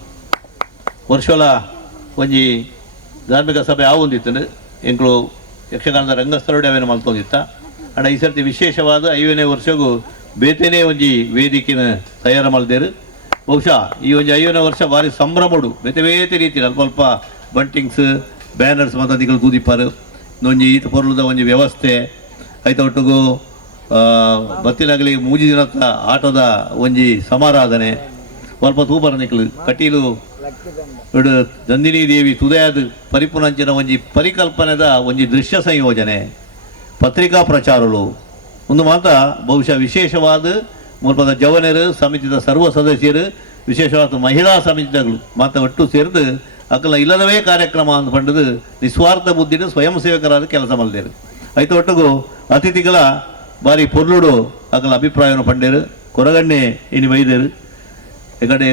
ವರ್ಷೋಲ ಒಂಜಿ ಧಾರ್ಮಿಕ ಸಭೆ ಆವೊಂದಿತ್ತು ಎಂಕ್ಳು ಯಕ್ಷಗಾನದ ರಂಗಸ್ಥಳಡೆ ಅವೇನು ಮಲ್ತೊಂದಿತ್ತ ಅಣ್ಣ ಈ ಸರ್ತಿ ವಿಶೇಷವಾದ 5ನೇ ವರ್ಷಗೂ ಬೇತೆನೇ ಒಂಜಿ ವೇದಿಕೆನ ತಯಾರು ಮಲ್ದೇರು. ಬಹುಶಃ ಈ ಒಂಜಿ 5ನೇ ವರ್ಷ ಭಾರಿ ಸಂಭ್ರಮಡು ಬೇತೆ ಬೇತೆ ರೀತಿ ಅಲ್ಪ ಅಲ್ಪ ಬಂಟಿಂಗ್ಸ್ ಬ್ಯಾನರ್ಸ್ ಮತದಿಗಳು ತೂದಿಪ್ಪಾರು ಒಂಜಿ ಈತ ಪೊರ್ಲದ ಒಂಜಿ ವ್ಯವಸ್ಥೆ ಐತ ಒಟ್ಟಿಗೂ ಬತ್ತಿನಾಗಲಿ ಮೂಜಿ ದಿನದ ಆಟದ ಒಂಜಿ ಸಮಾರಾಧನೆ ಸ್ವಲ್ಪ ತೂಪರ ನಿಕ್ಲು ಕಟೀಲು ನಂದಿನಿ ದೇವಿ ತುದಯಾದ ಪರಿಪೂರ್ಣಂಚಿನ ಒಂಜಿ ಪರಿಕಲ್ಪನೆದ ಒಂಜಿ ದೃಶ್ಯ ಸಂಯೋಜನೆ ಪತ್ರಿಕಾ ಪ್ರಚಾರಗಳು ಒಂದು ಮಾತ ಬಹುಶಃ ವಿಶೇಷವಾದ ಮುಲ್ಪದ ಜವನರು ಸಮಿತಿದ ಸರ್ವ ಸದಸ್ಯರು ವಿಶೇಷವಾದ ಮಹಿಳಾ ಸಮಿತಿಗಳು ಮಾತ ಒಟ್ಟು ಸೇರಿದು ಅಕ್ಕಲ ಇಲ್ಲದವೇ ಕಾರ್ಯಕ್ರಮ ಅಂತ ಪಂಡದು ನಿಸ್ವಾರ್ಥ ಬುದ್ಧಿನ ಸ್ವಯಂ ಸೇವಕರಾದ ಕೆಲಸ ಮಲ್ದೇರು ಐತ ಒಟ್ಟಿಗೂ ಅತಿಥಿಗಳ ಬಾರಿ ಪೊರ್ಲುಡು ಅಕ್ಕಲ ಅಭಿಪ್ರಾಯವನ್ನು ಪಂಡೇರು ಕೊರಗಣ್ಣೆ ಇನಿ ಬೈದೇರು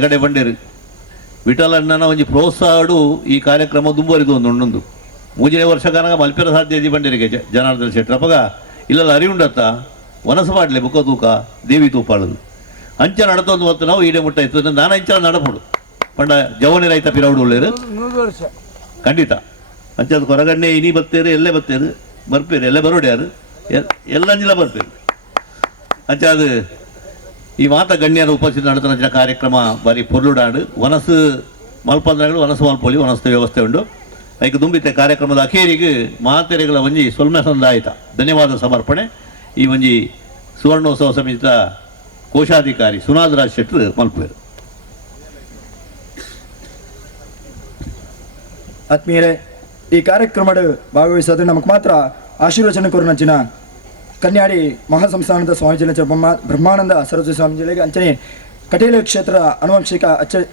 ಎಗಡೆ ಬಂಡೇರು ವಿಠಲಣ್ಣನ ಒಂಜಿ ಪ್ರೋತ್ಸಾಹಡು ಈ ಕಾರ್ಯಕ್ರಮ ದುಂಬರಿದು ಒಂದೊಂದು 3ನೇ ವರ್ಷ ಕನಕ ಮಲ್ಪೆರ ಸಾಧ್ಯ ಬಂಡೇರಿಗೆ ಜನಾರ್ದನ ಶೆಟ್ಟಿ ಅಪ್ಪಗ ಇಲ್ಲಲ್ಲ ಅರಿವುಂಡತ್ತ ವನಸ ಮಾಡಲಿ ಬುಕ್ಕ ತೂಕ ದೇವಿ ತೂಪಾಳದು ಅಂಚ ನಡತೊಂದು ಮತ್ತು ನಾವು ಈಡೆ ಮುಟ್ಟ ಇತ್ತು ನಾನು ಅಂಚ ನಡಪಡು ಪಂಡ ಜವನಿ ರೈತ ಪಿರೌಡು ಒಳ್ಳೆಯರು ಖಂಡಿತ ಅಂಚದ ಕೊರಗಣ್ಣೆ ಇನಿ ಬತ್ತೇರು ಎಲ್ಲೇ ಬತ್ತೇರು ಬರ್ಪೇರು ಎಲ್ಲೇ ಬರೋಡ್ಯಾರು ಎಲ್ಲಂಜಿಲ್ಲ ಬರ್ಪೇರು ಅಂಚ ಅದು ಈ ಮಾತ ಗಣ್ಯರ ಉಪಸ್ಥಿತಿ ನಡೆದ ಕಾರ್ಯಕ್ರಮ ಬಾರಿ ಪೊರ್ಲುಡಾಡು ವನಸು ಮಲ್ಪಂದ್ರಗಳು ವನಸು ಮಲ್ಪೊಲಿ ವನಸ್ತು ವ್ಯವಸ್ಥೆ ಉಂಡು ಐಕೆ ತುಂಬಿತ್ತೆ ಕಾರ್ಯಕ್ರಮದ ಅಖೇರಿಗೆ ಮಾತೆರೆಗಳ ಒಂಜಿ ಸೊಲ್ಮೆ ಸಂದಾಯಿತ ಧನ್ಯವಾದ ಸಮರ್ಪಣೆ ಈ ಒಂಜಿ ಸುವರ್ಣೋತ್ಸವ ಸಮಿತಿಯ ಕೋಶಾಧಿಕಾರಿ ಸುನಾದರಾಜ್ ಶೆಟ್ರು ಮಲ್ಪೇರು. ಆತ್ಮೀಯರೇ, ಈ ಕಾರ್ಯಕ್ರಮದ ಭಾಗವಹಿಸೋದು ನಮಗೆ ಮಾತ್ರ ಆಶೀರ್ವಚನ ಕೊರನಂಚಿನ ಕನ್ಯಾಡಿ ಮಹಾಸಂಸ್ಥಾನದ ಸ್ವಾಮೀಜಿಲ ಬ್ರಹ್ಮಾನಂದ ಸರಸ್ವತಿ ಸ್ವಾಮೀಜಿಗಳಿಗೆ ಅಂಚನೆ ಕಟೀಲು ಕ್ಷೇತ್ರ ಅನುವಂಶಿಕ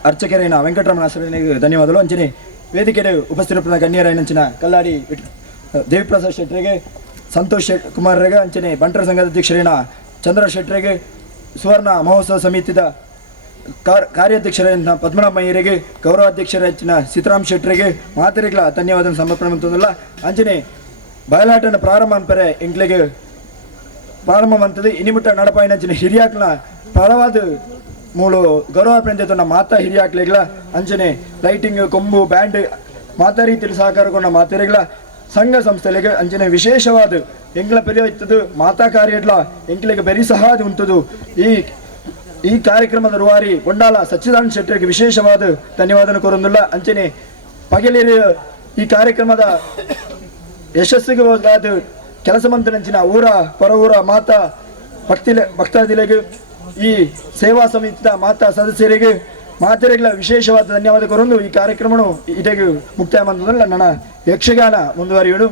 ಅರ್ಚಕರೇನ ವೆಂಕಟರಮಣ ಆಶ್ರಯನಿಗೆ ಧನ್ಯವಾದಗಳು. ಅಂಚನೆ ವೇದಿಕೆಗೆ ಉಪಸ್ಥಿತ ಗಣ್ಯರಾಯನಂಚಿನ ಕಲ್ಲಾಡಿ ದೇವಿಪ್ರಸಾದ್ ಶೆಟ್ಟರಿಗೆ, ಸಂತೋಷ್ ಕುಮಾರ್ರಿಗೆ, ಅಂಚನೆ ಬಂಟರ ಸಂಘದ ಅಧ್ಯಕ್ಷರೇನ ಚಂದ್ರ ಶೆಟ್ಟರಿಗೆ, ಸುವರ್ಣ ಮಹೋತ್ಸವ ಸಮಿತಿದ ಕಾರ್ಯಾಧ್ಯಕ್ಷರಾದ ಪದ್ಮನಾಭಯ್ಯರಿಗೆ, ಗೌರವಾಧ್ಯಕ್ಷರಾದ ಸೀತಾರಾಮ್ ಶೆಟ್ಟರಿಗೆ ಮಾತೆರೆಗಳ ಧನ್ಯವಾದ ಸಮರ್ಪಣೆ ಅಂತಂದಿಲ್ಲ. ಅಂಚನೆ ಬಯಲಾಟನ ಪ್ರಾರಂಭ ಅನ್ಪರೆ ಇಂಕ್ಲೆಗೆ ಪ್ರಾರಂಭ ಅಂತದ್ದು ಇನಿಮಿಟ್ಟ ನಡಪಾಯಿನಂಚಿನ ಹಿರಿಯಾಕ್ಲ ಪರವಾದ ಮೂಳು ಗೌರವಾರ್ಪಣೆ ಮಾತಾ ಹಿರಿಯಾಕ್ಲೆಗಳ ಅಂಚನೆ ಲೈಟಿಂಗ್ ಕೊಂಬು ಬ್ಯಾಂಡ್ ಮಾತಾ ರೀತಿಯಲ್ಲಿ ಸಹಕಾರಗೊಂಡ ಮಾತೆರೆಗಳ ಸಂಘ ಸಂಸ್ಥೆಗಳಿಗೆ ಅಂಚನೆ ವಿಶೇಷವಾದ ಎಂಗ್ಲ ಪೆರಿಯತ್ತದು ಮಾತಾ ಕಾರ್ಯಡ್ಲ ಎಂಕ್ಲೆಗೆ ಬೆರಿ ಸಹಾದ ಉಂಟದು. ಈ ಕಾರ್ಯಕ್ರಮದ ರೂವಾರಿ ಬೊಂಡಾಲ ಸಚ್ಚಿದಾನಂದ ಶೆಟ್ಟರಿಗೆ ವಿಶೇಷವಾದ ಧನ್ಯವಾದ ಕೋರೊಂದಿಲ್ಲ. ಅಂಚನೆ ಪಗಲೇರಿ ಈ ಕಾರ್ಯಕ್ರಮದ ಯಶಸ್ಸಿಗೆ ಹೋದ ಕೆಲಸ ಮಂತ್ರಿನಂಚಿನ ಊರ ಹೊರ ಊರ ಮಾತಾ ಭಕ್ತಾದಿಗಳಿಗೆ, ಈ ಸೇವಾ ಸಮಿತಿಯ ಮಾತಾ ಸದಸ್ಯರಿಗೆ ಮಾತೆರೆಗಳ ವಿಶೇಷವಾದ ಧನ್ಯವಾದ ಕೊರೊಂದು ಈ ಕಾರ್ಯಕ್ರಮ ಇದಕ್ಕೆ ಮುಕ್ತಾಯ ಮಂದಲ್ಲ ನನ್ನ ಯಕ್ಷಗಾನ ಮುಂದುವರಿಯುವುದು.